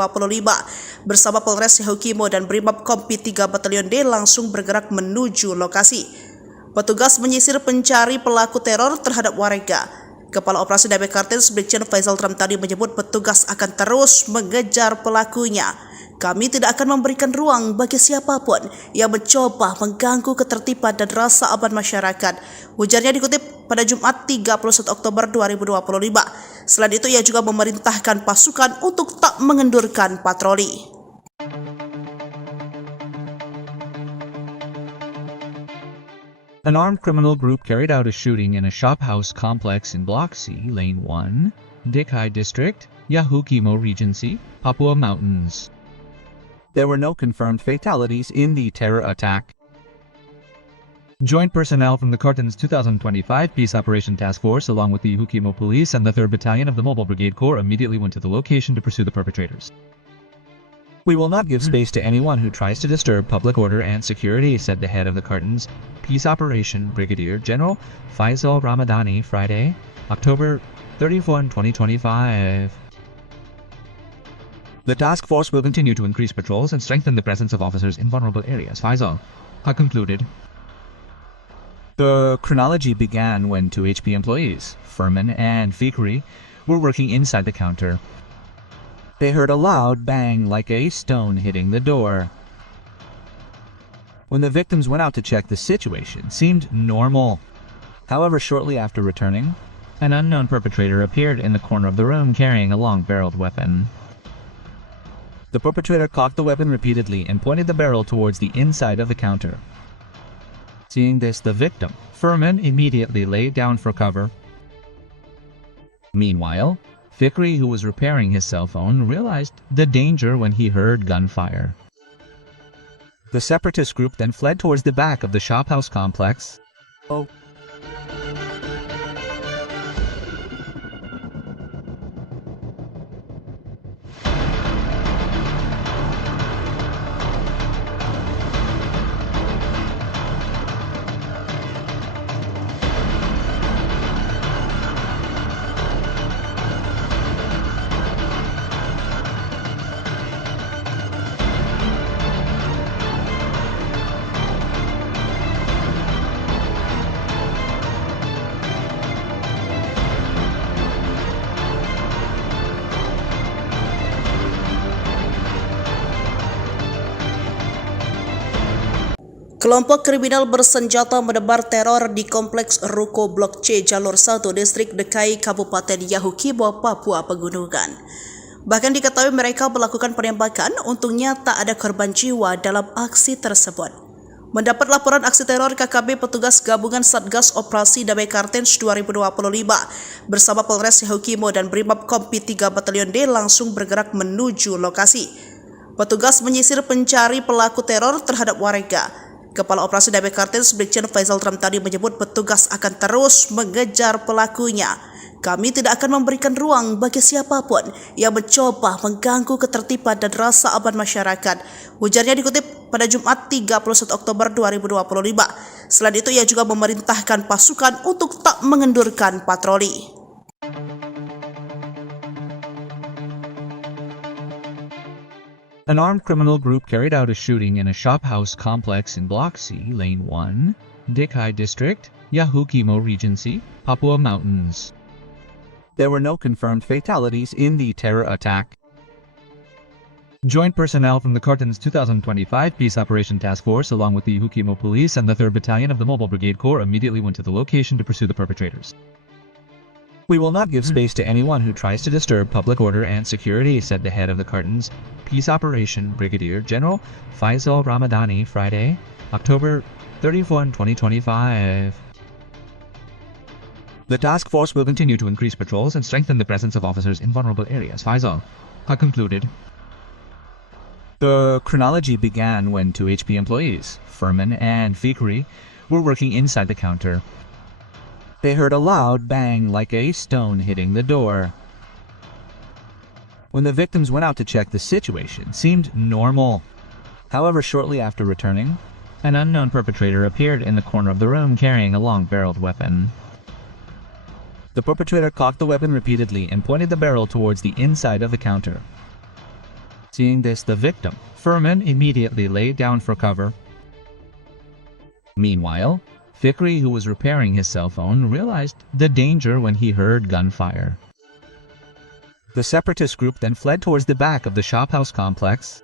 bersama Polres Yahukimo dan Brimob Kompi 3 Batalyon D langsung bergerak menuju lokasi. Petugas menyisir pencari pelaku teror terhadap warga. Kepala Operasi Damai Cartenz Brigjen Faisal tadi menyebut petugas akan terus mengejar pelakunya. Kami tidak akan memberikan ruang bagi siapapun yang mencoba mengganggu ketertiban dan rasa aman masyarakat. Ujarnya dikutip pada Jumat 31 Oktober 2025. Selain itu, ia juga memerintahkan pasukan untuk tak mengendurkan patroli. An armed criminal group carried out a shooting in a shophouse complex in Block C, Lane 1, Dekai District, Yahukimo Regency, Papua Mountains. There were no confirmed fatalities in the terror attack. Joint personnel from the Cartenz 2025 Peace Operation Task Force, along with the Yahukimo Police and the 3rd Battalion of the Mobile Brigade Corps, immediately went to the location to pursue the perpetrators. We will not give space to anyone who tries to disturb public order and security, said the head of the Cartenz Peace Operation, Brigadier General Faisal Ramadani, Friday, October 31, 2025. The task force will continue to increase patrols and strengthen the presence of officers in vulnerable areas, Faisal concluded. The chronology began when 2 HP employees, Furman and Fikri, were working inside the counter. They heard a loud bang like a stone hitting the door. When the victims went out to check, the situation seemed normal. However, shortly after returning, an unknown perpetrator appeared in the corner of the room carrying a long-barreled weapon. The perpetrator cocked the weapon repeatedly and pointed the barrel towards the inside of the counter. Seeing this, the victim, Furman, immediately laid down for cover. Meanwhile, Fikri, who was repairing his cell phone, realized the danger when he heard gunfire. The separatist group then fled towards the back of the shophouse complex. Kelompok kriminal bersenjata menebar teror di Kompleks Ruko Blok C Jalur 1 Distrik Dekai Kabupaten Yahukimo, Papua Pegunungan. Bahkan diketahui mereka melakukan penembakan, untungnya tak ada korban jiwa dalam aksi tersebut. Mendapat laporan aksi teror KKB petugas gabungan Satgas Operasi Damai Cartenz 2025 bersama Polres Yahukimo dan Brimob Kompi 3 Batalyon D langsung bergerak menuju lokasi. Petugas menyisir pencari pelaku teror terhadap warga. Kepala Operasi Damai Cartenz Brigjen Faisal tadi menyebut petugas akan terus mengejar pelakunya. Kami tidak akan memberikan ruang bagi siapapun yang mencoba mengganggu ketertiban dan rasa aman masyarakat. Ujarnya dikutip pada Jumat 31 Oktober 2025. Selain itu, ia juga memerintahkan pasukan untuk tak mengendurkan patroli. An armed criminal group carried out a shooting in a shophouse complex in Block C, Lane 1, Dekai District, Yahukimo Regency, Papua Mountains. There were no confirmed fatalities in the terror attack. Joint personnel from the Cartenz 2025 Peace Operation Task Force, along with the Yahukimo Police and the 3rd Battalion of the Mobile Brigade Corps, immediately went to the location to pursue the perpetrators. We will not give space to anyone who tries to disturb public order and security, said the head of the Cartenz Peace Operation, Brigadier General Faisal Ramadani, Friday, October 31, 2025. The task force will continue to increase patrols and strengthen the presence of officers in vulnerable areas, Faisal concluded. The chronology began when 2 HP employees, Furman and Fikri, were working inside the counter. They heard a loud bang like a stone hitting the door. When the victims went out to check, the situation seemed normal. However, shortly after returning, an unknown perpetrator appeared in the corner of the room carrying a long-barreled weapon. The perpetrator cocked the weapon repeatedly and pointed the barrel towards the inside of the counter. Seeing this, the victim, Furman, immediately laid down for cover. Meanwhile, Fikri, who was repairing his cell phone, realized the danger when he heard gunfire. The separatist group then fled towards the back of the shophouse complex.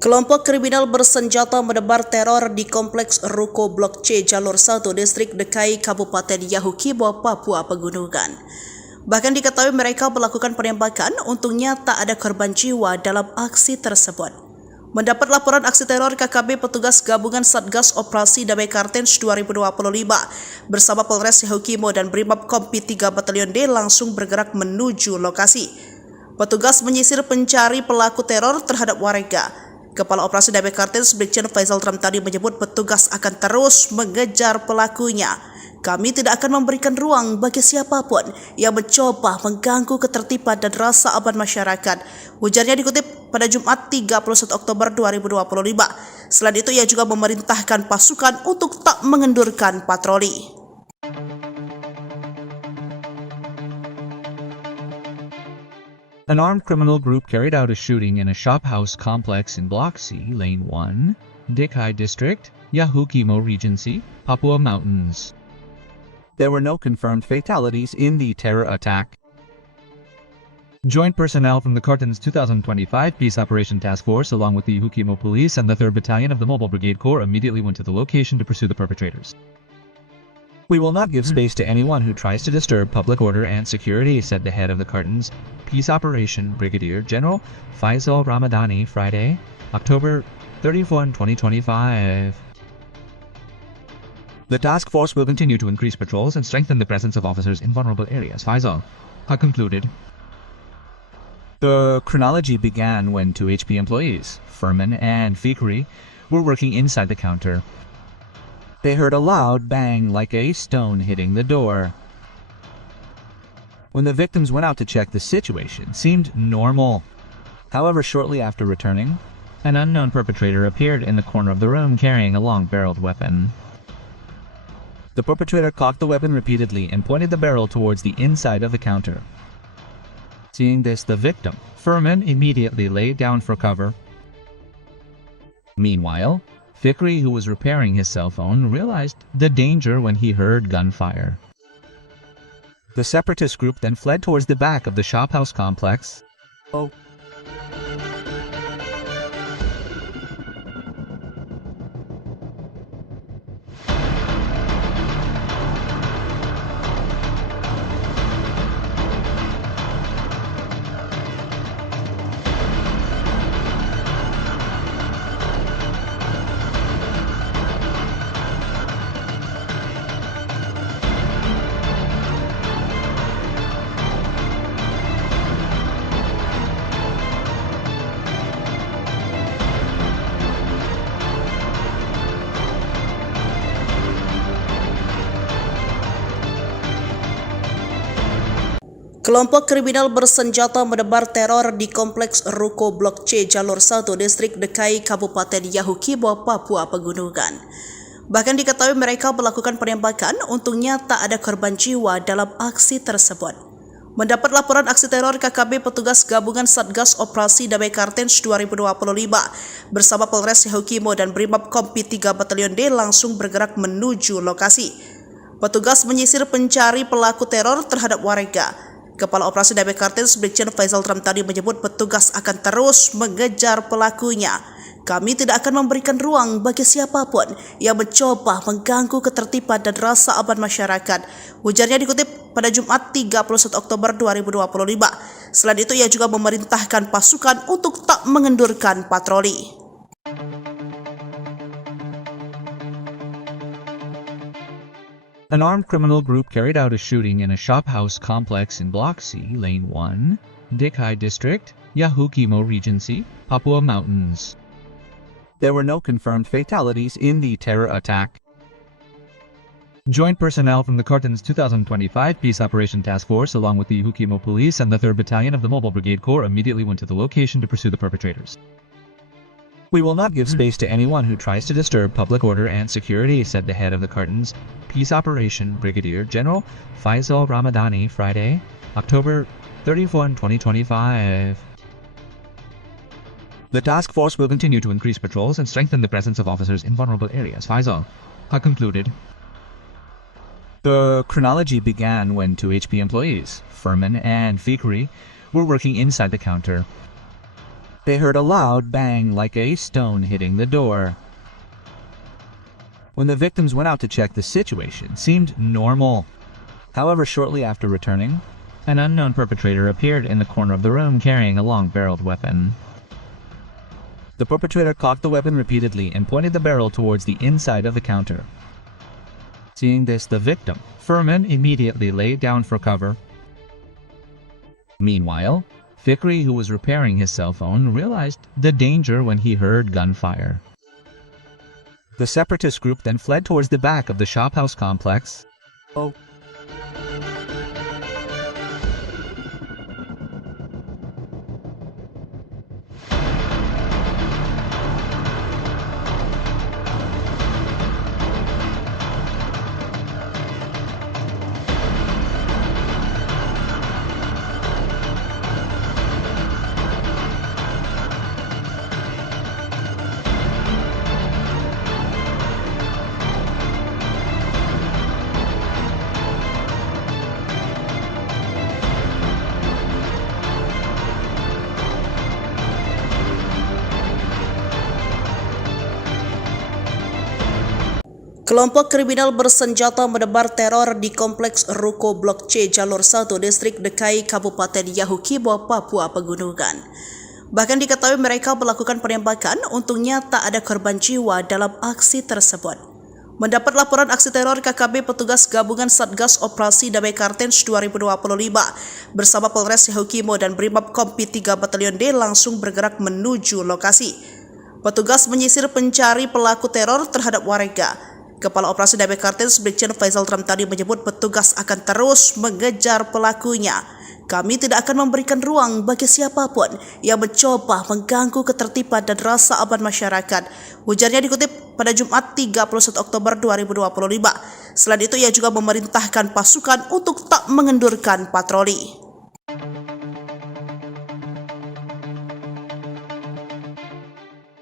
Kelompok kriminal bersenjata menebar teror di Kompleks Ruko Blok C Jalur 1 Distrik Dekai Kabupaten Yahukimo, Papua Pegunungan. Bahkan diketahui mereka melakukan penembakan, untungnya tak ada korban jiwa dalam aksi tersebut. Mendapat laporan aksi teror, KKB petugas gabungan Satgas Operasi Damai Cartenz 2025 bersama Polres Yahukimo dan Brimob Kompi 3 Batalyon D langsung bergerak menuju lokasi. Petugas menyisir pencari pelaku teror terhadap warga. Kepala Operasi Damai Cartenz Brigjen Faisal Ramtani menyebut petugas akan terus mengejar pelakunya. Kami tidak akan memberikan ruang bagi siapapun yang mencoba mengganggu ketertiban dan rasa aman masyarakat. Ujarnya dikutip pada Jumat 31 Oktober 2025. Selain itu, ia juga memerintahkan pasukan untuk tak mengendurkan patroli. An armed criminal group carried out a shooting in a shophouse complex in Block C, Lane 1, Dekai District, Yahukimo Regency, Papua Mountains. There were no confirmed fatalities in the terror attack. Joint personnel from the Cartenz 2025 Peace Operation Task Force, along with the Yahukimo Police and the 3rd Battalion of the Mobile Brigade Corps, immediately went to the location to pursue the perpetrators. We will not give space to anyone who tries to disturb public order and security, said the head of the Cartenz Peace Operation, Brigadier General Faisal Ramadani, Friday, October 31, 2025. The task force will continue to increase patrols and strengthen the presence of officers in vulnerable areas, Faisal concluded. The chronology began when 2 HP employees, Furman and Fikri, were working inside the counter. They heard a loud bang like a stone hitting the door. When the victims went out to check, the situation seemed normal. However, shortly after returning, an unknown perpetrator appeared in the corner of the room carrying a long-barreled weapon. The perpetrator cocked the weapon repeatedly and pointed the barrel towards the inside of the counter. Seeing this, the victim, Furman, immediately laid down for cover. Meanwhile, Fikri, who was repairing his cell phone, realized the danger when he heard gunfire. The separatist group then fled towards the back of the shophouse complex. Kelompok kriminal bersenjata menebar teror di Kompleks Ruko Blok C Jalur 1 Distrik Dekai Kabupaten Yahukimo, Papua Pegunungan. Bahkan diketahui mereka melakukan penembakan, untungnya tak ada korban jiwa dalam aksi tersebut. Mendapat laporan aksi teror, KKB petugas gabungan Satgas Operasi Damai Cartenz 2025 bersama Polres Yahukimo dan Brimob Kompi 3 Batalyon D langsung bergerak menuju lokasi. Petugas menyisir pencari pelaku teror terhadap warga. Kepala Operasi Damai Cartenz Brigjen Faisal tadi menyebut petugas akan terus mengejar pelakunya. Kami tidak akan memberikan ruang bagi siapapun yang mencoba mengganggu ketertiban dan rasa aman masyarakat. Ujarnya dikutip pada Jumat 31 Oktober 2025. Selain itu, ia juga memerintahkan pasukan untuk tak mengendurkan patroli. An armed criminal group carried out a shooting in a shophouse complex in Block C, Lane 1, Dekai District, Yahukimo Regency, Papua Mountains. There were no confirmed fatalities in the terror attack. Joint personnel from the Cartenz 2025 Peace Operation Task Force along with the Yahukimo Police and the 3rd Battalion of the Mobile Brigade Corps immediately went to the location to pursue the perpetrators. We will not give space to anyone who tries to disturb public order and security, said the head of the Cartenz Peace Operation, Brigadier General Faisal Ramadani, Friday, October 31, 2025. The task force will continue to increase patrols and strengthen the presence of officers in vulnerable areas, Faisal concluded. The chronology began when 2 HP employees, Furman and Fikri, were working inside the counter. They heard a loud bang like a stone hitting the door. When the victims went out to check, the situation seemed normal. However, shortly after returning, an unknown perpetrator appeared in the corner of the room carrying a long-barreled weapon. The perpetrator cocked the weapon repeatedly and pointed the barrel towards the inside of the counter. Seeing this, the victim, Furman, immediately laid down for cover. Meanwhile, Fikri, who was repairing his cell phone, realized the danger when he heard gunfire. The separatist group then fled towards the back of the shophouse complex. Kelompok kriminal bersenjata menebar teror di Kompleks Ruko Blok C Jalur 1 Distrik Dekai Kabupaten Yahukimo, Papua Pegunungan. Bahkan diketahui mereka melakukan penembakan, untungnya tak ada korban jiwa dalam aksi tersebut. Mendapat laporan aksi teror, KKB petugas gabungan Satgas Operasi Damai Cartenz 2025 bersama Polres Yahukimo dan Brimob Kompi 3 Batalyon D langsung bergerak menuju lokasi. Petugas menyisir pencari pelaku teror terhadap warga. Kepala Operasi Damai Cartenz Brigjen Faisal tadi menyebut petugas akan terus mengejar pelakunya. Kami tidak akan memberikan ruang bagi siapapun yang mencoba mengganggu ketertiban dan rasa aman masyarakat. Ujarnya dikutip pada Jumat 31 Oktober 2025. Selain itu, ia juga memerintahkan pasukan untuk tak mengendurkan patroli.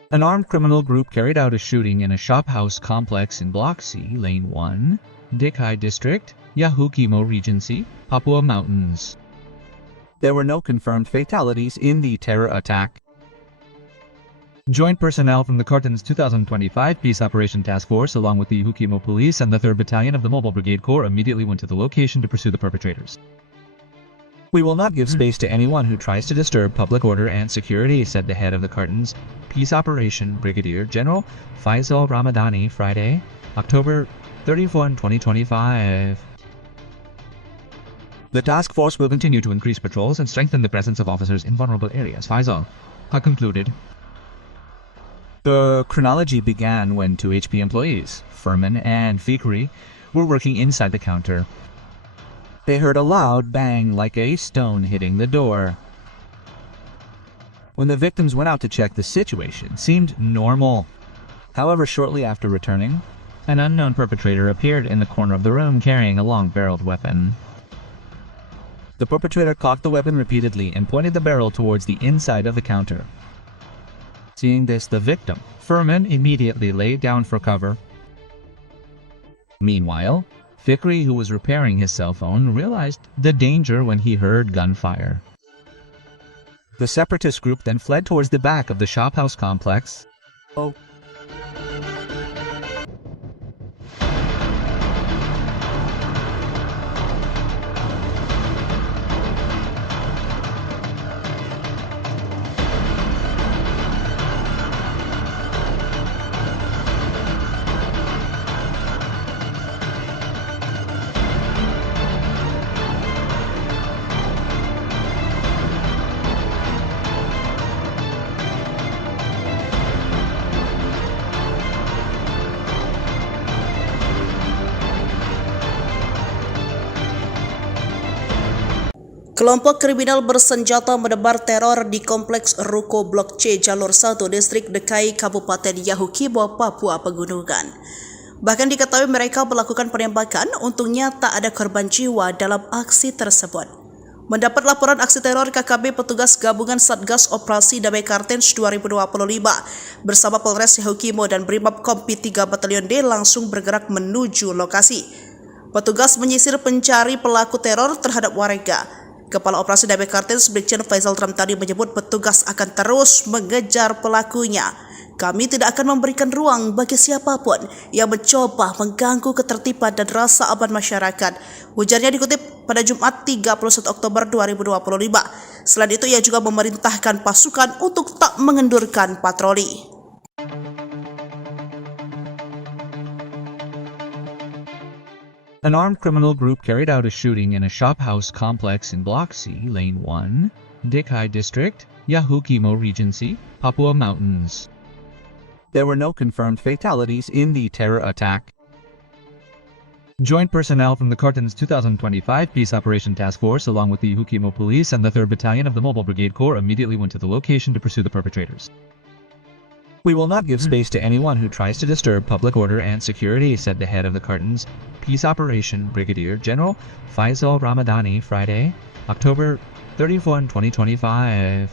An armed criminal group carried out a shooting in a shophouse complex in Block C, Lane 1, Dekai District, Yahukimo Regency, Papua Mountains. There were no confirmed fatalities in the terror attack. Joint personnel from the Cartenz 2025 Peace Operation Task Force along with the Yahukimo Police and the 3rd Battalion of the Mobile Brigade Corps immediately went to the location to pursue the perpetrators. We will not give space to anyone who tries to disturb public order and security, said the head of the Cartenz Peace Operation, Brigadier General Faisal Ramadani, Friday, October 31, 2025. The task force will continue to increase patrols and strengthen the presence of officers in vulnerable areas, Faisal concluded. The chronology began when 2 HP employees, Furman and Fikri, were working inside the counter. They heard a loud bang like a stone hitting the door. When the victims went out to check, the situation seemed normal. However, shortly after returning, an unknown perpetrator appeared in the corner of the room carrying a long-barreled weapon. The perpetrator cocked the weapon repeatedly and pointed the barrel towards the inside of the counter. Seeing this, the victim, Furman, immediately laid down for cover. Meanwhile, Fikri, who was repairing his cell phone, realized the danger when he heard gunfire. The separatist group then fled towards the back of the shophouse complex. Kelompok kriminal bersenjata menebar teror di Kompleks Ruko Blok C Jalur 1 Distrik Dekai Kabupaten Yahukimo, Papua Pegunungan. Bahkan diketahui mereka melakukan penembakan, untungnya tak ada korban jiwa dalam aksi tersebut. Mendapat laporan aksi teror, KKB petugas gabungan Satgas Operasi Damai Cartenz 2025 bersama Polres Yahukimo dan Brimob Kompi 3 Batalyon D langsung bergerak menuju lokasi. Petugas menyisir pencari pelaku teror terhadap warga. Kepala Operasi Damai Cartenz Brigjen Faisal Ramtani menyebut petugas akan terus mengejar pelakunya. Kami tidak akan memberikan ruang bagi siapapun yang mencoba mengganggu ketertiban dan rasa aman masyarakat. Ujarnya dikutip pada Jumat 31 Oktober 2025. Selain itu, ia juga memerintahkan pasukan untuk tak mengendurkan patroli. An armed criminal group carried out a shooting in a shophouse complex in Block C, Lane 1, Dekai District, Yahukimo Regency, Papua Mountains. There were no confirmed fatalities in the terror attack. Joint personnel from the Cartenz 2025 Peace Operation Task Force, along with the Yahukimo Police and the 3rd Battalion of the Mobile Brigade Corps, immediately went to the location to pursue the perpetrators. We will not give space to anyone who tries to disturb public order and security, said the head of the Cartenz Peace Operation, Brigadier General Faisal Ramadani, Friday, October 31, 2025.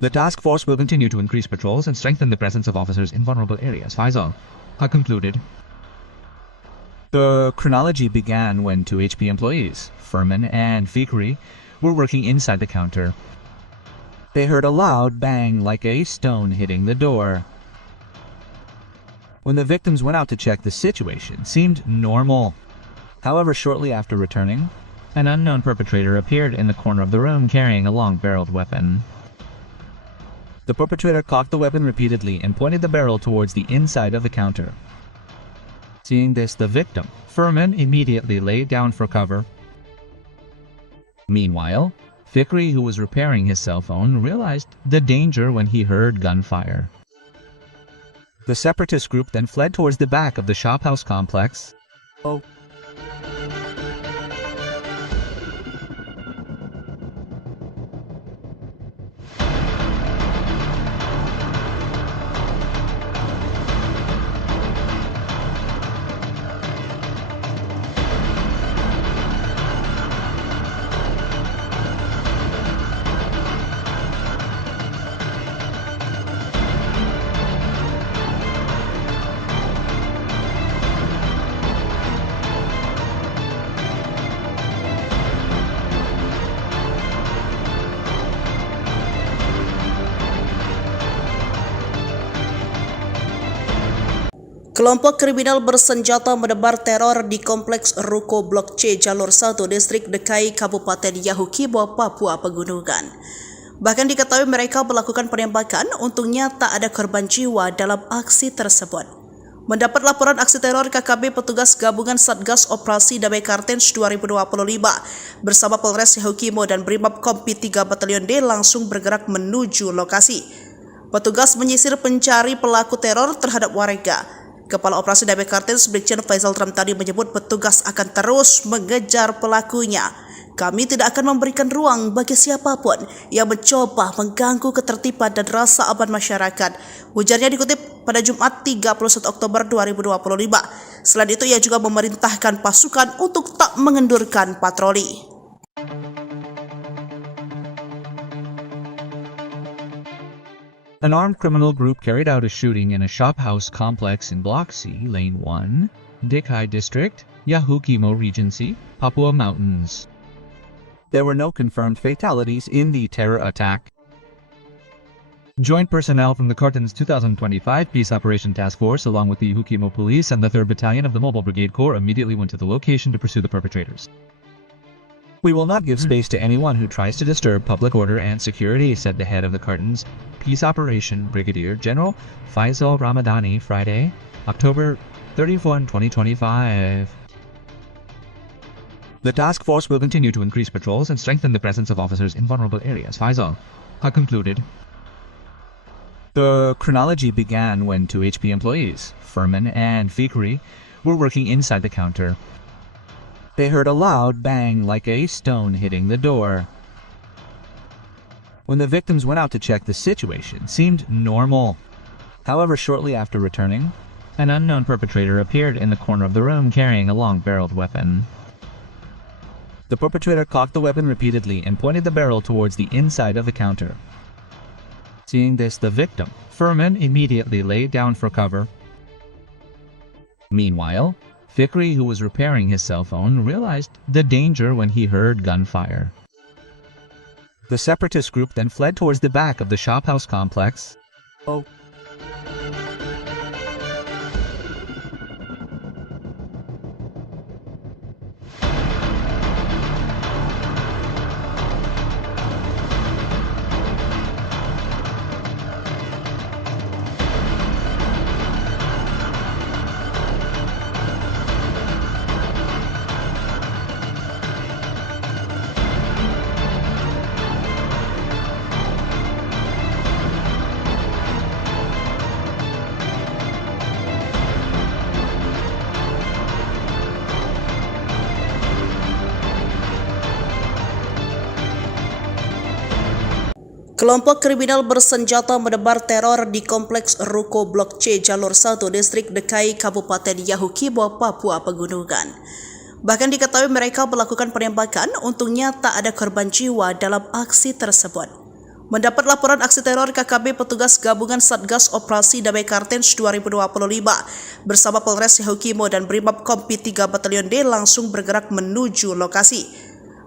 The task force will continue to increase patrols and strengthen the presence of officers in vulnerable areas, Faisal concluded. The chronology began when 2 HP employees, Furman and Fikri, were working inside the counter. They heard a loud bang like a stone hitting the door. When the victims went out to check, the situation seemed normal. However, shortly after returning, an unknown perpetrator appeared in the corner of the room carrying a long-barreled weapon. The perpetrator cocked the weapon repeatedly and pointed the barrel towards the inside of the counter. Seeing this, the victim, Furman, immediately laid down for cover. Meanwhile, Fikri, who was repairing his cell phone, realized the danger when he heard gunfire. The separatist group then fled towards the back of the shophouse complex. Kelompok kriminal bersenjata menebar teror di Kompleks Ruko Blok C Jalur 1 Distrik Dekai Kabupaten Yahukimo, Papua Pegunungan. Bahkan diketahui mereka melakukan penembakan, untungnya tak ada korban jiwa dalam aksi tersebut. Mendapat laporan aksi teror, KKB petugas gabungan Satgas Operasi Damai Cartenz 2025 bersama Polres Yahukimo dan Brimob Kompi 3 Batalyon D langsung bergerak menuju lokasi. Petugas menyisir pencari pelaku teror terhadap warga. Kepala Operasi Damai Cartenz Brigjen Faisal Ramtani menyebut petugas akan terus mengejar pelakunya. Kami tidak akan memberikan ruang bagi siapapun yang mencoba mengganggu ketertiban dan rasa aman masyarakat. Ujarnya dikutip pada Jumat 31 Oktober 2025. Selain itu, ia juga memerintahkan pasukan untuk tak mengendurkan patroli. An armed criminal group carried out a shooting in a shophouse complex in Block C, Lane 1, Dekai District, Yahukimo Regency, Papua Mountains. There were no confirmed fatalities in the terror attack. Joint personnel from the Cartenz 2025 Peace Operation Task Force along with the Yahukimo Police and the 3rd Battalion of the Mobile Brigade Corps immediately went to the location to pursue the perpetrators. We will not give space to anyone who tries to disturb public order and security, said the head of the Cartenz Peace Operation, Brigadier General Faisal Ramadani, Friday, October 31, 2025. The task force will continue to increase patrols and strengthen the presence of officers in vulnerable areas, Faisal concluded. The chronology began when 2 HP employees, Furman and Fikri, were working inside the counter. They heard a loud bang like a stone hitting the door. When the victims went out to check, the situation seemed normal. However, shortly after returning, an unknown perpetrator appeared in the corner of the room carrying a long-barreled weapon. The perpetrator cocked the weapon repeatedly and pointed the barrel towards the inside of the counter. Seeing this, the victim, Furman, immediately laid down for cover. Meanwhile, Fikri, who was repairing his cell phone, realized the danger when he heard gunfire. The separatist group then fled towards the back of the shophouse complex. Kelompok kriminal bersenjata menebar teror di Kompleks Ruko Blok C Jalur 1 Distrik Dekai Kabupaten Yahukimo, Papua Pegunungan. Bahkan diketahui mereka melakukan penembakan, untungnya tak ada korban jiwa dalam aksi tersebut. Mendapat laporan aksi teror, KKB petugas gabungan Satgas Operasi Damai Cartenz 2025 bersama Polres Yahukimo dan Brimob Kompi 3 Batalyon D langsung bergerak menuju lokasi.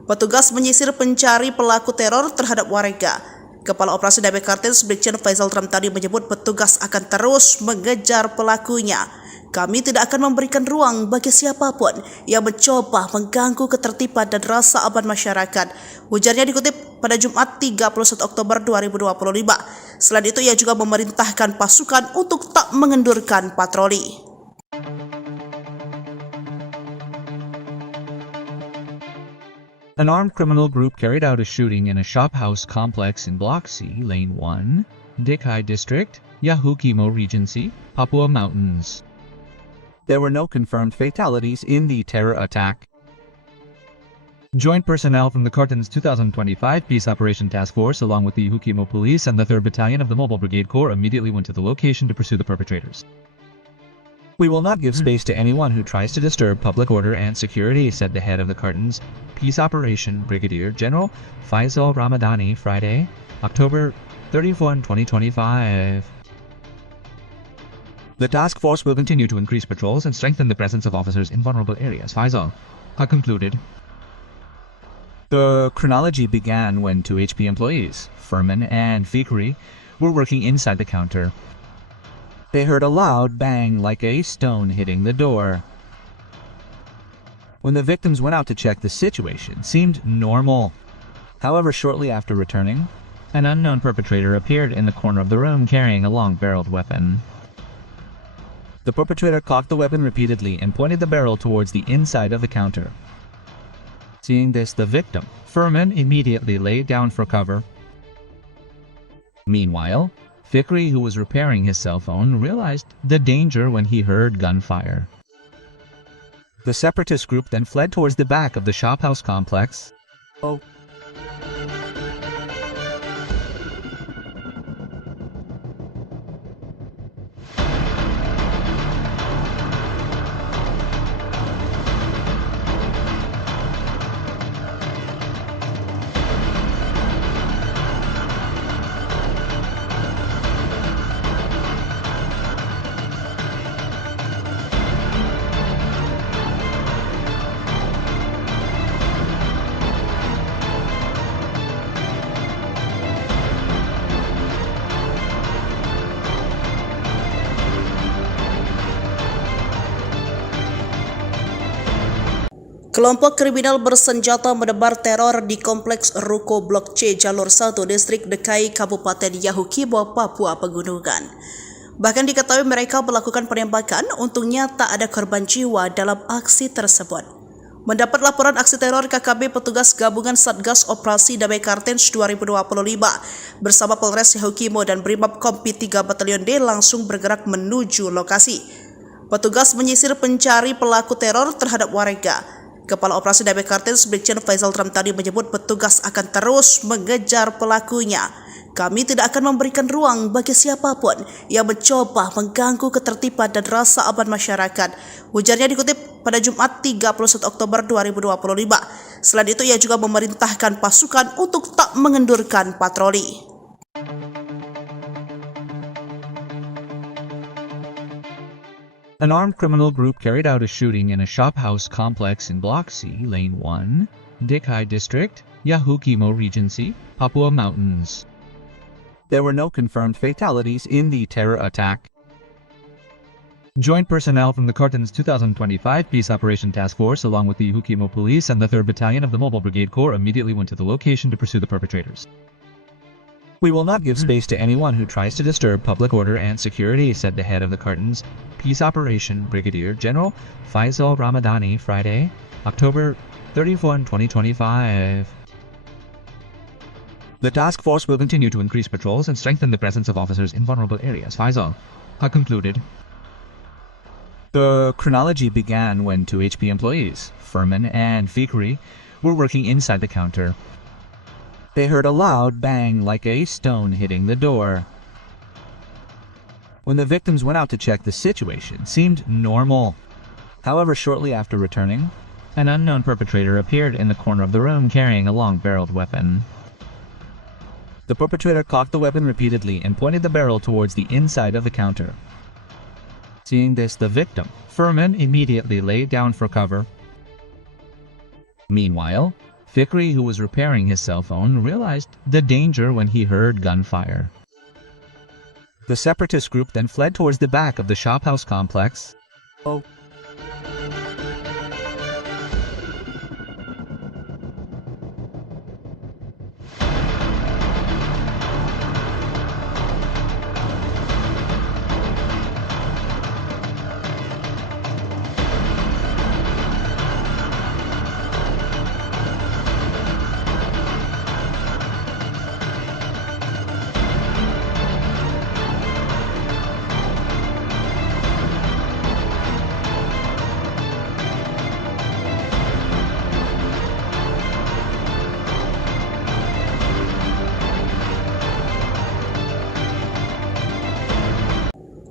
Petugas menyisir pencari pelaku teror terhadap warga. Kepala Operasi Damai Cartenz Brigjen Faisal Ramtani menyebut petugas akan terus mengejar pelakunya. Kami tidak akan memberikan ruang bagi siapapun yang mencoba mengganggu ketertiban dan rasa aman masyarakat. Ujarnya dikutip pada Jumat 31 Oktober 2025. Selain itu, ia juga memerintahkan pasukan untuk tak mengendurkan patroli. An armed criminal group carried out a shooting in a shophouse complex in Block C, Lane 1, Dekai District, Yahukimo Regency, Papua Mountains. There were no confirmed fatalities in the terror attack. Joint personnel from the Cartenz 2025 Peace Operation Task Force along with the Yahukimo Police and the 3rd Battalion of the Mobile Brigade Corps immediately went to the location to pursue the perpetrators. We will not give space to anyone who tries to disturb public order and security, said the head of the Cartenz Peace Operation, Brigadier General Faisal Ramadani, Friday, October 31, 2025. The task force will continue to increase patrols and strengthen the presence of officers in vulnerable areas, Faisal concluded. The chronology began when 2 HP employees, Furman and Fikri, were working inside the counter. They heard a loud bang like a stone hitting the door. When the victims went out to check, the situation seemed normal. However, shortly after returning, an unknown perpetrator appeared in the corner of the room carrying a long-barreled weapon. The perpetrator cocked the weapon repeatedly and pointed the barrel towards the inside of the counter. Seeing this, the victim, Furman, immediately laid down for cover. Meanwhile, Fikri, who was repairing his cell phone, realized the danger when he heard gunfire. The separatist group then fled towards the back of the shophouse complex. Kelompok kriminal bersenjata menebar teror di Kompleks Ruko Blok C Jalur 1 Distrik Dekai Kabupaten Yahukimo, Papua Pegunungan. Bahkan diketahui mereka melakukan penembakan, untungnya tak ada korban jiwa dalam aksi tersebut. Mendapat laporan aksi teror KKB petugas gabungan Satgas Operasi Damai Cartenz 2025 bersama Polres Yahukimo dan Brimob Kompi 3 Batalyon D langsung bergerak menuju lokasi. Petugas menyisir pencari pelaku teror terhadap warga. Kepala Operasi Damai Cartenz Brigjen Faisal tadi menyebut petugas akan terus mengejar pelakunya. Kami tidak akan memberikan ruang bagi siapapun yang mencoba mengganggu ketertiban dan rasa aman masyarakat. Ujarnya dikutip pada Jumat 31 Oktober 2025. Selain itu, ia juga memerintahkan pasukan untuk tak mengendurkan patroli. An armed criminal group carried out a shooting in a shophouse complex in Block C, Lane 1, Dekai District, Yahukimo Regency, Papua Mountains. There were no confirmed fatalities in the terror attack. Joint personnel from the Cartenz 2025 Peace Operation Task Force along with the Yahukimo Police and the 3rd Battalion of the Mobile Brigade Corps immediately went to the location to pursue the perpetrators. We will not give space to anyone who tries to disturb public order and security, said the head of the Cartenz Peace Operation, Brigadier General Faisal Ramadani, Friday, October 31, 2025. The task force will continue to increase patrols and strengthen the presence of officers in vulnerable areas, Faisal concluded. The chronology began when 2 HP employees, Furman and Fikri, were working inside the counter. They heard a loud bang like a stone hitting the door. When the victims went out to check, the situation seemed normal. However, shortly after returning, an unknown perpetrator appeared in the corner of the room carrying a long-barreled weapon. The perpetrator cocked the weapon repeatedly and pointed the barrel towards the inside of the counter. Seeing this, the victim, Furman, immediately laid down for cover. Meanwhile, Fikri, who was repairing his cell phone, realized the danger when he heard gunfire. The separatist group then fled towards the back of the shophouse complex.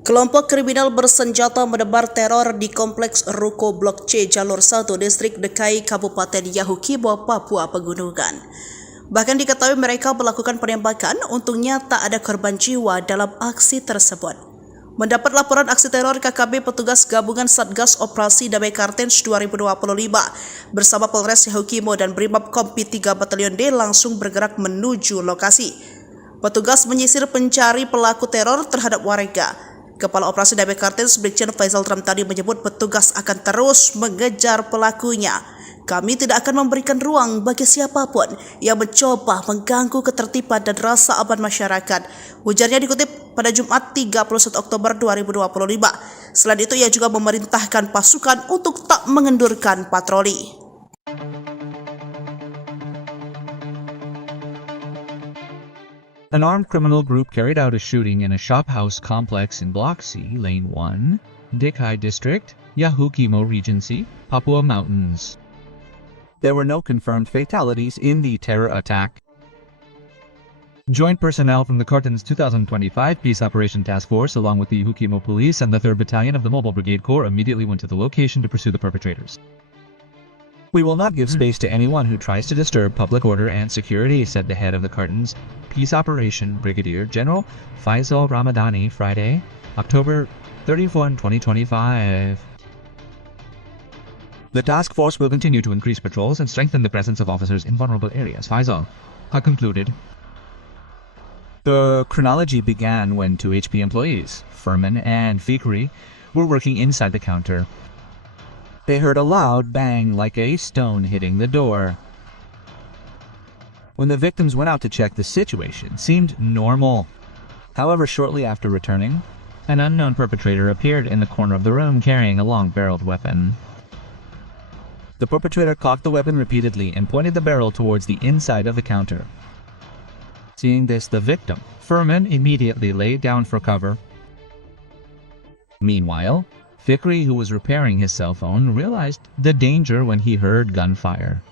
Kelompok kriminal bersenjata menebar teror di Kompleks Ruko Blok C Jalur 1 Distrik Dekai Kabupaten Yahukimo, Papua Pegunungan. Bahkan diketahui mereka melakukan penembakan, untungnya tak ada korban jiwa dalam aksi tersebut. Mendapat laporan aksi teror KKB petugas gabungan Satgas Operasi Damai Cartenz 2025 bersama Polres Yahukimo dan Brimob Kompi 3 Batalyon D langsung bergerak menuju lokasi. Petugas menyisir pencari pelaku teror terhadap warga. Kepala Operasi Damai Cartenz Brigjen Faisal tadi menyebut petugas akan terus mengejar pelakunya. Kami tidak akan memberikan ruang bagi siapapun yang mencoba mengganggu ketertiban dan rasa aman masyarakat. Ujarnya dikutip pada Jumat 31 Oktober 2025. Selain itu, ia juga memerintahkan pasukan untuk tak mengendurkan patroli. An armed criminal group carried out a shooting in a shophouse complex in Block C, Lane 1, Dekai District, Yahukimo Regency, Papua Mountains. There were no confirmed fatalities in the terror attack. Joint personnel from the Cartenz 2025 Peace Operation Task Force along with the Yahukimo Police and the 3rd Battalion of the Mobile Brigade Corps immediately went to the location to pursue the perpetrators. We will not give space to anyone who tries to disturb public order and security, said the head of the Cartenz Peace Operation, Brigadier General Faisal Ramadani, Friday, October 31, 2025. The task force will continue to increase patrols and strengthen the presence of officers in vulnerable areas, Faisal concluded. The chronology began when 2 HP employees, Furman and Fikri, were working inside the counter. They heard a loud bang like a stone hitting the door. When the victims went out to check, the situation seemed normal. However, shortly after returning, an unknown perpetrator appeared in the corner of the room carrying a long-barreled weapon. The perpetrator cocked the weapon repeatedly and pointed the barrel towards the inside of the counter. Seeing this, the victim, Furman, immediately laid down for cover. Meanwhile, Fikri, who was repairing his cell phone, realized the danger when he heard gunfire.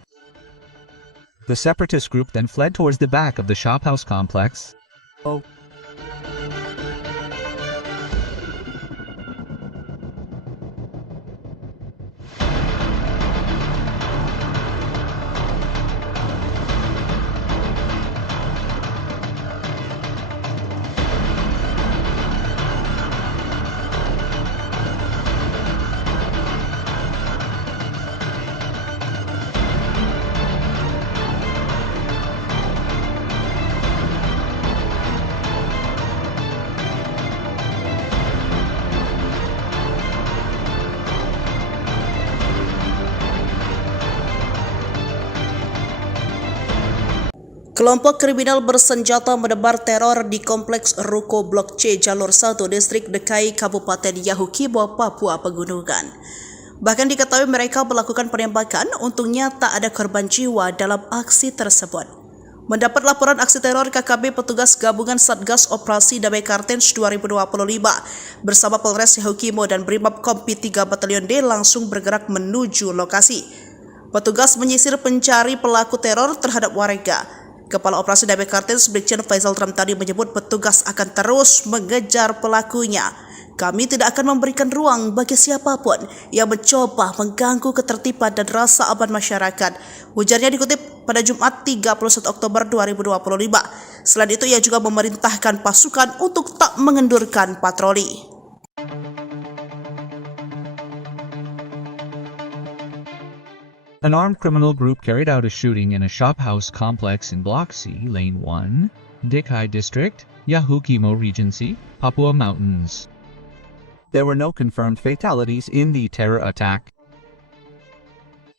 The separatist group then fled towards the back of the shophouse complex. Kelompok kriminal bersenjata menebar teror di Kompleks Ruko Blok C Jalur 1 Distrik Dekai Kabupaten Yahukimo, Papua Pegunungan. Bahkan diketahui mereka melakukan penembakan, untungnya tak ada korban jiwa dalam aksi tersebut. Mendapat laporan aksi teror, KKB petugas gabungan Satgas Operasi Damai Cartenz 2025 bersama Polres Yahukimo dan Brimob Kompi 3 Batalyon D langsung bergerak menuju lokasi. Petugas menyisir pencari pelaku teror terhadap warga. Kepala Operasi Damai Cartenz Brigjen Faisal Ramtani menyebut petugas akan terus mengejar pelakunya. Kami tidak akan memberikan ruang bagi siapapun yang mencoba mengganggu ketertiban dan rasa aman masyarakat. Ujarnya dikutip pada Jumat 31 Oktober 2025. Selain itu, ia juga memerintahkan pasukan untuk tak mengendurkan patroli. An armed criminal group carried out a shooting in a shophouse complex in Block C, Lane 1, Dekai District, Yahukimo Regency, Papua Mountains. There were no confirmed fatalities in the terror attack.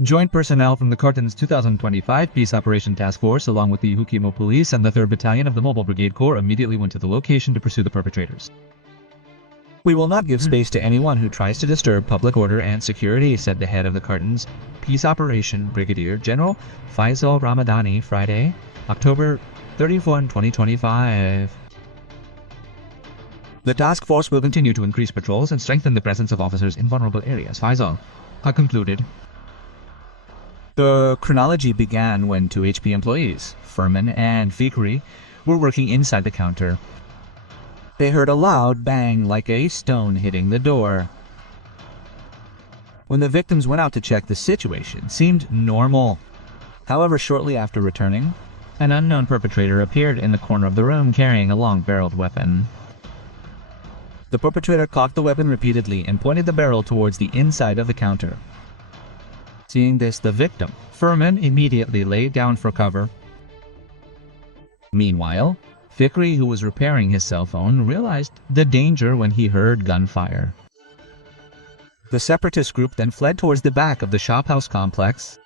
Joint personnel from the Cartenz 2025 Peace Operation Task Force, along with the Yahukimo Police and the 3rd Battalion of the Mobile Brigade Corps, immediately went to the location to pursue the perpetrators. We will not give space to anyone who tries to disturb public order and security, said the head of the Cartenz Peace Operation, Brigadier General Faisal Ramadani, Friday, October 31, 2025. The task force will continue to increase patrols and strengthen the presence of officers in vulnerable areas, Faisal concluded. The chronology began when 2 HP employees, Furman and Fikri, were working inside the counter. They heard a loud bang like a stone hitting the door. When the victims went out to check, the situation seemed normal. However, shortly after returning, an unknown perpetrator appeared in the corner of the room carrying a long-barreled weapon. The perpetrator cocked the weapon repeatedly and pointed the barrel towards the inside of the counter. Seeing this, the victim, Furman, immediately laid down for cover. Meanwhile, Fikri, who was repairing his cell phone, realized the danger when he heard gunfire. The separatist group then fled towards the back of the shophouse complex.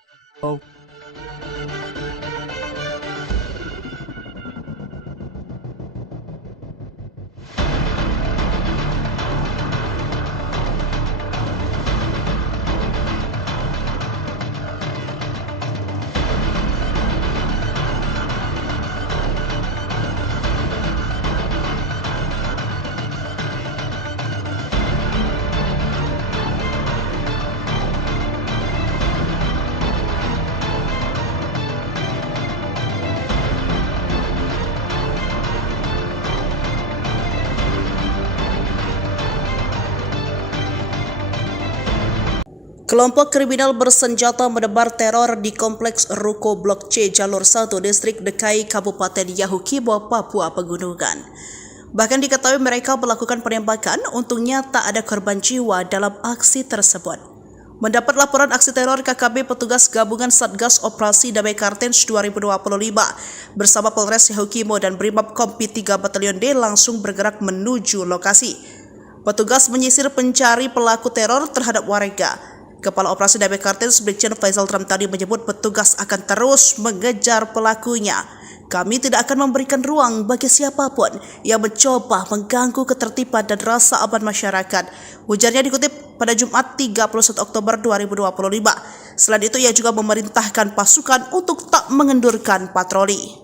Kelompok kriminal bersenjata menebar teror di Kompleks Ruko Blok C Jalur 1 Distrik Dekai Kabupaten Yahukimo, Papua Pegunungan. Bahkan diketahui mereka melakukan penembakan, untungnya tak ada korban jiwa dalam aksi tersebut. Mendapat laporan aksi teror, KKB petugas gabungan Satgas Operasi Damai Cartenz 2025 bersama Polres Yahukimo dan Brimob Kompi 3 Batalyon D langsung bergerak menuju lokasi. Petugas menyisir pencari pelaku teror terhadap warga. Kepala Operasi Damai Cartenz Brigjen Faisal tadi menyebut petugas akan terus mengejar pelakunya. Kami tidak akan memberikan ruang bagi siapapun yang mencoba mengganggu ketertiban dan rasa aman masyarakat. Ujarnya dikutip pada Jumat 31 Oktober 2025. Selain itu, ia juga memerintahkan pasukan untuk tak mengendurkan patroli.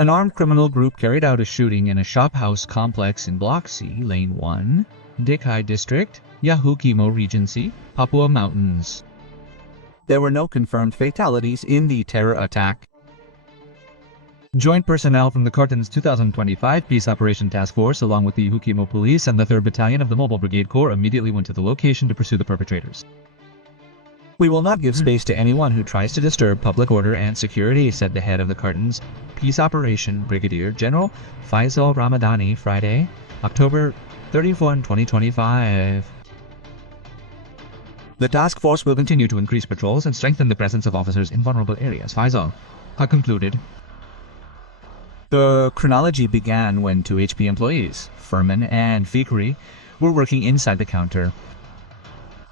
An armed criminal group carried out a shooting in a shop house complex in Block C, Lane 1, Dekai District, Yahukimo Regency, Papua Mountains. There were no confirmed fatalities in the terror attack. Joint personnel from the Cartenz 2025 Peace Operation Task Force along with the Yahukimo Police and the 3rd Battalion of the Mobile Brigade Corps immediately went to the location to pursue the perpetrators. We will not give space to anyone who tries to disturb public order and security, said the head of the Cartenz Peace Operation Brigadier General Faisal Ramadani Friday, October 31, 2025. The task force will continue to increase patrols and strengthen the presence of officers in vulnerable areas, Faisal concluded. The chronology began when 2 HP employees, Furman and Fikri, were working inside the counter.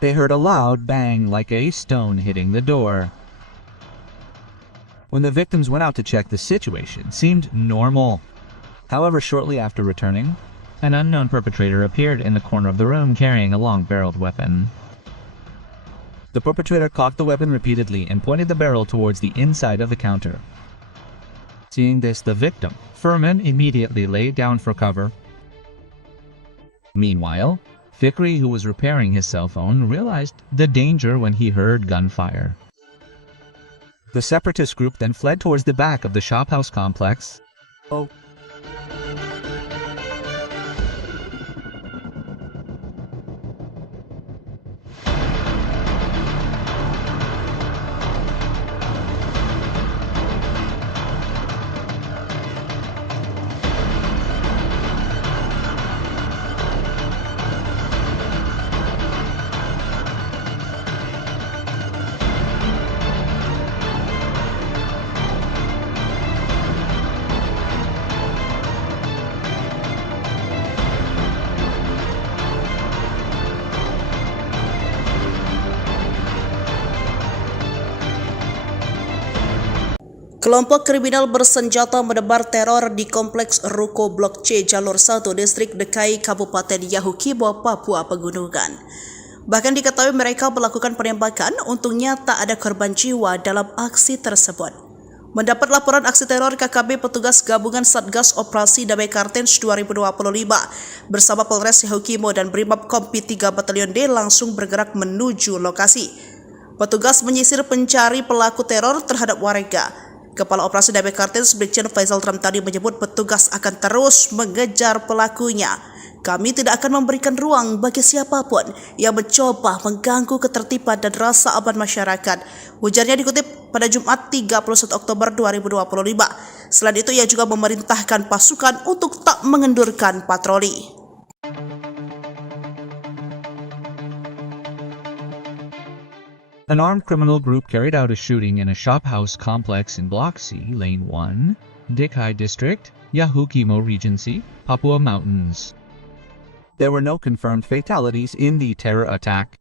They heard a loud bang like a stone hitting the door. When the victims went out to check, the situation seemed normal. However, shortly after returning, an unknown perpetrator appeared in the corner of the room carrying a long-barreled weapon. The perpetrator cocked the weapon repeatedly and pointed the barrel towards the inside of the counter. Seeing this, the victim, Furman, immediately laid down for cover. Meanwhile, Fikri, who was repairing his cell phone, realized the danger when he heard gunfire. The separatist group then fled towards the back of the shophouse complex. Kelompok kriminal bersenjata menebar teror di Kompleks Ruko Blok C Jalur 1 Distrik Dekai Kabupaten Yahukimo, Papua Pegunungan. Bahkan diketahui mereka melakukan penembakan, untungnya tak ada korban jiwa dalam aksi tersebut. Mendapat laporan aksi teror, KKB petugas gabungan Satgas Operasi Damai Cartenz 2025 bersama Polres Yahukimo dan Brimob Kompi 3 Batalyon D langsung bergerak menuju lokasi. Petugas menyisir pencari pelaku teror terhadap warga. Kepala Operasi Damai Cartenz Brigjen Faisal tadi menyebut petugas akan terus mengejar pelakunya. Kami tidak akan memberikan ruang bagi siapapun yang mencoba mengganggu ketertiban dan rasa aman masyarakat. Ujarnya dikutip pada Jumat 31 Oktober 2025. Selain itu, ia juga memerintahkan pasukan untuk tak mengendurkan patroli. An armed criminal group carried out a shooting in a shop house complex in Block C, Lane 1, Dekai District, Yahukimo Regency, Papua Mountains. There were no confirmed fatalities in the terror attack.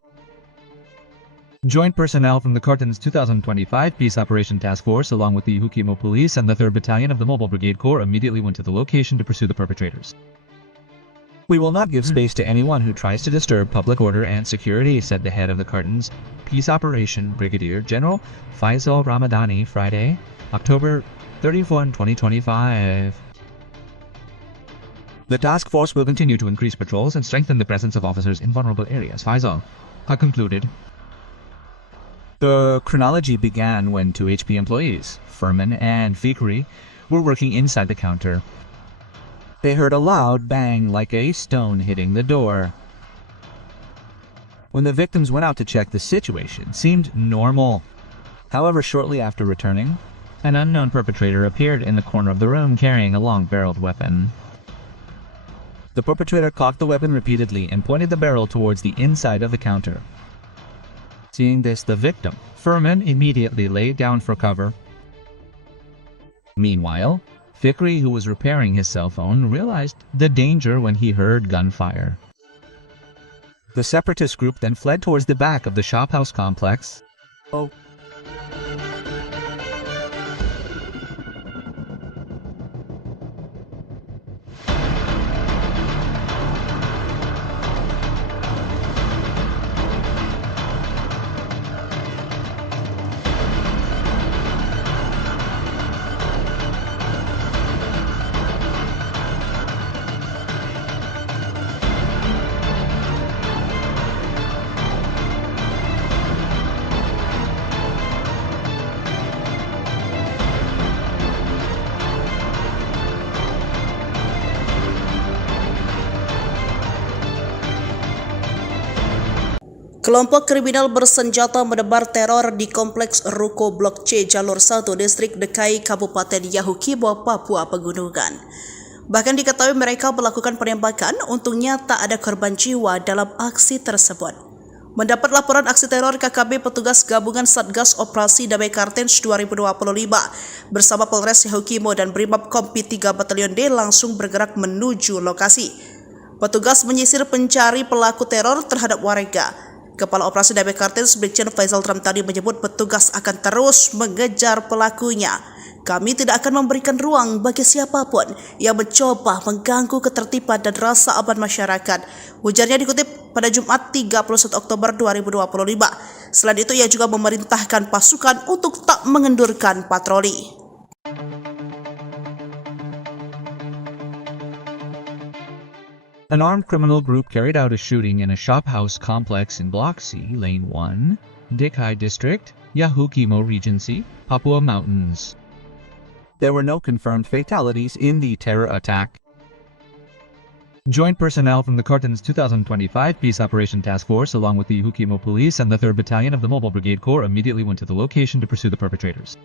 Joint personnel from the Cartenz 2025 Peace Operation Task Force along with the Yahukimo Police and the 3rd Battalion of the Mobile Brigade Corps immediately went to the location to pursue the perpetrators. We will not give space to anyone who tries to disturb public order and security, said the head of the Cartenz Peace Operation Brigadier General Faisal Ramadani Friday, October 31, 2025. The task force will continue to increase patrols and strengthen the presence of officers in vulnerable areas, Faisal concluded. The chronology began when 2 HP employees, Furman and Fikri, were working inside the counter. They heard a loud bang like a stone hitting the door. When the victims went out to check, the situation seemed normal. However, shortly after returning, an unknown perpetrator appeared in the corner of the room carrying a long-barreled weapon. The perpetrator cocked the weapon repeatedly and pointed the barrel towards the inside of the counter. Seeing this, the victim, Furman, immediately laid down for cover. Meanwhile, Fikri, who was repairing his cell phone, realized the danger when he heard gunfire. The separatist group then fled towards the back of the shophouse complex. Kelompok kriminal bersenjata menebar teror di Kompleks Ruko Blok C Jalur 1 Distrik Dekai Kabupaten Yahukimo, Papua Pegunungan. Bahkan diketahui mereka melakukan penembakan, untungnya tak ada korban jiwa dalam aksi tersebut. Mendapat laporan aksi teror KKB petugas gabungan Satgas Operasi Damai Cartenz 2025 bersama Polres Yahukimo dan Brimob Kompi 3 Batalyon D langsung bergerak menuju lokasi. Petugas menyisir pencari pelaku teror terhadap warga. Kepala Operasi Damai Cartenz Brigjen Faisal tadi menyebut petugas akan terus mengejar pelakunya. Kami tidak akan memberikan ruang bagi siapapun yang mencoba mengganggu ketertiban dan rasa aman masyarakat. Ujarnya dikutip pada Jumat 31 Oktober 2025. Selain itu, ia juga memerintahkan pasukan untuk tak mengendurkan patroli. An armed criminal group carried out a shooting in a shophouse complex in Block C, Lane 1, Dekai District, Yahukimo Regency, Papua Mountains. There were no confirmed fatalities in the terror attack. Joint personnel from the Cartenz 2025 Peace Operation Task Force along with the Yahukimo Police and the 3rd Battalion of the Mobile Brigade Corps immediately went to the location to pursue the perpetrators.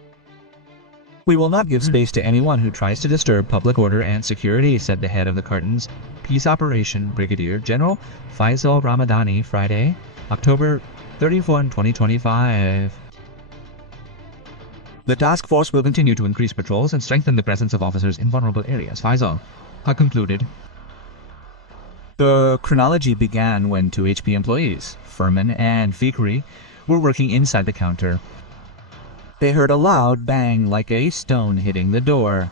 We will not give space to anyone who tries to disturb public order and security, said the head of the Cartenz Peace Operation, Brigadier General Faisal Ramadani, Friday, October 31, 2025. The task force will continue to increase patrols and strengthen the presence of officers in vulnerable areas, Faisal concluded. The chronology began when 2 HP employees, Furman and Fikri, were working inside the counter. They heard a loud bang like a stone hitting the door.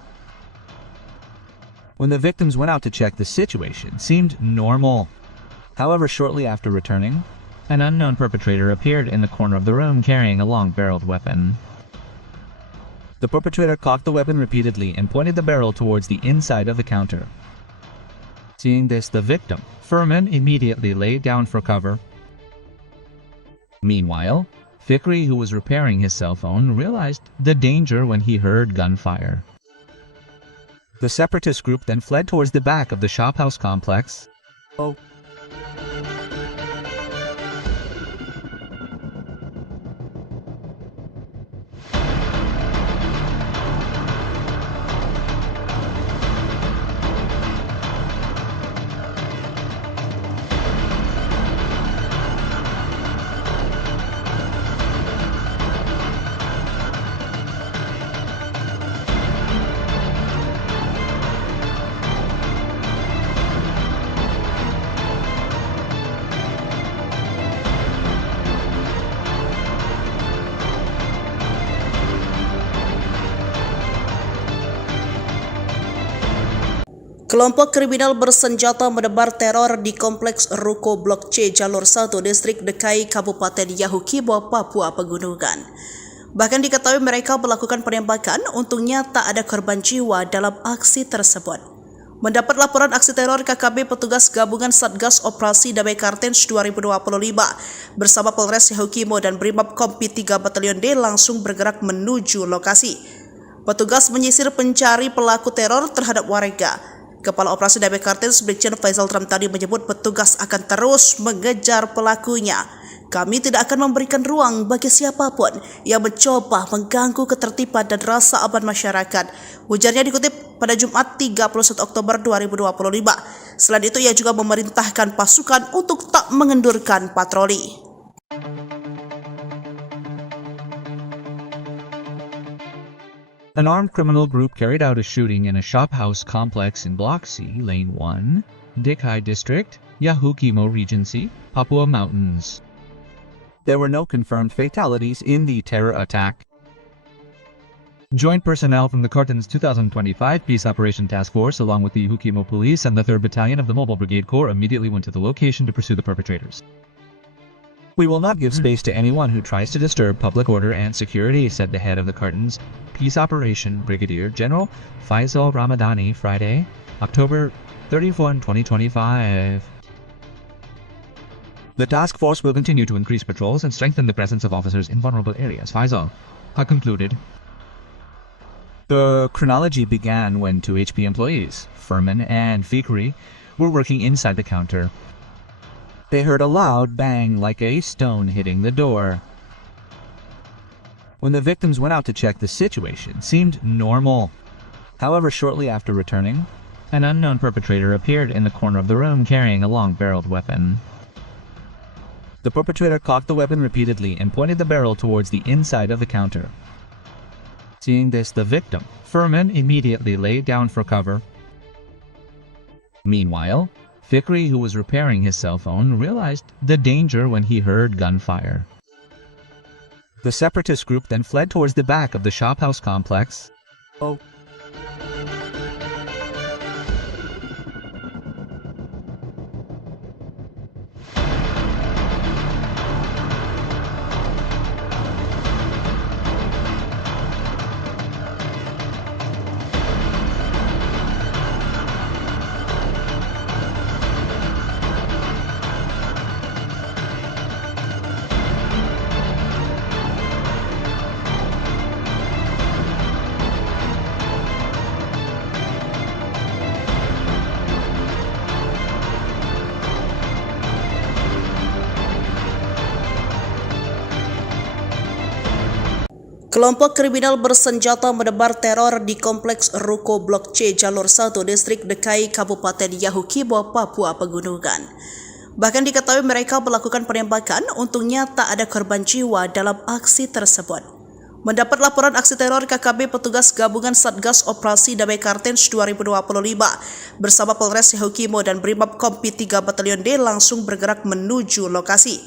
When the victims went out to check, the situation seemed normal. However, shortly after returning, an unknown perpetrator appeared in the corner of the room carrying a long-barreled weapon. The perpetrator cocked the weapon repeatedly and pointed the barrel towards the inside of the counter. Seeing this, the victim, Furman, immediately laid down for cover. Meanwhile, Fikri, who was repairing his cell phone, realized the danger when he heard gunfire. The separatist group then fled towards the back of the shophouse complex. Kelompok kriminal bersenjata menebar teror di Kompleks Ruko Blok C Jalur 1 Distrik Dekai Kabupaten Yahukimo, Papua Pegunungan. Bahkan diketahui mereka melakukan penembakan, untungnya tak ada korban jiwa dalam aksi tersebut. Mendapat laporan aksi teror KKB petugas gabungan Satgas Operasi Damai Cartenz 2025 bersama Polres Yahukimo dan Brimob Kompi 3 Batalyon D langsung bergerak menuju lokasi. Petugas menyisir pencari pelaku teror terhadap warga. Kepala Operasi Damai Cartenz Brigjen Faisal tadi menyebut petugas akan terus mengejar pelakunya. Kami tidak akan memberikan ruang bagi siapapun yang mencoba mengganggu ketertiban dan rasa aman masyarakat. Ujarnya dikutip pada Jumat 31 Oktober 2025. Selain itu, ia juga memerintahkan pasukan untuk tak mengendurkan patroli. An armed criminal group carried out a shooting in a shophouse complex in Block C, Lane 1, Dekai District, Yahukimo Regency, Papua Mountains. There were no confirmed fatalities in the terror attack. Joint personnel from the Cartenz 2025 Peace Operation Task Force, along with the Yahukimo Police and the 3rd Battalion of the Mobile Brigade Corps, immediately went to the location to pursue the perpetrators. "We will not give space to anyone who tries to disturb public order and security," said the head of the Cartenz Peace Operation, Brigadier General Faisal Ramadani, Friday, October 31, 2025. The task force will continue to increase patrols and strengthen the presence of officers in vulnerable areas, Faisal concluded. The chronology began when 2 HP employees, Furman and Fikri, were working inside the counter. They heard a loud bang like a stone hitting the door. When the victims went out to check, the situation seemed normal. However, shortly after returning, an unknown perpetrator appeared in the corner of the room carrying a long-barreled weapon. The perpetrator cocked the weapon repeatedly and pointed the barrel towards the inside of the counter. Seeing this, the victim, Furman, immediately laid down for cover. Meanwhile, Fikri, who was repairing his cell phone, realized the danger when he heard gunfire. The separatist group then fled towards the back of the shophouse complex. Kelompok kriminal bersenjata menebar teror di Kompleks Ruko Blok C Jalur 1 Distrik Dekai Kabupaten Yahukimo, Papua Pegunungan. Bahkan diketahui mereka melakukan penembakan, untungnya tak ada korban jiwa dalam aksi tersebut. Mendapat laporan aksi teror, KKB petugas gabungan Satgas Operasi Damai Cartenz 2025 bersama Polres Yahukimo dan Brimob Kompi 3 Batalyon D langsung bergerak menuju lokasi.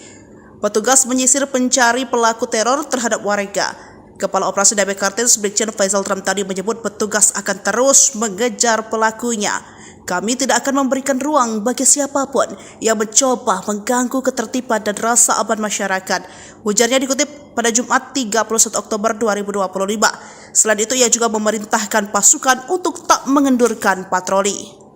Petugas menyisir pencari pelaku teror terhadap warga. Kepala Operasi Damai Cartenz Brigjen Faisal Ramtani menyebut petugas akan terus mengejar pelakunya. "Kami tidak akan memberikan ruang bagi siapapun yang mencoba mengganggu ketertiban dan rasa aman masyarakat," ujarnya dikutip pada Jumat 31 Oktober 2025. Selain itu, ia juga memerintahkan pasukan untuk tak mengendurkan patroli.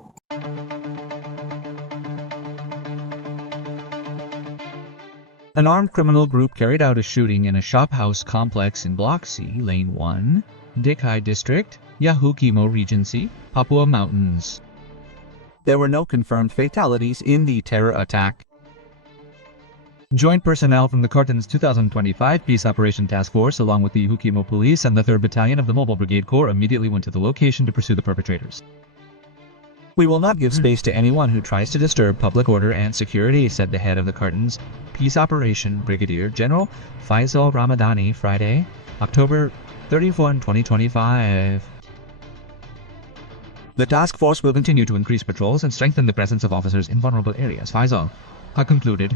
An armed criminal group carried out a shooting in a shophouse complex in Block C, Lane 1, Dekai District, Yahukimo Regency, Papua Mountains. There were no confirmed fatalities in the terror attack. Joint personnel from the Cartenz 2025 Peace Operation Task Force, along with the Yahukimo Police and the 3rd Battalion of the Mobile Brigade Corps, immediately went to the location to pursue the perpetrators. "We will not give space to anyone who tries to disturb public order and security," said the head of the Cartenz Peace Operation, Brigadier General Faisal Ramadani, Friday, October 31, 2025. The task force will continue to increase patrols and strengthen the presence of officers in vulnerable areas, Faisal concluded.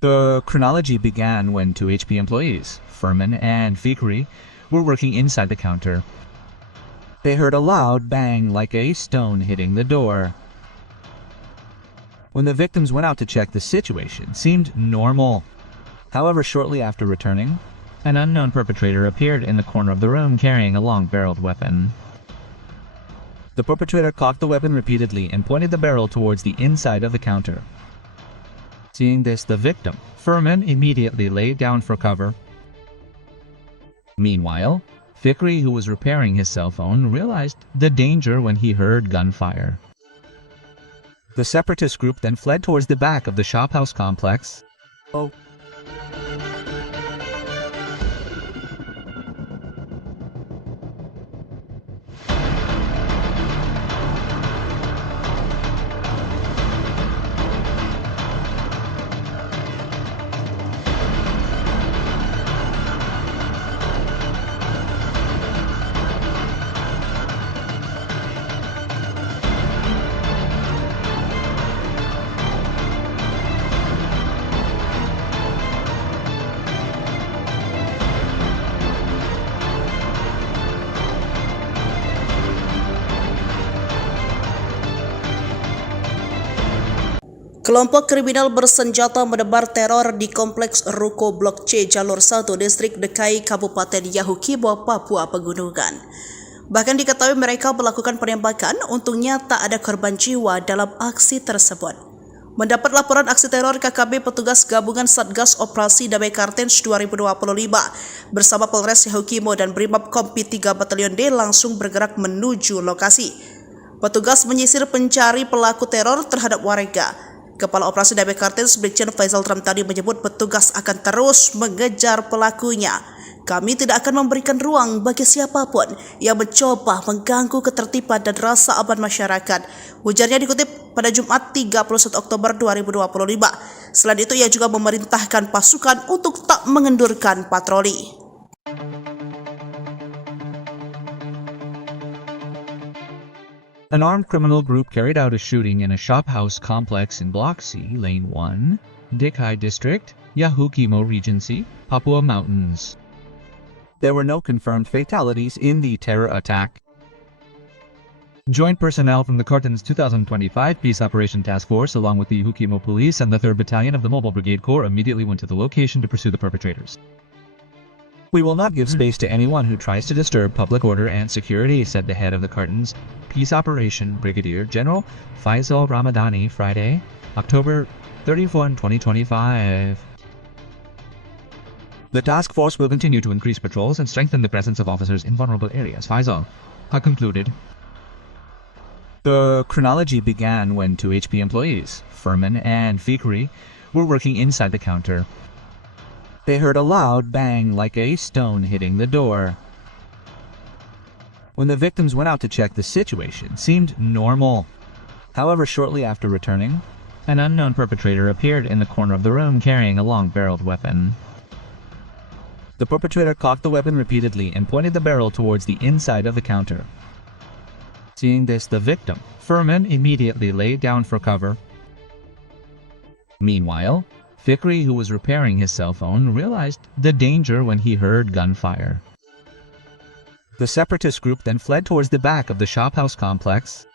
The chronology began when 2 HP employees, Furman and Fikri, were working inside the counter. They heard a loud bang like a stone hitting the door. When the victims went out to check, the situation seemed normal. However, shortly after returning, an unknown perpetrator appeared in the corner of the room carrying a long-barreled weapon. The perpetrator cocked the weapon repeatedly and pointed the barrel towards the inside of the counter. Seeing this, the victim, Furman, immediately laid down for cover. Meanwhile, Fikri, who was repairing his cell phone, realized the danger when he heard gunfire. The separatist group then fled towards the back of the shophouse complex. Kelompok kriminal bersenjata menebar teror di Kompleks Ruko Blok C Jalur 1 Distrik Dekai Kabupaten Yahukimo, Papua Pegunungan. Bahkan diketahui mereka melakukan penembakan, untungnya tak ada korban jiwa dalam aksi tersebut. Mendapat laporan aksi teror KKB petugas gabungan Satgas Operasi Damai Cartenz 2025 bersama Polres Yahukimo dan Brimob Kompi 3 Batalyon D langsung bergerak menuju lokasi. Petugas menyisir pencari pelaku teror terhadap warga. Kepala Operasi Damai Cartenz Brigjen Faisal tadi menyebut petugas akan terus mengejar pelakunya. Kami tidak akan memberikan ruang bagi siapapun yang mencoba mengganggu ketertiban dan rasa aman masyarakat. Ujarnya dikutip pada Jumat 31 Oktober 2025. Selain itu, ia juga memerintahkan pasukan untuk tak mengendurkan patroli. An armed criminal group carried out a shooting in a shophouse complex in Block C, Lane 1, Dekai District, Yahukimo Regency, Papua Mountains. There were no confirmed fatalities in the terror attack. Joint personnel from the Cartenz 2025 Peace Operation Task Force along with the Yahukimo Police and the 3rd Battalion of the Mobile Brigade Corps immediately went to the location to pursue the perpetrators. We will not give space to anyone who tries to disturb public order and security, said the head of the Cartenz Peace Operation, Brigadier General Faisal Ramadani, Friday, October 31, 2025. The task force will continue to increase patrols and strengthen the presence of officers in vulnerable areas, Faisal concluded. The chronology began when 2 HP employees, Furman and Fikri, were working inside the counter. They heard a loud bang like a stone hitting the door. When the victims went out to check, the situation seemed normal. However, shortly after returning, an unknown perpetrator appeared in the corner of the room carrying a long-barreled weapon. The perpetrator cocked the weapon repeatedly and pointed the barrel towards the inside of the counter. Seeing this, the victim, Furman, immediately laid down for cover. Meanwhile, Fikri, who was repairing his cell phone, realized the danger when he heard gunfire. The separatist group then fled towards the back of the shophouse complex.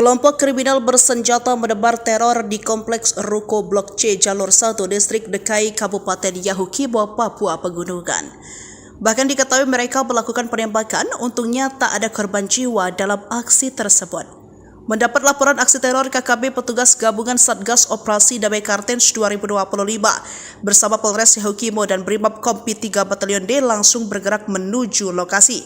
Kelompok kriminal bersenjata menebar teror di Kompleks Ruko Blok C Jalur 1 Distrik Dekai Kabupaten Yahukimo, Papua Pegunungan. Bahkan diketahui mereka melakukan penembakan, untungnya tak ada korban jiwa dalam aksi tersebut. Mendapat laporan aksi teror KKB petugas gabungan Satgas Operasi Damai Cartenz 2025 bersama Polres Yahukimo dan Brimob Kompi 3 Batalyon D langsung bergerak menuju lokasi.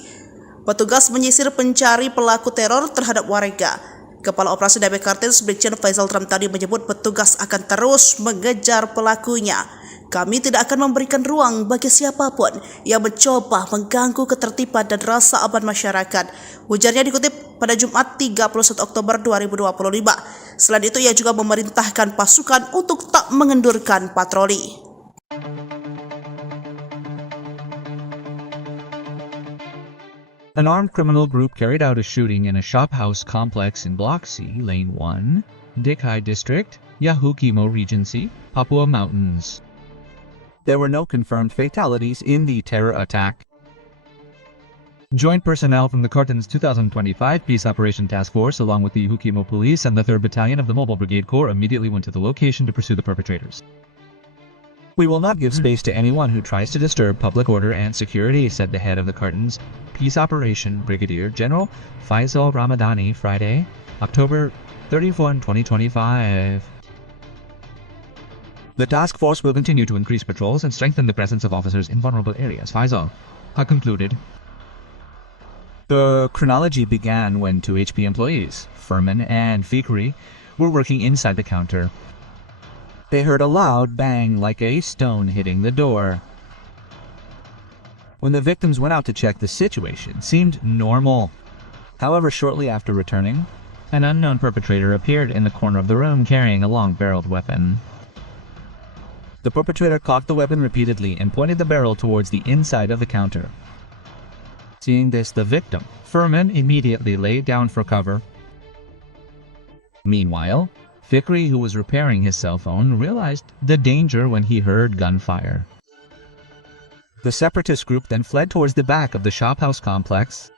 Petugas menyisir pencari pelaku teror terhadap warga. Kepala Operasi Damai Cartenz Brigjen Faisal tadi menyebut petugas akan terus mengejar pelakunya. Kami tidak akan memberikan ruang bagi siapapun yang mencoba mengganggu ketertiban dan rasa aman masyarakat. Ujarnya dikutip pada Jumat 31 Oktober 2025. Selain itu, ia juga memerintahkan pasukan untuk tak mengendurkan patroli. An armed criminal group carried out a shooting in a shophouse complex in Block C, Lane 1, Dekai District, Yahukimo Regency, Papua Mountains. There were no confirmed fatalities in the terror attack. Joint personnel from the Cartenz 2025 Peace Operation Task Force along with the Yahukimo Police and the 3rd Battalion of the Mobile Brigade Corps immediately went to the location to pursue the perpetrators. We will not give space to anyone who tries to disturb public order and security, said the head of the Cartenz Peace Operation, Brigadier General Faisal Ramadani, Friday, October 31, 2025. The task force will continue to increase patrols and strengthen the presence of officers in vulnerable areas, Faisal concluded. The chronology began when 2 HP employees, Furman and Fikri, were working inside the counter. They heard a loud bang like a stone hitting the door. When the victims went out to check, the situation seemed normal. However, shortly after returning, an unknown perpetrator appeared in the corner of the room carrying a long-barreled weapon. The perpetrator cocked the weapon repeatedly and pointed the barrel towards the inside of the counter. Seeing this, the victim, Furman, immediately laid down for cover. Meanwhile, Fikri, who was repairing his cell phone, realized the danger when he heard gunfire. The separatist group then fled towards the back of the shophouse complex.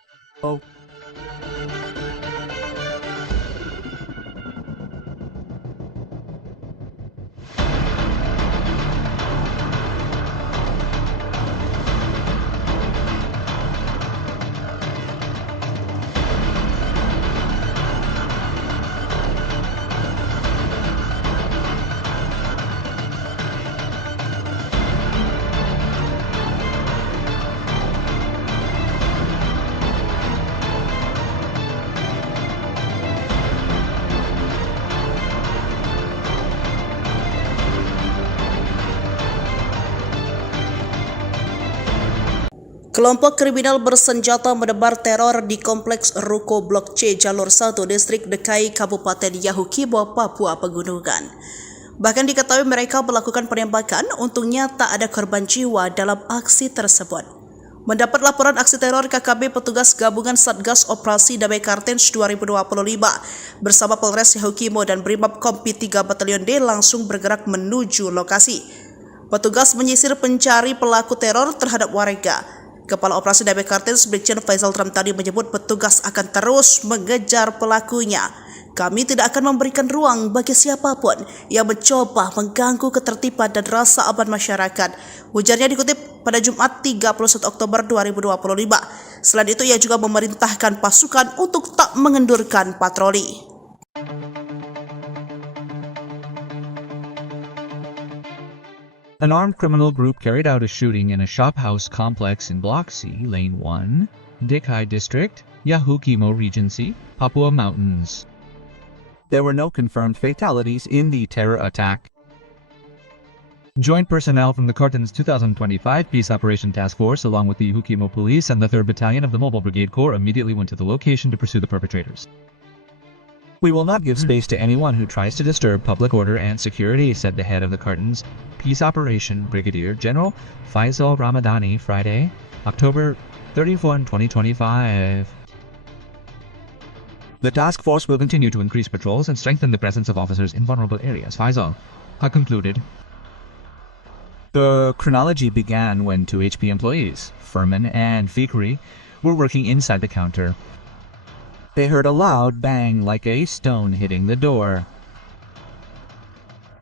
Kelompok kriminal bersenjata menebar teror di Kompleks Ruko Blok C Jalur 1 Distrik Dekai Kabupaten Yahukimo, Papua Pegunungan. Bahkan diketahui mereka melakukan penembakan, untungnya tak ada korban jiwa dalam aksi tersebut. Mendapat laporan aksi teror, KKB petugas gabungan Satgas Operasi Damai Cartenz 2025 bersama Polres Yahukimo dan Brimob Kompi 3 Batalyon D langsung bergerak menuju lokasi. Petugas menyisir pencari pelaku teror terhadap warga. Kepala Operasi Damai Cartenz Brigjen Faisal Ramtani menyebut petugas akan terus mengejar pelakunya. Kami tidak akan memberikan ruang bagi siapapun yang mencoba mengganggu ketertiban dan rasa aman masyarakat. Ujarnya dikutip pada Jumat 31 Oktober 2025. Selain itu, ia juga memerintahkan pasukan untuk tak mengendurkan patroli. An armed criminal group carried out a shooting in a shophouse complex in Block C, Lane 1, Dekai District, Yahukimo Regency, Papua Mountains. There were no confirmed fatalities in the terror attack. Joint personnel from the Cartenz 2025 Peace Operation Task Force, along with the Yahukimo Police and the 3rd Battalion of the Mobile Brigade Corps, immediately went to the location to pursue the perpetrators. We will not give space to anyone who tries to disturb public order and security, said the head of the Cartenz Peace Operation, Brigadier General Faisal Ramadani, Friday, October 31, 2025. The task force will continue to increase patrols and strengthen the presence of officers in vulnerable areas, Faisal concluded. The chronology began when 2 HP employees, Furman and Fikri, were working inside the counter. They heard a loud bang like a stone hitting the door.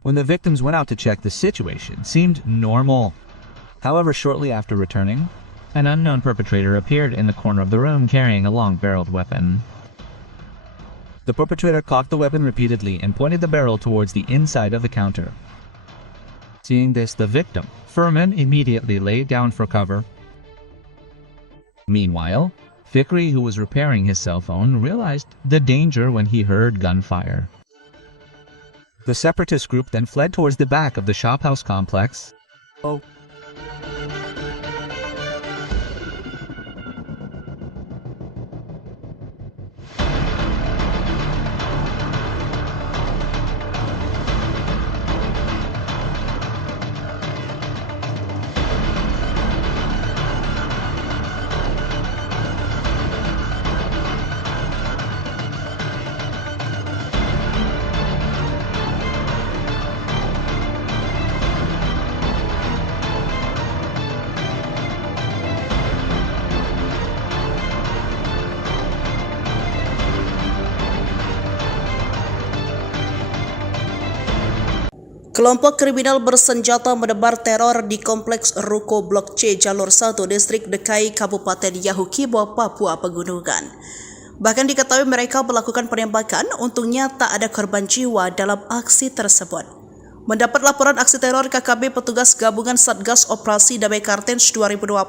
When the victims went out to check, the situation seemed normal. However, shortly after returning, an unknown perpetrator appeared in the corner of the room carrying a long-barreled weapon. The perpetrator cocked the weapon repeatedly and pointed the barrel towards the inside of the counter. Seeing this, the victim, Furman, immediately laid down for cover. Meanwhile, Fikri, who was repairing his cell phone, realized the danger when he heard gunfire. The separatist group then fled towards the back of the shophouse complex. Kelompok kriminal bersenjata menebar teror di Kompleks Ruko Blok C Jalur 1 Distrik Dekai Kabupaten Yahukimo, Papua Pegunungan. Bahkan diketahui mereka melakukan penembakan, untungnya tak ada korban jiwa dalam aksi tersebut. Mendapat laporan aksi teror, KKB petugas gabungan Satgas Operasi Damai Cartenz 2025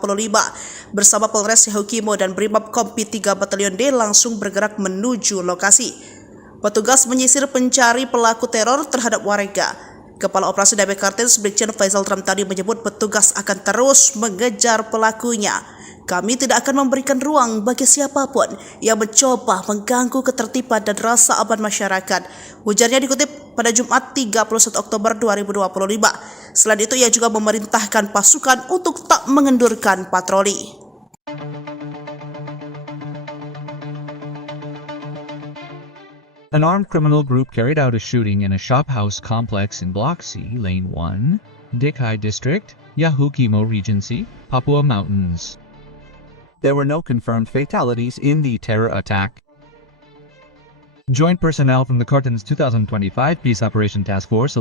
bersama Polres Yahukimo dan Brimob Kompi 3 Batalyon D langsung bergerak menuju lokasi. Petugas menyisir pencari pelaku teror terhadap warga. Kepala Operasi Damai Cartenz Brigjen Faisal Ramtani menyebut petugas akan terus mengejar pelakunya. Kami tidak akan memberikan ruang bagi siapapun yang mencoba mengganggu ketertiban dan rasa aman masyarakat. Ujarnya dikutip pada Jumat 31 Oktober 2025. Selain itu, ia juga memerintahkan pasukan untuk tak mengendurkan patroli. An armed criminal group carried out a shooting in a shop house complex in Block C, Lane 1, Dekai District, Yahukimo Regency, Papua Mountains. There were no confirmed fatalities in the terror attack. Joint personnel from the Cartenz 2025 Peace Operation Task Force